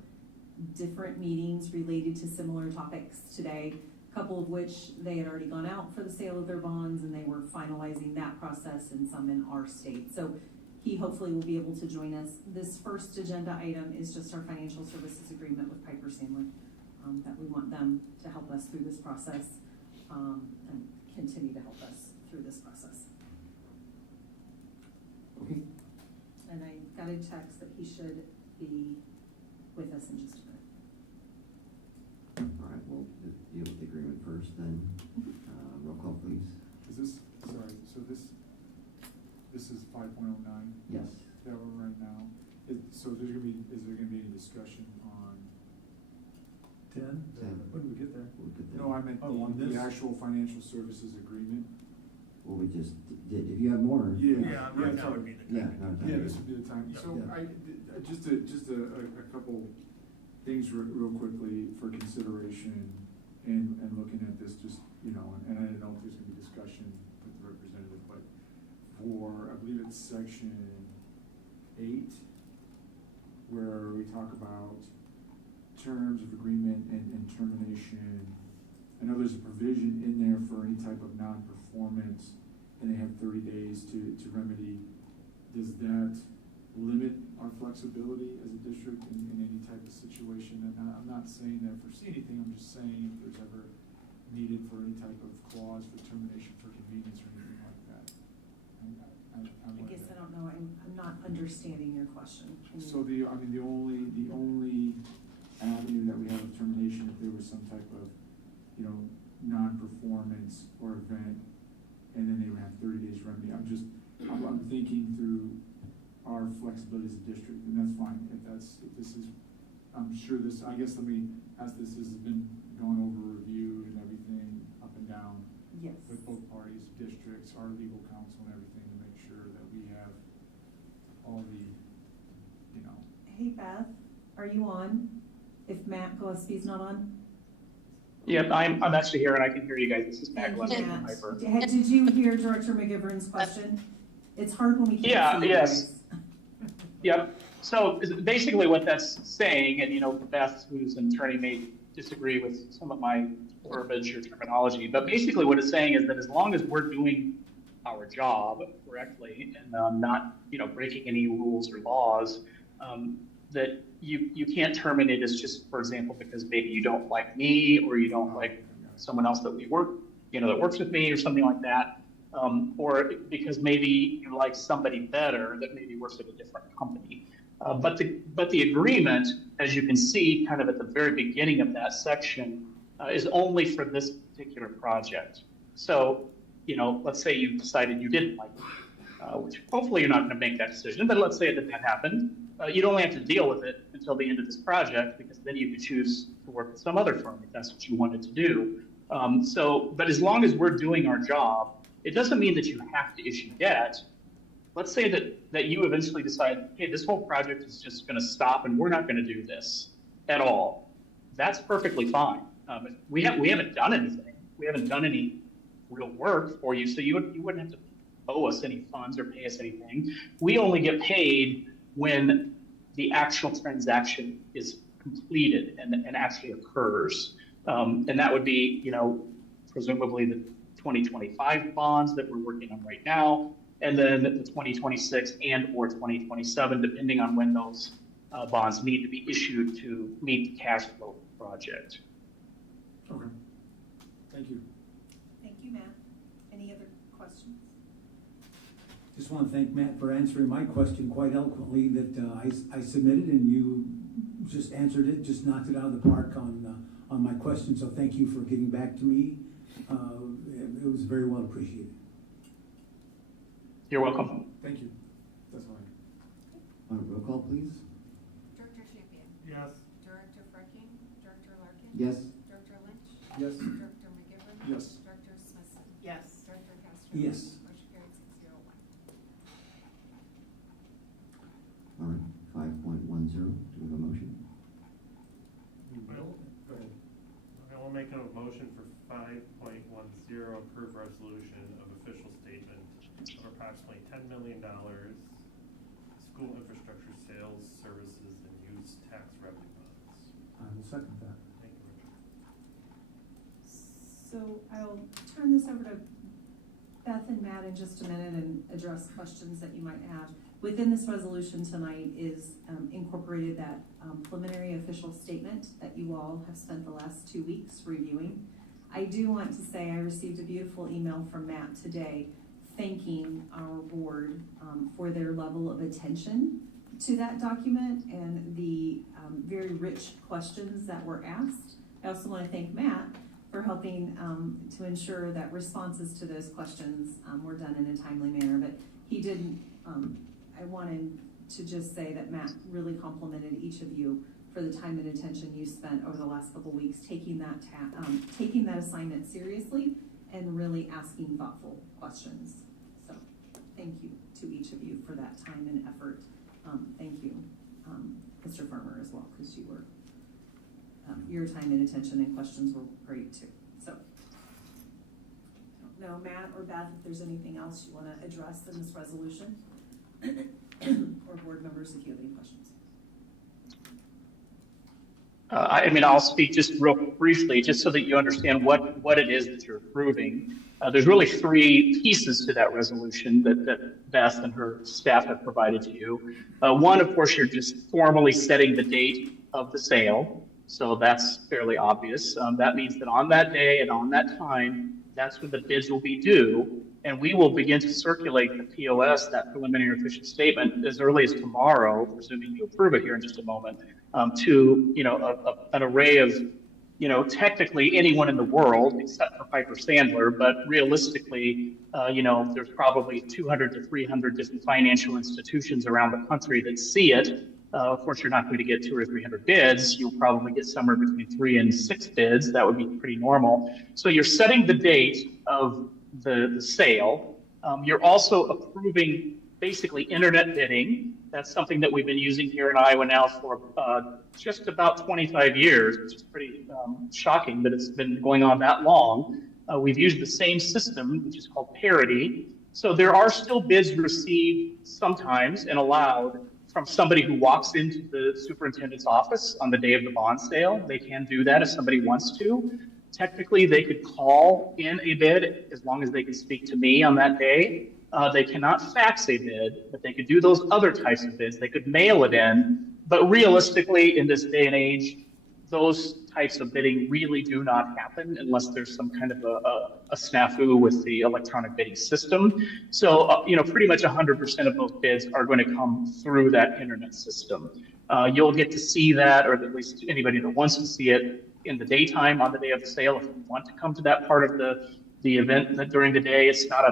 different meetings related to similar topics today, a couple of which they had already gone out for the sale of their bonds and they were finalizing that process and some in our state. So he hopefully will be able to join us. This first agenda item is just our financial services agreement with Piper Sandler, that we want them to help us through this process, and continue to help us through this process. Okay. And I got a text that he should be with us in just a minute. All right, we'll deal with the agreement first then. Roll call, please. Is this, sorry, so this is 5.09? Yes. That we're right now. So is there gonna be any discussion on? 10? 10. When did we get there? We'll get there. No, I meant Oh, on the this? actual financial services agreement. Well, we just did, if you have more. Yeah, right now would be the Yeah, time. no, Yeah, this would be the time. So Yeah. just a couple things real quickly for consideration and looking at this, just, and I don't know if there's gonna be discussion with the representative, but for, I believe it's section 8, where we talk about terms of agreement and termination. I know there's a provision in there for any type of non-performance, and they have 30 days to remedy. Does that limit our flexibility as a district in any type of situation? And I'm not saying that I foresee anything, I'm just saying if there's ever needed for any type of clause for termination for convenience or anything like that. I guess I don't know, I'm not understanding your question. So the only avenue that we have of termination, if there was some type of, non-performance or event, and then they would have 30 days remedy. I'm thinking through our flexibility as a district, and that's fine. I'm sure this, I guess let me ask this, has been gone over, reviewed and everything, up and down? Yes. With both parties, districts, our legal counsel and everything, to make sure that we have all the, Hey Beth, are you on? If Matt Gillespie's not on? Yep, I'm actually here and I can hear you guys. This is Matt Gillespie from Matt. Piper. Did you hear Director McGivern's question? It's hard when we can't Yeah, see you yes. guys. Yep. So basically what that's saying, and Beth, who's an attorney, may disagree with some of my verbiage or terminology, but basically what it's saying is that as long as we're doing our job correctly and not, breaking any rules or laws, that you can't terminate as just, for example, because maybe you don't like me or you don't like someone else that we work, that works with me or something like that. Or because maybe you like somebody better that maybe works at a different company. But the agreement, as you can see, kind of at the very beginning of that section, is only for this particular project. So, let's say you decided you didn't like it, which hopefully you're not going to make that decision, but let's say that happened. You'd only have to deal with it until the end of this project, because then you could choose to work with some other firm if that's what you wanted to do. But as long as we're doing our job, it doesn't mean that you have to issue debt. Let's say that you eventually decide, hey, this whole project is just going to stop and we're not going to do this at all. That's perfectly fine. We haven't done anything. We haven't done any real work for you, so you wouldn't have to owe us any funds or pay us anything. We only get paid when the actual transaction is completed and actually occurs. And that would be, presumably the 2025 bonds that we're working on right now, and then the 2026 and or 2027, depending on when those bonds need to be issued to meet the cash flow project. Okay. Thank you. Thank you, Matt. Any other questions? Just want to thank Matt for answering my question quite eloquently that I submitted, and you just answered it, just knocked it out of the park on my question. So thank you for getting back to me. It was very well appreciated. You're welcome. Thank you. That's fine. Roll call, please. Director Champion? Yes. Director Frecking? Director Larkin? Yes. Director Lynch? Yes. Director McGivern? Yes. Director Smithson? Yes. Director Castro? Yes. Motion carried 601. All right, 5.10, do we have a motion? Well, Go ahead. I will make a motion for 5.10, approve resolution of official statement of approximately $10 million, school infrastructure sales, services, and use tax revenue bonds. I will second that. Thank you, Richard. So I'll turn this over to Beth and Matt in just a minute and address questions that you might have. Within this resolution tonight is incorporated that preliminary official statement that you all have spent the last 2 weeks reviewing. I do want to say I received a beautiful email from Matt today thanking our board for their level of attention to that document and the very rich questions that were asked. I also want to thank Matt for helping to ensure that responses to those questions were done in a timely manner, but he didn't. I wanted to just say that Matt really complimented each of you for the time and attention you spent over the last couple of weeks taking that assignment seriously and really asking thoughtful questions. So thank you to each of you for that time and effort. Thank you, Mr. Farmer, as well, because you were your time and attention and questions were great too. So I don't know, Matt or Beth, if there's anything else you want to address in this resolution, or board members, if you have any questions. I'll speak just real briefly, just so that you understand what it is that you're approving. There's really 3 pieces to that resolution that Beth and her staff have provided to you. One, of course, you're just formally setting the date of the sale. So that's fairly obvious. That means that on that day and on that time, that's when the bids will be due. And we will begin to circulate the POS, that preliminary official statement, as early as tomorrow, presuming you approve it here in just a moment, to an array of, technically anyone in the world except for Piper Sandler, but realistically, there's probably 200 to 300 different financial institutions around the country that see it. Of course, you're not going to get 200 or 300 bids. You'll probably get somewhere between 3 and 6 bids. That would be pretty normal. So you're setting the date of the sale. You're also approving basically internet bidding. That's something that we've been using here in Iowa now for just about 25 years, which is pretty shocking that it's been going on that long. We've used the same system, which is called parity. So there are still bids received sometimes and allowed from somebody who walks into the superintendent's office on the day of the bond sale. They can do that if somebody wants to. Technically, they could call in a bid as long as they can speak to me on that day. They cannot fax a bid, but they could do those other types of bids. They could mail it in. But realistically, in this day and age, those types of bidding really do not happen unless there's some kind of a snafu with the electronic bidding system. So, pretty much 100% of those bids are going to come through that internet system. You'll get to see that, or at least anybody that wants to see it, in the daytime on the day of the sale. If you want to come to that part of the event during the day, it's not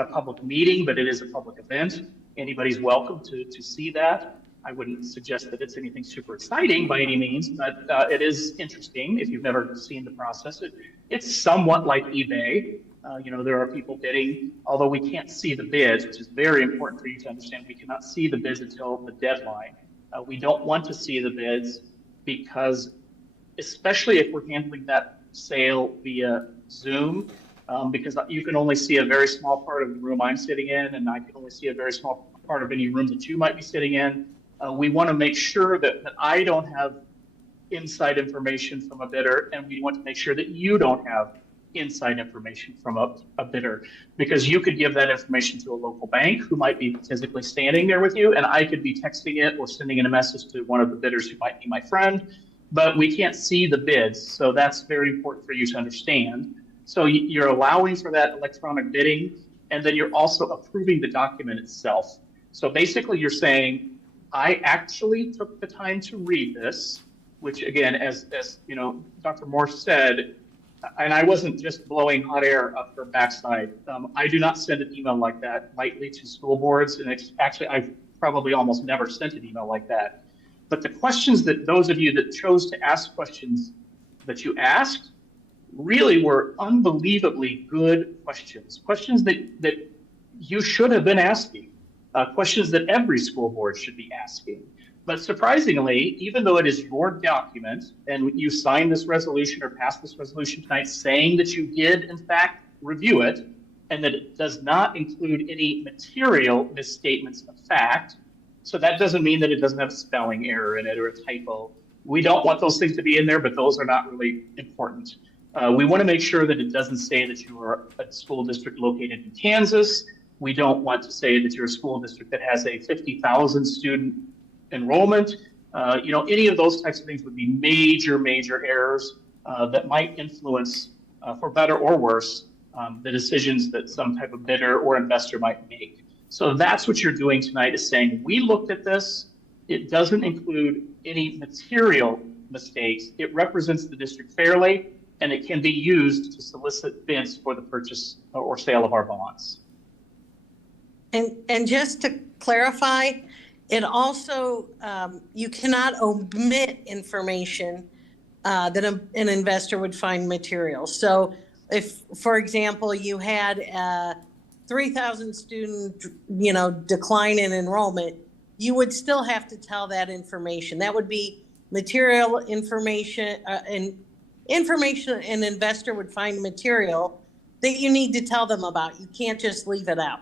a public meeting, but it is a public event. Anybody's welcome to see that. I wouldn't suggest that it's anything super exciting by any means, but it is interesting if you've never seen the process. It's somewhat like eBay. There are people bidding, although we can't see the bids, which is very important for you to understand. We cannot see the bids until the deadline. We don't want to see the bids because, especially if we're handling that sale via Zoom, because you can only see a very small part of the room I'm sitting in, and I can only see a very small part of any room that you might be sitting in. We want to make sure that I don't have inside information from a bidder, and we want to make sure that you don't have inside information from a bidder, because you could give that information to a local bank who might be physically standing there with you, and I could be texting it or sending in a message to one of the bidders who might be my friend, but we can't see the bids. So that's very important for you to understand. So you're allowing for that electronic bidding, and then you're also approving the document itself. So basically you're saying, I actually took the time to read this, which again, as Dr. Morse said, and I wasn't just blowing hot air up her backside. I do not send an email like that lightly to school boards, and actually I've probably almost never sent an email like that. But the questions that those of you that chose to ask questions that you asked really were unbelievably good questions that you should have been asking, questions that every school board should be asking. But surprisingly, even though it is your document and you signed this resolution or passed this resolution tonight saying that you did in fact review it and that it does not include any material misstatements of fact, so that doesn't mean that it doesn't have a spelling error in it or a typo. We don't want those things to be in there, but those are not really important. We want to make sure that it doesn't say that you are a school district located in Kansas. We don't want to say that you're a school district that has a 50,000 student enrollment. Any of those types of things would be major errors that might influence, for better or worse, the decisions that some type of bidder or investor might make. So that's what you're doing tonight, is saying, we looked at this. It doesn't include any material mistakes. It represents the district fairly, and it can be used to solicit bids for the purchase or sale of our bonds. And just to clarify, it also, you cannot omit information that an investor would find material. So if, for example, you had a 3,000 student, decline in enrollment, you would still have to tell that information. That would be material information, and information an investor would find material that you need to tell them about. You can't just leave it out.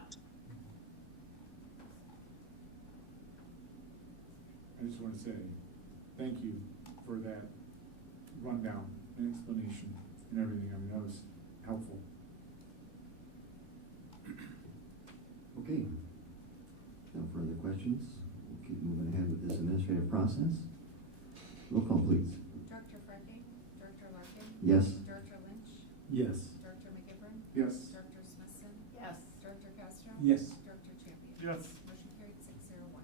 I just want to say thank you for that rundown and explanation and everything. I mean, that was helpful. Okay. No further questions. We'll keep moving ahead with this administrative process. Roll call, please. Director Franke, Director Larkin. Yes. Director Lynch. Yes. Director McGivern. Yes. Director Smithson. Yes. Director Castro. Yes. Director Champion. Yes. Motion carried 601.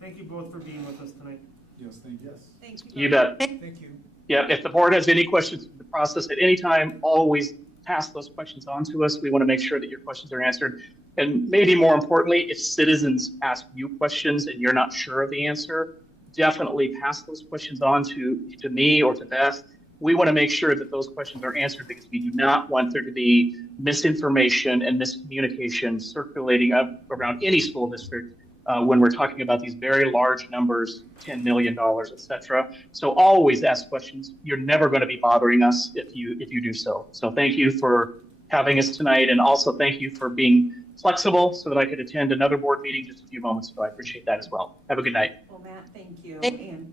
Thank you both for being with us tonight. Yes, thank you. Thank you. You bet. Thank you. Yeah, if the board has any questions for the process at any time, always pass those questions on to us. We want to make sure that your questions are answered. And maybe more importantly, if citizens ask you questions and you're not sure of the answer, definitely pass those questions on to me or to Beth. We want to make sure that those questions are answered, because we do not want there to be misinformation and miscommunication circulating around any school district when we're talking about these very large numbers, $10 million, et cetera. So always ask questions. You're never going to be bothering us if you do so. So thank you for having us tonight, and also thank you for being flexible so that I could attend another board meeting just a few moments ago. I appreciate that as well. Have a good night. Well, Matt, thank you. And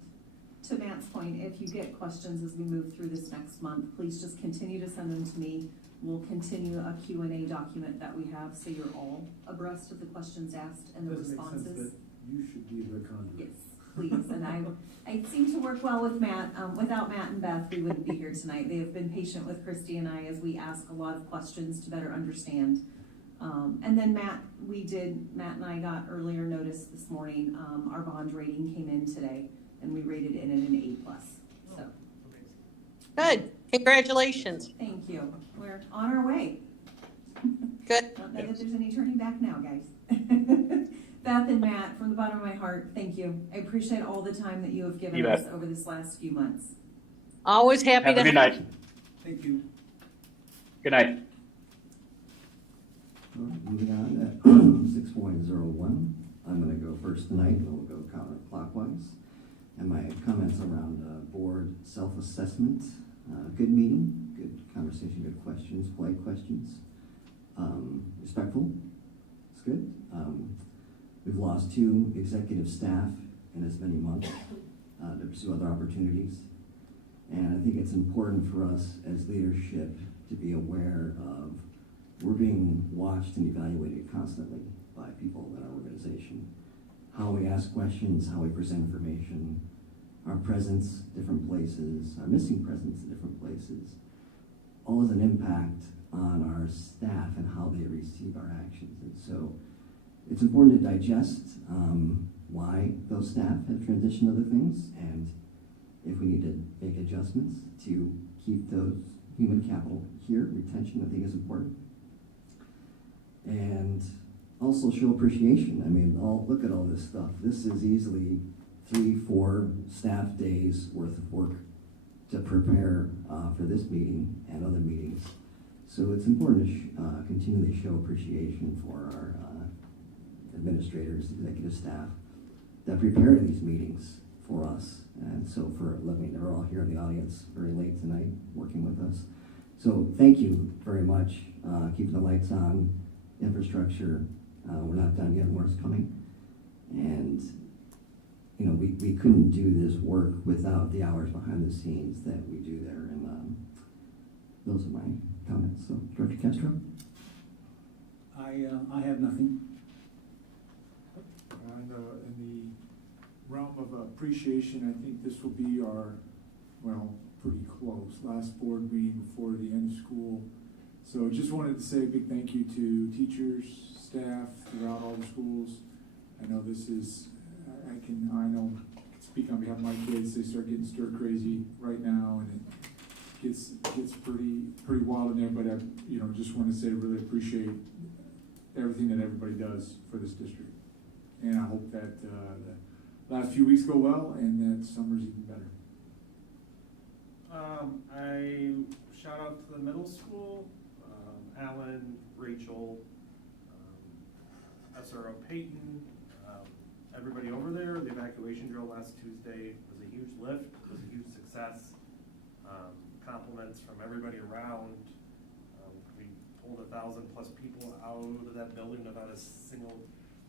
to Matt's point, if you get questions as we move through this next month, please just continue to send them to me. We'll continue a Q&A document that we have, so you're all abreast of the questions asked and the Does it make sense responses. that you should be the conduit? Yes, please. And I seem to work well with Matt. Without Matt and Beth, we wouldn't be here tonight. They have been patient with Christy and I as we ask a lot of questions to better understand. And then Matt and I got earlier notice this morning, our bond rating came in today, and we rated it at an A+. So Good. Congratulations. Thank you. We're on our way. Good. Don't know that there's any turning back now, guys. Beth and Matt, from the bottom of my heart, thank you. I appreciate all the time that you have given us over this last few months. Always happy Have to a good night. Thank you. Good night. All right, moving on to 6.01. I'm going to go first tonight, and we'll go counterclockwise. And my comments around board self-assessment. Good meeting, good conversation, good questions, polite questions. Respectful, it's good. We've lost 2 executive staff in as many months to pursue other opportunities. And I think it's important for us as leadership to be aware of we're being watched and evaluated constantly by people in our organization. How we ask questions, how we present information, our presence, different places, our missing presence in different places, all has an impact on our staff and how they receive our actions. And so it's important to digest why those staff have transitioned to other things, and if we need to make adjustments to keep those human capital here. Retention, I think, is important. And also show appreciation. I mean, look at all this stuff. This is easily 3-4 staff days worth of work to prepare for this meeting and other meetings. So it's important to continually show appreciation for our administrators, executive staff that prepare these meetings for us. And so they're all here in the audience very late tonight working with us. So thank you very much. Keeping the lights on, infrastructure. We're not done yet, more is coming. And you know, we couldn't do this work without the hours behind the scenes that we do there. And those are my comments. So, Director Castro? I have nothing. In the realm of appreciation, I think this will be our, pretty close, last board meeting before the end of school. So just wanted to say a big thank you to teachers, staff throughout all the schools. I know this is, I can speak on behalf of my kids. They start getting stir crazy right now, and it gets pretty wild in there. But I, just want to say I really appreciate everything that everybody does for this district, and I hope that the last few weeks go well and that summer's even better. I shout out to the middle school, Alan, Rachel, SRO Peyton, everybody over there. The evacuation drill last Tuesday was a huge lift, it was a huge success. Compliments from everybody around. We pulled 1,000+ people out of that building without a single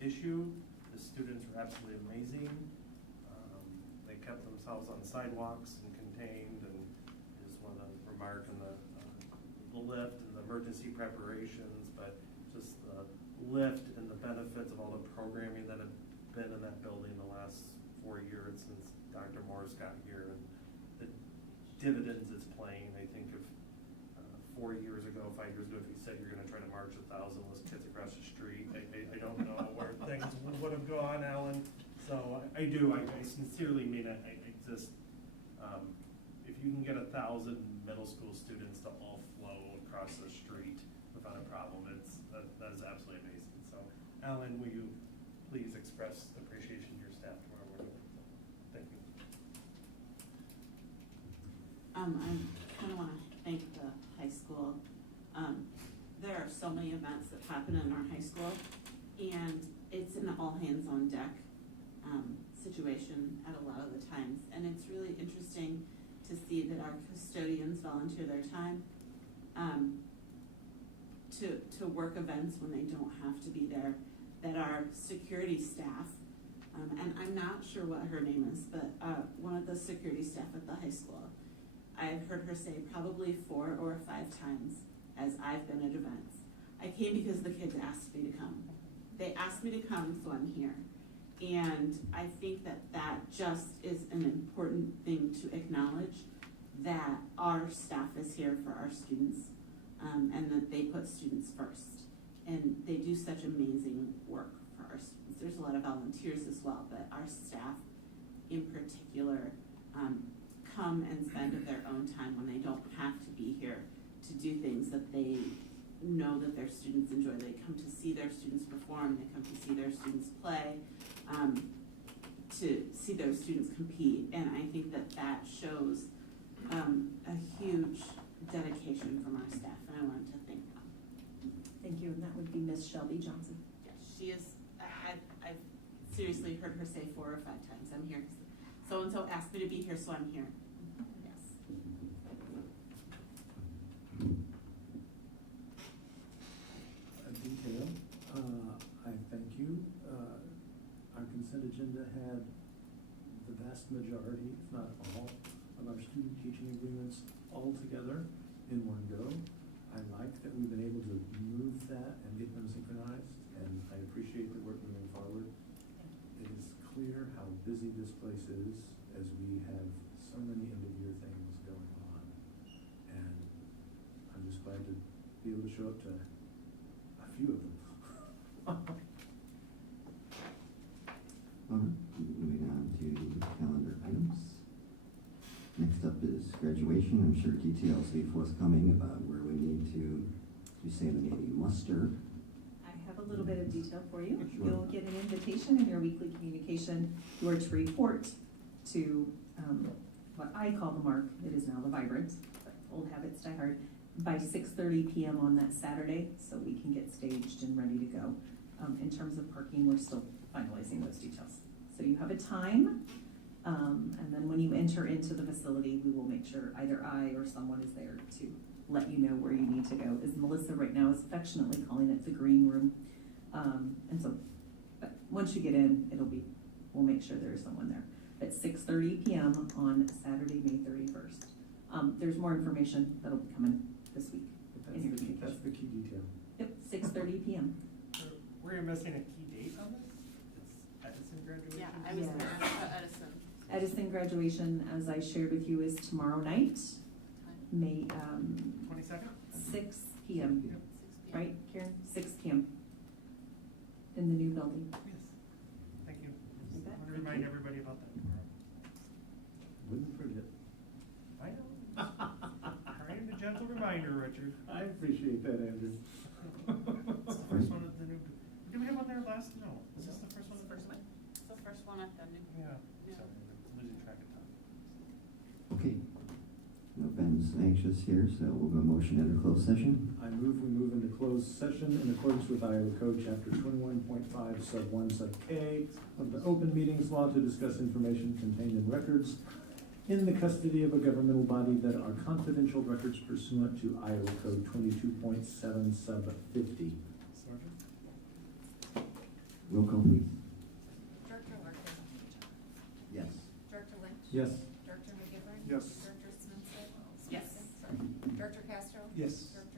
issue. The students were absolutely amazing. They kept themselves on sidewalks and contained, and I just want to remark on the lift and the emergency preparations, but just the lift and the benefits of all the programming that have been in that building the last 4 years since Dr. Morris got here, and the dividends it's playing. I think if 4 years ago, 5 years ago, if you said you're going to try to march 1,000 less kids across the street, I don't know where things would have gone, Alan. So I sincerely mean it. I just, if you can get 1,000 middle school students to all flow across the street without a problem, that is absolutely amazing. So, Alan, will you please express appreciation to your staff tomorrow morning? Thank you. I kind of want to thank the high school. There are so many events that happen in our high school, and it's an all hands on deck situation at a lot of the times. And it's really interesting to see that our custodians volunteer their time to work events when they don't have to be there, that our security staff, and I'm not sure what her name is, but one of the security staff at the high school, I've heard her say probably 4 or 5 times as I've been at events, I came because the kids asked me to come. They asked me to come, so I'm here. And I think that just is an important thing to acknowledge, that our staff is here for our students, and that they put students first. And they do such amazing work for our students. There's a lot of volunteers as well, but our staff in particular come and spend of their own time when they don't have to be here to do things that they know that their students enjoy. They come to see their students perform, they come to see their students play, to see their students compete. And I think that that shows a huge dedication from our staff, and I wanted to thank them. Thank you, and that would be Miss Shelby Johnson. Yes, she is, I've seriously heard her say 4 or 5 times, I'm here, so-and-so asked me to be here, so I'm here. Yes. A detail, I thank you. Our consent agenda had the vast majority, if not all, of our student teaching agreements all together in one go. I like that we've been able to move that and get them synchronized, and I appreciate the work moving forward. It is clear how busy this place is as we have so many end-of-year things going on. And I'm just glad to be able to show up to a few of them. Moving on to calendar items. Next up is graduation. I'm sure details will be forthcoming about where we need to say the Navy muster. I have a little bit of detail for you. Sure. You'll get an invitation in your weekly communication. You are to report to what I call the mark. It is now the Vibrant, but old habits die hard, by 6:30 p.m. on that Saturday, so we can get staged and ready to go. In terms of parking, we're still finalizing those details. So you have a time, and then when you enter into the facility, we will make sure either I or someone is there to let you know where you need to go. As Melissa right now is affectionately calling it the green room. And so, but once you get in, we'll make sure there is someone there. At 6:30 p.m. on Saturday, May 31st. There's more information that'll be coming this week. That's the key detail. Yep, 6:30 p.m. We're missing a key date on this? It's Edison graduation? Yeah, I was there for Edison. Edison graduation, as I shared with you, is tomorrow night, May 22nd? 6 p.m. Right, Karen? 6 p.m. in the new building. Yes. Thank you. You bet. I want to remind everybody about that tomorrow. Wouldn't forget. I know. Kind of a gentle reminder, Richard. I appreciate that, Andrew. It's the first one of the new. Did we have one there last? No. Is this the first one? First one. It's the first one at the new. Yeah. Yeah. Sorry, I'm losing track of time. Okay. Now Ben's anxious here, so we'll go motion enter closed session. I move we move into closed session in accordance with Iowa Code Chapter 21.5 Sub 1 Sub K of the Open Meetings Law to discuss information contained in records in the custody of a governmental body that are confidential records pursuant to Iowa Code 22.7 Sub 50. Sergeant? Roll call, please. Director Larkin. Yes. Director Lynch. Yes. Director McGivern. Yes. Director Smith. Yes. Sorry. Director Castro. Yes. Director